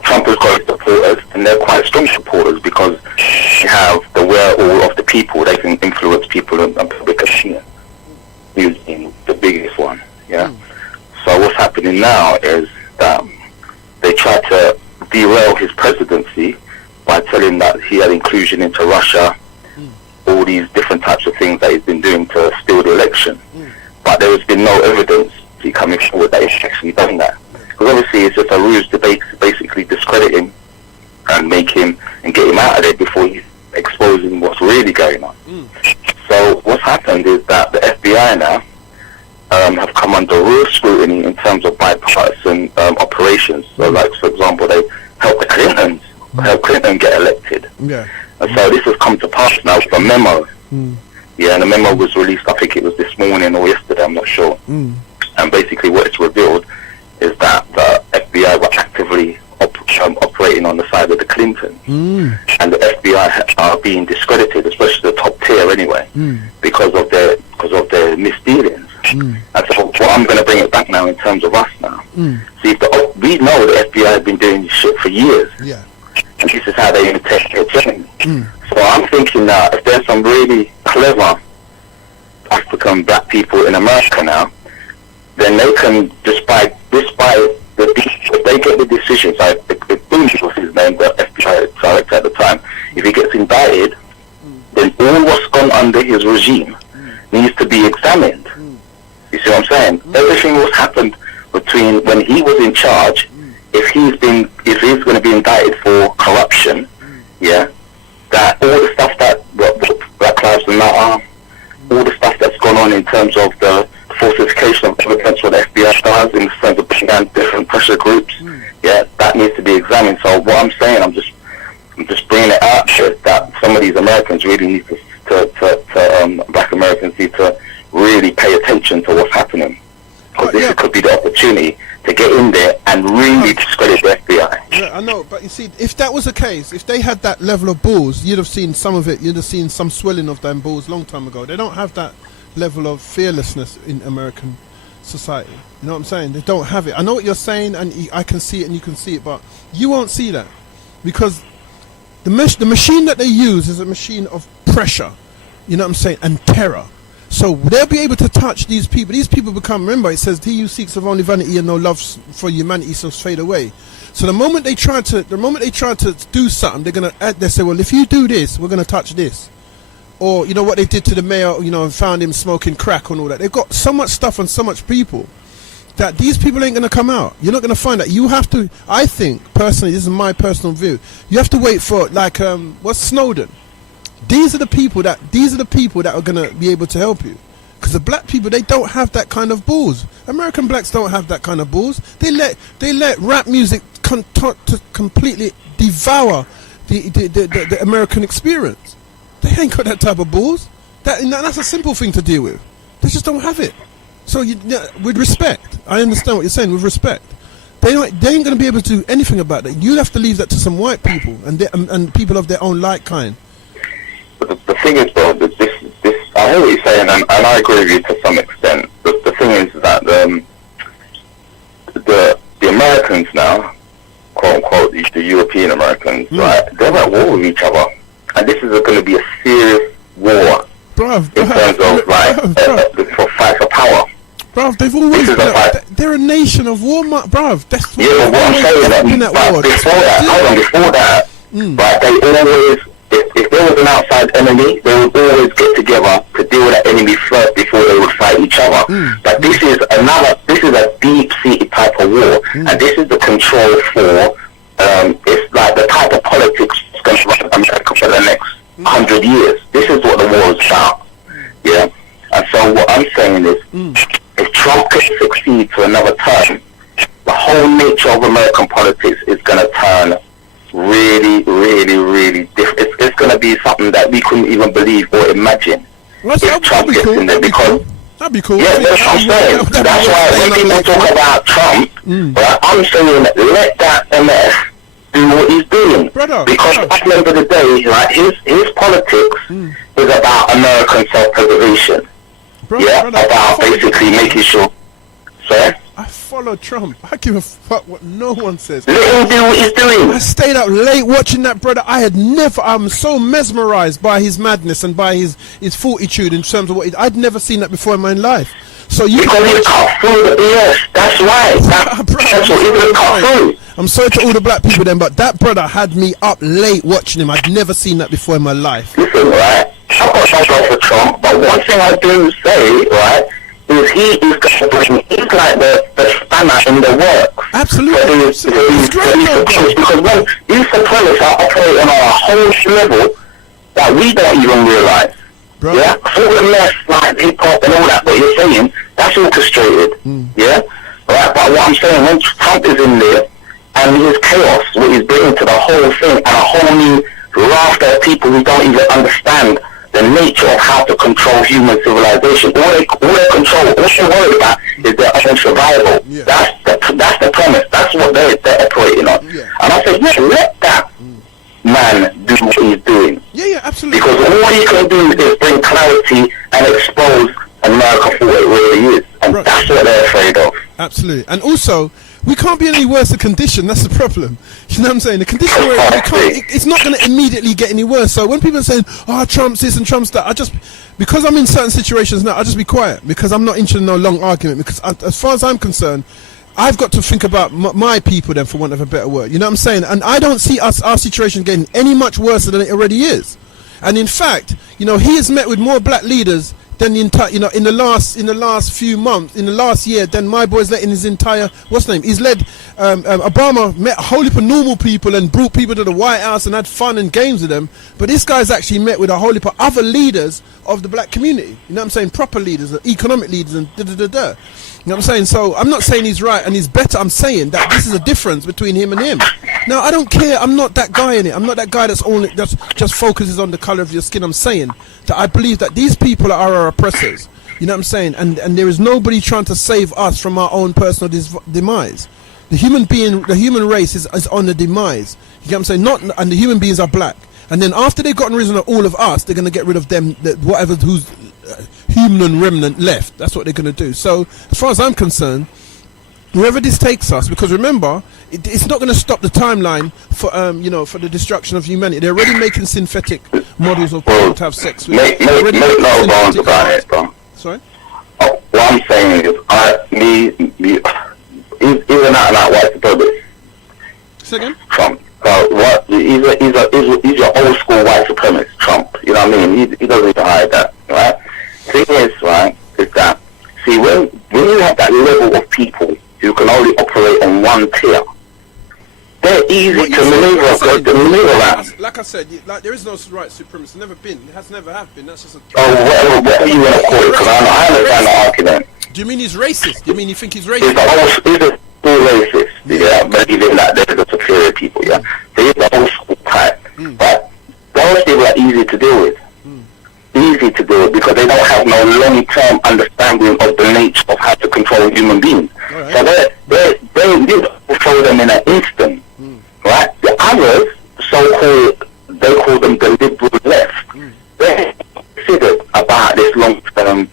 Trump has got his supporters, and they're quite strong supporters because they have the wherewithal of the people. They can influence people in public opinion, using the biggest one. Yeah. So what's happening now is that they try to derail his presidency by telling that he had inclusion into Russia, all these different types of things that he's been doing to steal the election. But there has been no evidence coming forward that he's actually done that. Because obviously it's just a ruse to basically discredit him and make him and get him out of there before he's exposing what's really going on. So what's happened is that the FBI now have come under real scrutiny in terms of bipartisan operations. So like, for example, they helped help Clinton get elected. Yeah. And so this has come to pass now with a memo. Yeah, and the memo was released, I think it was this morning or yesterday, I'm not sure. And basically what it's revealed is that the FBI were actively operating on the side of the Clintons. And the FBI are being discredited, especially the top tier anyway, because of their misdealings. And so what I'm going to bring it back now in terms of us now. See, we know the FBI have been doing this shit for years. Yeah. And this is how they imitate their training. So I'm thinking that if there's some really clever African black people in America now, then they can if they get the decisions, like if Boone was his name, the FBI director at the time, if he gets indicted, then all what's gone under his regime needs to be examined. You see what I'm saying? Everything what's happened between when he was in charge, if he's going to be indicted for corruption, yeah, that all the stuff that Black Lives Matter, all the stuff that's gone on in terms of the falsification of evidence what the FBI does in terms of pushing down different pressure groups, yeah, that needs to be examined. So what I'm saying, I'm just bringing it out here that some of these Americans really need to Black Americans need to really pay attention to what's happening, because this could be the opportunity to get in there and really discredit the FBI. Yeah, I know, but you see, if that was the case, if they had that level of balls, you'd have seen some of it. You'd have seen some swelling of them balls long time ago. They don't have that level of fearlessness in American society. You know what I'm saying? They don't have it. I know what you're saying, and I can see it, and you can see it, but you won't see that because the machine that they use is a machine of pressure. You know what I'm saying? And terror. So they'll be able to touch these people. These people become, remember, it says, he who seeks of only vanity and no love for humanity shall fade away. So the moment they try to do something, they're gonna they say, well, if you do this, we're gonna touch this. Or you know what they did to the mayor, you know, and found him smoking crack and all that. They've got so much stuff and so much people that these people ain't going to come out. You're not going to find that. You have to, I think, personally, this is my personal view, you have to wait for, like, what's Snowden? These are the people that are going to be able to help you. Because the black people, they don't have that kind of balls. American blacks don't have that kind of balls. They let rap music completely devour the American experience. They ain't got that type of balls. That's a simple thing to deal with. They just don't have it. So with respect, I understand what you're saying. With respect, they ain't going to be able to do anything about that. You have to leave that to some white people and people of their own like kind. But the thing is, bro, this I hear what you're saying, and I agree with you to some extent. But the thing is that the Americans now, quote unquote, the European Americans, right? They're at war with each other, and this is going to be a serious war in terms of for fight for power. Bruv, they've always they're a nation of war, bruv. That's what what I'm saying. But before that, right? They always, if there was an outside enemy, they would always get together to deal with that enemy first before they would fight each other. But this is a deep-seated type of war, and this is the control for. It's like the type of politics that's going to run America for the next 100 years. This is what the war is about. Yeah, and so what I'm saying is, if Trump can succeed for another term, the whole nature of American politics is going to turn really, really, really different. It's going to be something that we couldn't even believe or imagine if Trump gets in there. Because that'd be cool. Yeah, that's what I'm saying. That's why when people talk about Trump, right, I'm saying let that MF do what he's doing. Because at the end of the day, right, his politics is about American self-preservation. About basically making sure. Sorry? I follow Trump. I give a fuck what no one says. Let him do what he's doing. I stayed up late watching that, brother. I'm so mesmerized by his madness and by his fortitude in terms of I'd never seen that before in my life. So you because he cut through the BS. That's right. That's what he would cut through. I'm sorry to all the black people then, but that brother had me up late watching him. I'd never seen that before in my life. Listen, right? I've got something for Trump, but one thing I do say, right, is he's like the spanner in the works. Absolutely. Because when these supremacists are operating on a whole level that we don't even realise. Yeah? All the mess, like hip-hop and all that, what you're saying, that's orchestrated. Yeah? Right? But what I'm saying, when Trump is in there, and his chaos, what he's bringing to the whole thing, and a whole new raft of people who don't even understand the nature of how to control human civilization. All they control, all they're worried about is their own survival. Yeah. That's the premise. That's what they're operating on. Yeah. And I said, let that man do what he's doing. Yeah, absolutely. Because all he can do is bring clarity and expose America for what it really is. And that's what they're afraid of. Absolutely. And also, we can't be any worse a condition. That's the problem. You know what I'm saying? The condition where it's not going to immediately get any worse. So when people are saying, "Oh, Trump's this and Trump's that," because I'm in certain situations now, I just be quiet because I'm not interested in no long argument. Because as far as I'm concerned, I've got to think about my people then, for want of a better word. You know what I'm saying? And I don't see our situation getting any much worse than it already is. And in fact, he has met with more black leaders than the entire, in the last few months, in the last year, than my boy's led in his entire, he's led, Obama met a whole heap of normal people and brought people to the White House and had fun and games with them, but this guy's actually met with a whole heap of other leaders of the black community, you know what I'm saying, proper leaders, economic leaders and da-da-da-da. You know what I'm saying? So I'm not saying he's right and he's better. I'm saying that this is a difference between him and him. Now, I don't care. I'm not that guy in it. I'm not that guy that's just focuses on the color of your skin. I'm saying that I believe that these people are our oppressors. You know what I'm saying? And there is nobody trying to save us from our own personal demise. The human race is on the demise. You know what I'm saying? And the human beings are black. And then after they've gotten rid of all of us, they're going to get rid of them, whatever who's human remnant left. That's what they're going to do. So as far as I'm concerned, wherever this takes us, because remember, it's not going to stop the timeline for for the destruction of humanity. They're already making synthetic models of people to have sex with. Make no bones about it, bro. Sorry? What I'm saying is, he's an out-and-out white supremacist. Say again? Trump. He's your old school white supremacist, Trump. You know what I mean? He doesn't need to hide that, right? Thing is, right, is that, see, when when you have that level of people who can only operate on one tier, they're easy to maneuver around. Like I said, like there is no right supremacy. Never been. It has never have been. That's just a. Oh, whatever you want to call it, because I understand the argument. Do you mean he's racist? Do you mean you think he's racist? He's a full racist, yeah, but even that they're the superior people, yeah. So he's the old school type. But those people are easy to deal with. Easy to deal with because they don't have no long-term understanding of the nature of how to control human beings. Right. So they control them in an instant, right? The others, so-called, they call them the liberal left. They're considered about this long-term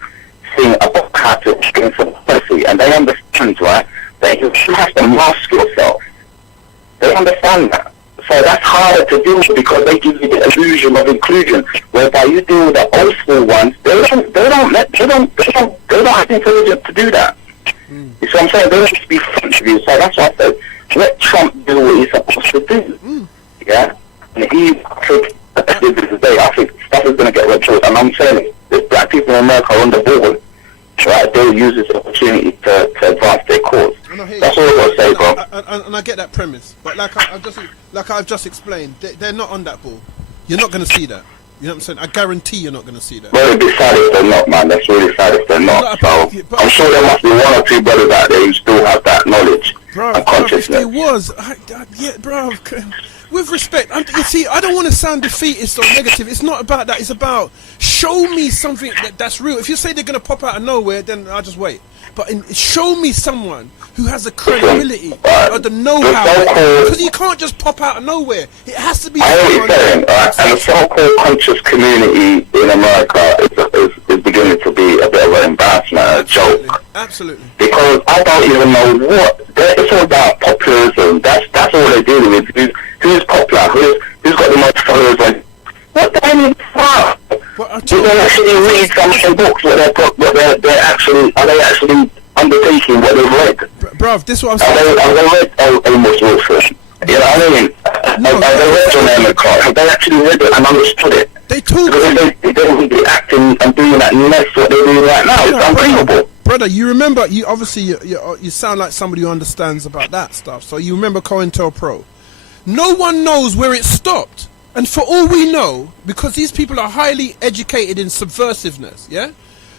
thing about how to against policy, and they understand, right, that you have to mask yourself. They understand that. So that's harder to deal with because they give you the illusion of inclusion. Whereby you deal with the old school ones, they don't have the intelligence to do that. You see what I'm saying? They just be French with you. So that's why I said, let Trump do what he's supposed to do. Yeah? And at the end of the day, I think stuff is going to get retroactive. And I'm saying, if black people in America are on the board, right, they'll use this opportunity to advance their cause. That's all I've got to say, bro. And I get that premise, but like I've just explained, they're not on that ball. You're not going to see that. You know what I'm saying? I guarantee you're not going to see that. Well, it'd be sad if they're not, man. That's really sad if they're not. So I'm sure there must be one or two brothers out there who still have that knowledge and consciousness. If there was, yeah, bro. With respect, you see, I don't want to sound defeatist or negative. It's not about that. It's about show me something that's real. If you say they're going to pop out of nowhere, then I'll just wait. But show me someone who has the credibility or the know-how, because you can't just pop out of nowhere. It has to be. I know what you're saying, and the so-called conscious community in America is beginning to be a bit of an embarrassment, a joke. Absolutely. Because I don't even know what. It's all about populism. That's all they're dealing with. Who's popular? Who's got the most followers? What the hell is that? Do they actually read some books? Are they actually undertaking what they've read? Bruv, this is what I'm saying. Have they read Amos Wilson? You know what I mean? Have they read John Emmett? Have they actually read it and understood it? They talk. Because they would be acting and doing that mess what they're doing right now. It's unbelievable. Brother, you remember? You obviously you sound like somebody who understands about that stuff. So you remember Cointelpro. No one knows where it stopped. And for all we know, because these people are highly educated in subversiveness, yeah?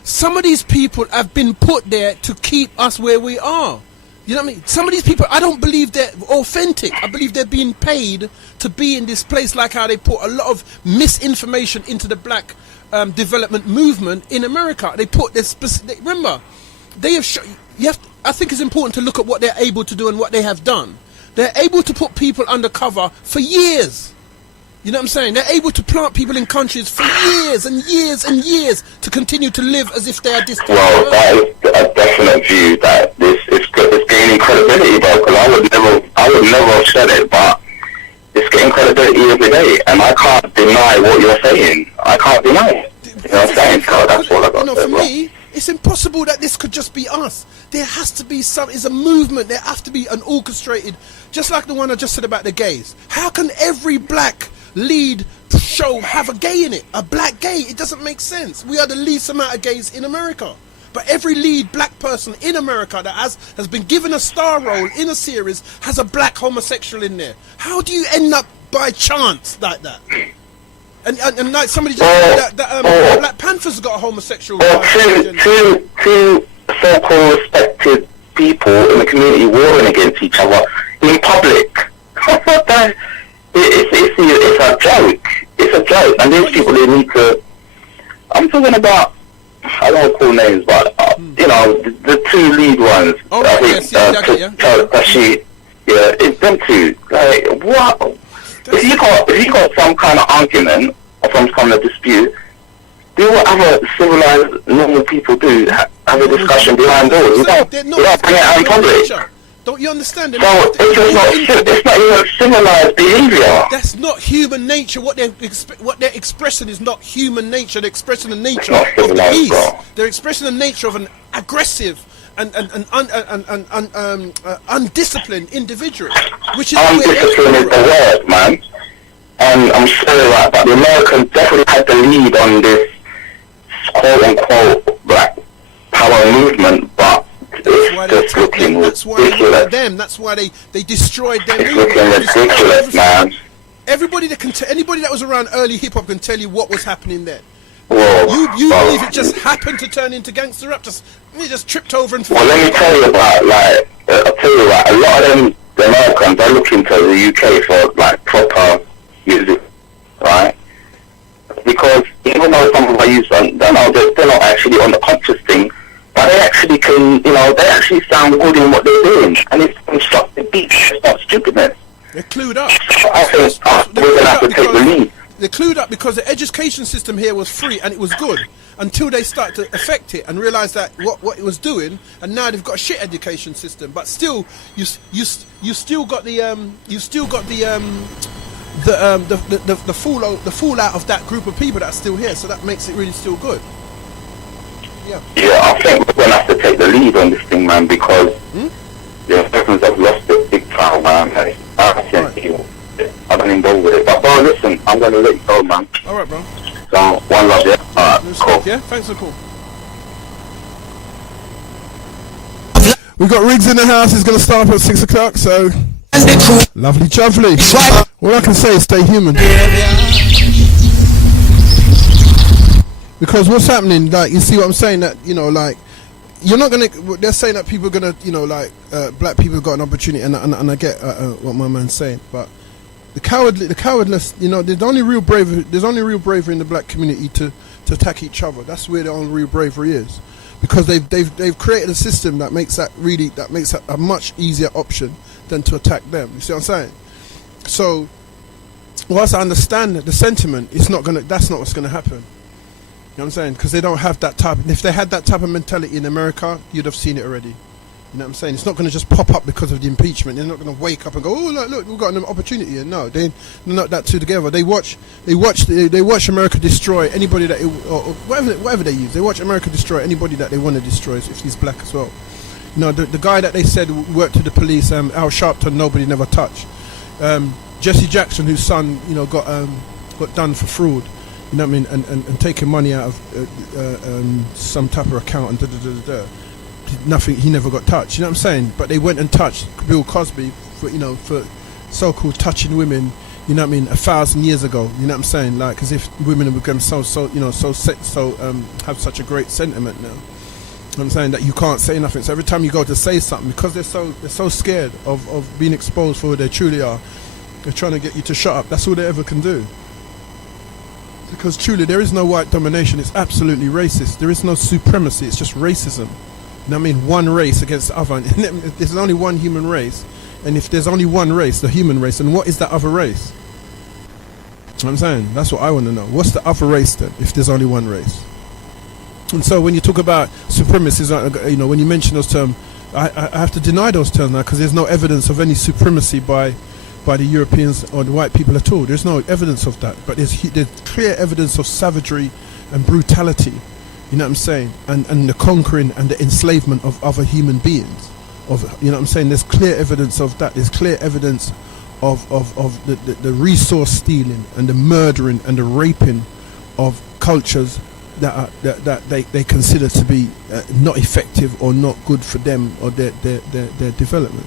Some of these people have been put there to keep us where we are. You know what I mean? Some of these people, I don't believe they're authentic. I believe they're being paid to be in this place, like how they put a lot of misinformation into the black development movement in America. They put this specific, remember, they have I think it's important to look at what they're able to do and what they have done. They're able to put people undercover for years. You know what I'm saying? They're able to plant people in countries for years and years and years to continue to live as if they are distant. Well, that is a definite view that this is gaining credibility, bro. Because I would never have said it, but it's getting credibility every day, and I can't deny what you're saying. I can't deny it. You know what I'm saying? So that's all I got to say, for me, it's impossible that this could just be us. There has to be it's a movement. There has to be an orchestrated, just like the one I just said about the gays. How can every black lead show have a gay in it? A black gay? It doesn't make sense. We are the least amount of gays in America. But every lead black person in America that has been given a star role in a series has a black homosexual in there. How do you end up by chance like that? And like somebody just Black Panther's got a homosexual. Two so-called respected people in the community warring against each other in public. It's a joke. It's a joke. And these people, they need to. I'm talking about. I don't call names, but you know, the two lead ones. Oh, I think it's them two. Like, what? If you got some kind of argument or some kind of dispute, do what other civilized normal people do. Have a discussion behind doors. You don't bring it out in public. Don't you understand? So it's not even civilized behavior. That's not human nature. What they're expressing is not human nature. They're expressing the nature of the beast. Bro. They're expressing the nature of an aggressive and undisciplined individual. Which is undisciplined is the word, man. And I'm sorry, right, but the Americans definitely had the lead on this quote-unquote black power movement, but why they just attacked them. looking That's why they ridiculous. wanted them. That's why they destroyed them. It's looking ridiculous, man. Everybody that can, anybody that was around early hip hop can tell you what was happening there. Well, You believe it just happened to turn into gangster rap? They just tripped over and. Well, let me tell you about, like, I'll tell you what, a lot of them, the Americans, are looking to the UK for, like, proper music, right? Because even though some of our youth they're not actually on the conscious thing, but they actually can, they actually sound good in what they're doing, and it's constructive beats, it's not stupidness. They're clued up. I think we're going to have to take the lead. They're clued up because the education system here was free and it was good until they start to affect it and realize that what it was doing, and now they've got a shit education system. But still, you still got the fallout of that group of people that's still here. So that makes it really still good. Yeah. Yeah, I think we're going to have to take the lead on this thing, man, because the Americans have lost a big trial, man. I've been involved with it. But, bro, listen, I'm going to let you go, man. All right, bro. So, one love, yeah? All right, cool. Yeah, thanks for the call. We've got Riggs in the house. He's going to start up at 6 o'clock, so... Lovely jubbly. All I can say is stay human. Because what's happening, like, you see what I'm saying, that, like, you're not going to... They're saying that people are going to, black people have got an opportunity, and I get what my man's saying, but... The cowardless, there's only real bravery in the black community to attack each other. That's where the only real bravery is, because they've created a system that makes that a much easier option than to attack them. You see what I'm saying? So, whilst I understand the sentiment, that's not what's gonna happen. You know what I'm saying? Because they don't have that type. If they had that type of mentality in America, you'd have seen it already. You know what I'm saying? It's not going to just pop up because of the impeachment. They're not going to wake up and go, "Oh, look, we've got an opportunity." here. No, they're not that two together. They watch America destroy anybody that or whatever they use. They watch America destroy anybody that they want to destroy if he's black as well. The guy that they said worked with the police, Al Sharpton, nobody never touched. Jesse Jackson, whose son, got done for fraud. You know what I mean? And taking money out of some type of account and nothing, he never got touched. You know what I'm saying? But they went and touched Bill Cosby for so-called touching women. You know what I mean? 1,000 years ago. You know what I'm saying? Like, as if women have become have such a great sentiment now. You know what I'm saying? That you can't say nothing. So every time you go to say something, because they're so scared of being exposed for who they truly are, they're trying to get you to shut up. That's all they ever can do. Because truly, there is no white domination. It's absolutely racist. There is no supremacy. It's just racism. I mean, one race against the other. There's only one human race, and if there's only one race, the human race, then what is that other race? You know what I'm saying? That's what I want to know. What's the other race then, if there's only one race? And so when you talk about supremacy, when you mention those terms, I have to deny those terms now, because there's no evidence of any supremacy by the Europeans or the white people at all. There's no evidence of that, but there's clear evidence of savagery and brutality. You know what I'm saying? And the conquering and the enslavement of other human beings. You know what I'm saying? There's clear evidence of that. There's clear evidence of the resource stealing and the murdering and the raping of cultures that they consider to be not effective or not good for them or their development.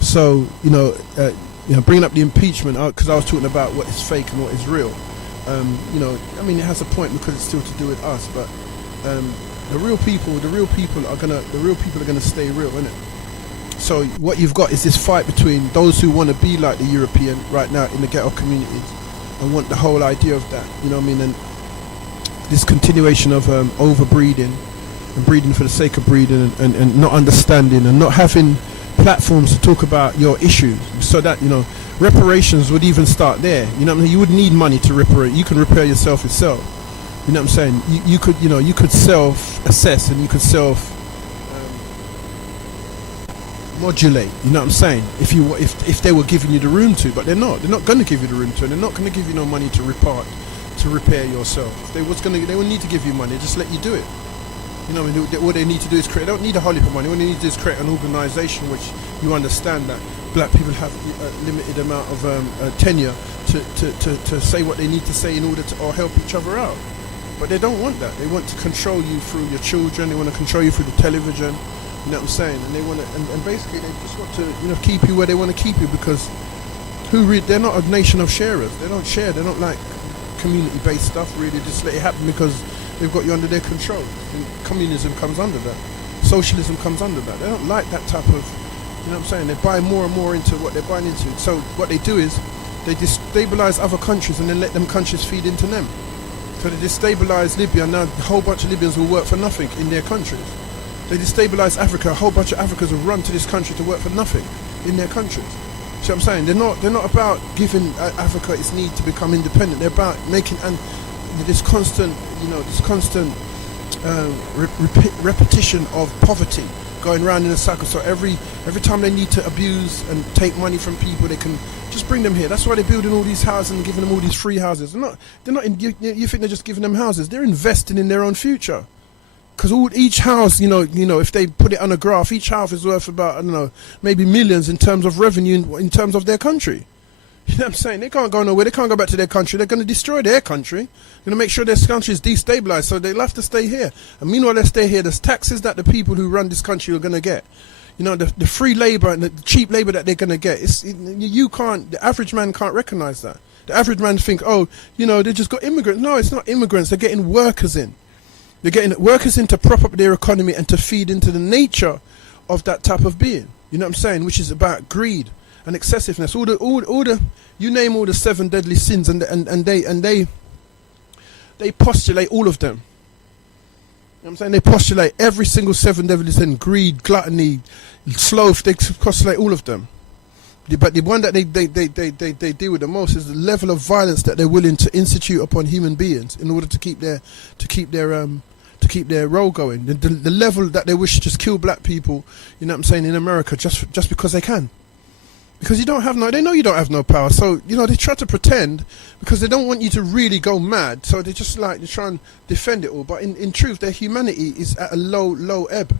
So, bringing up the impeachment, because I was talking about what is fake and what is real. It has a point because it's still to do with us, but the real people are gonna stay real, innit? So what you've got is this fight between those who want to be like the European right now in the ghetto communities and want the whole idea of that, you know what I mean, and this continuation of overbreeding and breeding for the sake of breeding and not understanding and not having platforms to talk about your issues, so that reparations would even start there. You know what I mean? You would need money to repair. You can repair yourself. You know what I'm saying? You could self-assess and you could self-modulate. You know what I'm saying? If they were giving you the room to, but they're not. They're not going to give you the room to, and they're not going to give you no money to repair yourself. If they would need to give you money, just let you do it. You know, what they need to do is create. They don't need a whole heap of money. What they need to do is create an organisation which you understand that black people have a limited amount of tenure to say what they need to say in order to or help each other out. But they don't want that. They want to control you through your children. They want to control you through the television. You know what I'm saying? And they want to, and basically they just want to, you know, keep you where they want to keep you, because they're not a nation of sharers. They don't share. They don't like community-based stuff. Really, just let it happen because they've got you under their control. And communism comes under that. Socialism comes under that. They don't like that type of, you know what I'm saying? They buy more and more into what they're buying into. So what they do is they destabilize other countries and then let them countries feed into them. So they destabilize Libya. Now a whole bunch of Libyans will work for nothing in their countries. They destabilize Africa. A whole bunch of Africans will run to this country to work for nothing in their countries. See what I'm saying? They're not about giving Africa its need to become independent. They're about making this constant, you know, repetition of poverty going round in a circle. So every time they need to abuse and take money from people, they can just bring them here. That's why they're building all these houses and giving them all these free houses. They're not. You think they're just giving them houses? They're investing in their own future. Because each house, you know, if they put it on a graph, each house is worth about, I don't know, maybe millions in terms of revenue in terms of their country. You know what I'm saying? They can't go nowhere. They can't go back to their country. They're going to destroy their country. They're going to make sure their country is destabilized. So they'll have to stay here. And meanwhile, they stay here. There's taxes that the people who run this country are going to get. You know, the free labor and the cheap labor that they're going to get. The average man can't recognize that. The average man think, oh, you know, they just got immigrants. No, it's not immigrants. They're getting workers in. They're getting workers in to prop up their economy and to feed into the nature of that type of being. You know what I'm saying? Which is about greed and excessiveness. You name all the 7 deadly sins, and they postulate all of them. You know what I'm saying? They postulate every single 7 deadly sin: greed, gluttony, sloth. They postulate all of them. But the one that they deal with the most is the level of violence that they're willing to institute upon human beings in order to keep their role going. The level that they wish to just kill black people, you know what I'm saying, in America just because they can. Because they know you don't have no power. So, you know, they try to pretend because they don't want you to really go mad. So they try and defend it all. But in truth, their humanity is at a low ebb.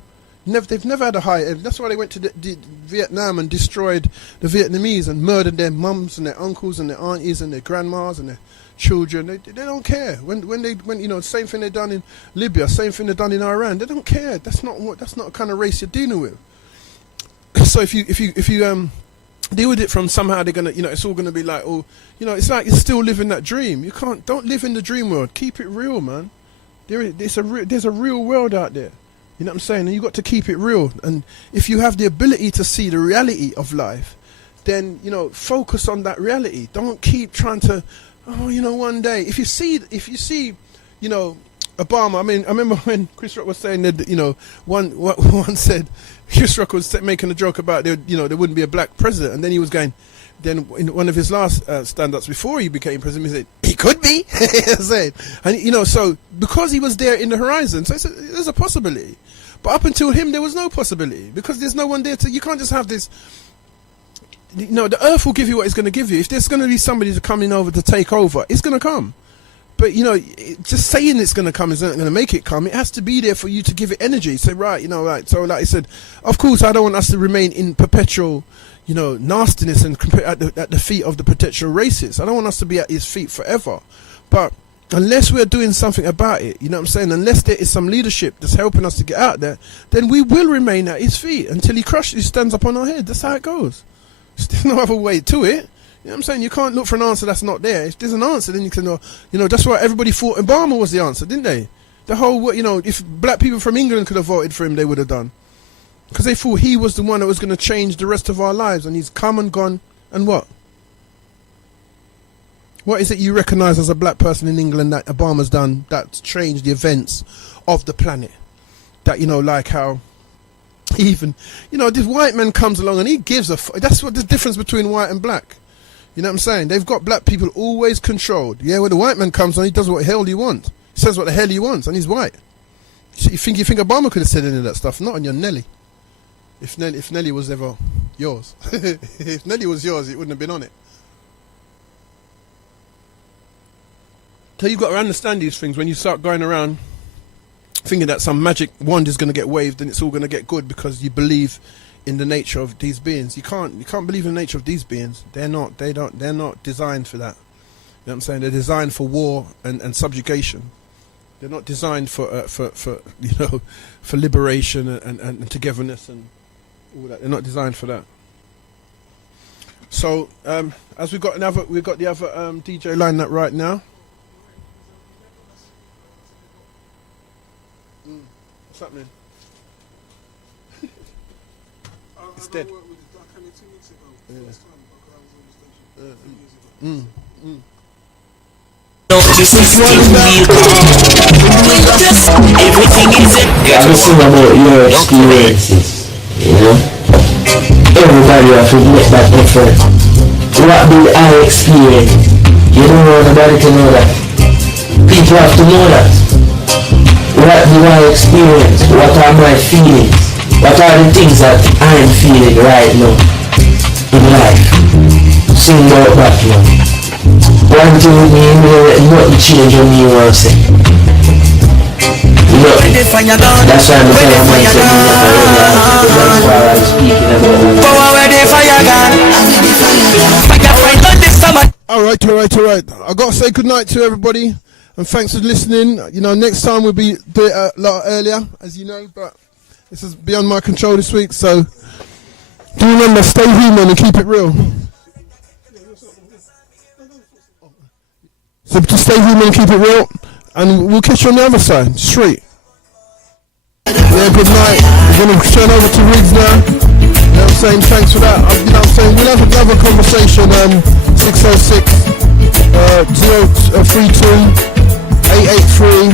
They've never had a high ebb. That's why they went to Vietnam and destroyed the Vietnamese and murdered their mums and their uncles and their aunties and their grandmas and their children. They don't care. When you know, same thing they done in Libya, same thing they done in Iran. They don't care. That's not the kind of race you're dealing with. So if you deal with it from somehow, they're gonna, you know, it's all gonna be like, oh, you know, it's like you're still living that dream. Don't live in the dream world. Keep it real, man. There's a real world out there. You know what I'm saying? And you got to keep it real. And if you have the ability to see the reality of life, then, you know, focus on that reality. Don't keep trying to, oh, you know, one day. If you see, you know, Obama. I mean, I remember when Chris Rock was saying that, you know, one said, Chris Rock was making a joke about there wouldn't be a black president, and then he was going. Then in one of his last stand-ups before he became president, he said he could be. And you know, so because he was there in the horizon, so there's a possibility. But up until him, there was no possibility because there's no one there to. You can't just have this. You know, the earth will give you what it's going to give you. If there's going to be somebody coming over to take over, it's going to come. But, you know, just saying it's going to come isn't going to make it come. It has to be there for you to give it energy. Say, right, you know, right. So, like I said, of course, I don't want us to remain in perpetual, you know, nastiness and at the feet of the perpetual racists. I don't want us to be at his feet forever. But unless we're doing something about it, you know what I'm saying, unless there is some leadership that's helping us to get out there, then we will remain at his feet until he stands up on our head. That's how it goes. There's no other way to it. You know what I'm saying? You can't look for an answer that's not there. If there's an answer, then you can know. You know, that's why everybody thought Obama was the answer, didn't they? The whole, you know, if black people from England could have voted for him, they would have done. Because they thought he was the one that was going to change the rest of our lives. And he's come and gone. And what? What is it you recognise as a black person in England that Obama's done that's changed the events of the planet? That, you know, like how even, you know, this white man comes along and he gives that's what the difference between white and black. You know what I'm saying? They've got black people always controlled. Yeah, when the white man comes on, he does what the hell he wants. He says what the hell he wants, and he's white. So you think Obama could have said any of that stuff? Not on your Nelly. If Nelly was ever yours. If Nelly was yours, it wouldn't have been on it. So you've got to understand these things when you start going around thinking that some magic wand is going to get waved and it's all going to get good because you believe in the nature of these beings. You can't believe in the nature of these beings. They're not designed for that. You know what I'm saying? They're designed for war and subjugation. They're not designed for you know, for liberation and togetherness and all that. They're not designed for that. So as we've got the other DJ lined up right now. What's happening? It's dead. This is one everything is it. Yeah, I'm sing about your experiences, you know. Everybody has to make that effort. What did I experience? You don't want nobody to know that. People have to know that. What do I experience? What are my feelings? What are the things that I'm feeling right now in life? Sing about that, man. One thing with me, nothing change on me once. You know, that's why I'm telling myself that's why I'm speaking about that. Alright. I gotta say goodnight to everybody and thanks for listening. You know, next time we'll do it a lot earlier, as you know, but this is beyond my control this week, so do remember, stay human and keep it real. So just stay human and keep it real, and we'll catch you on the other side, straight. Yeah, good night. We're going to turn over to Riggs now. You know what I'm saying? Thanks for that. You know what I'm saying? We'll have another conversation, 606 032 883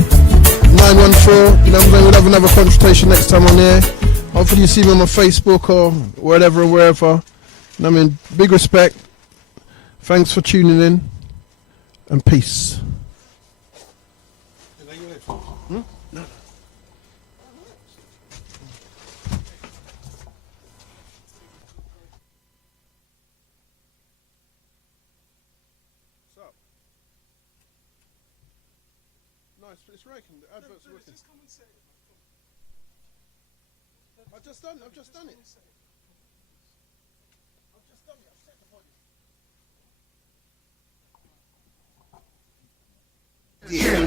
914. You know what I'm saying? We'll have another consultation next time on here. Hopefully you see me on my Facebook or wherever and wherever. And I mean, big respect. Thanks for tuning in. And peace. Nice, it's working. The advert's working. I've just done it. I've set the body. Yeah.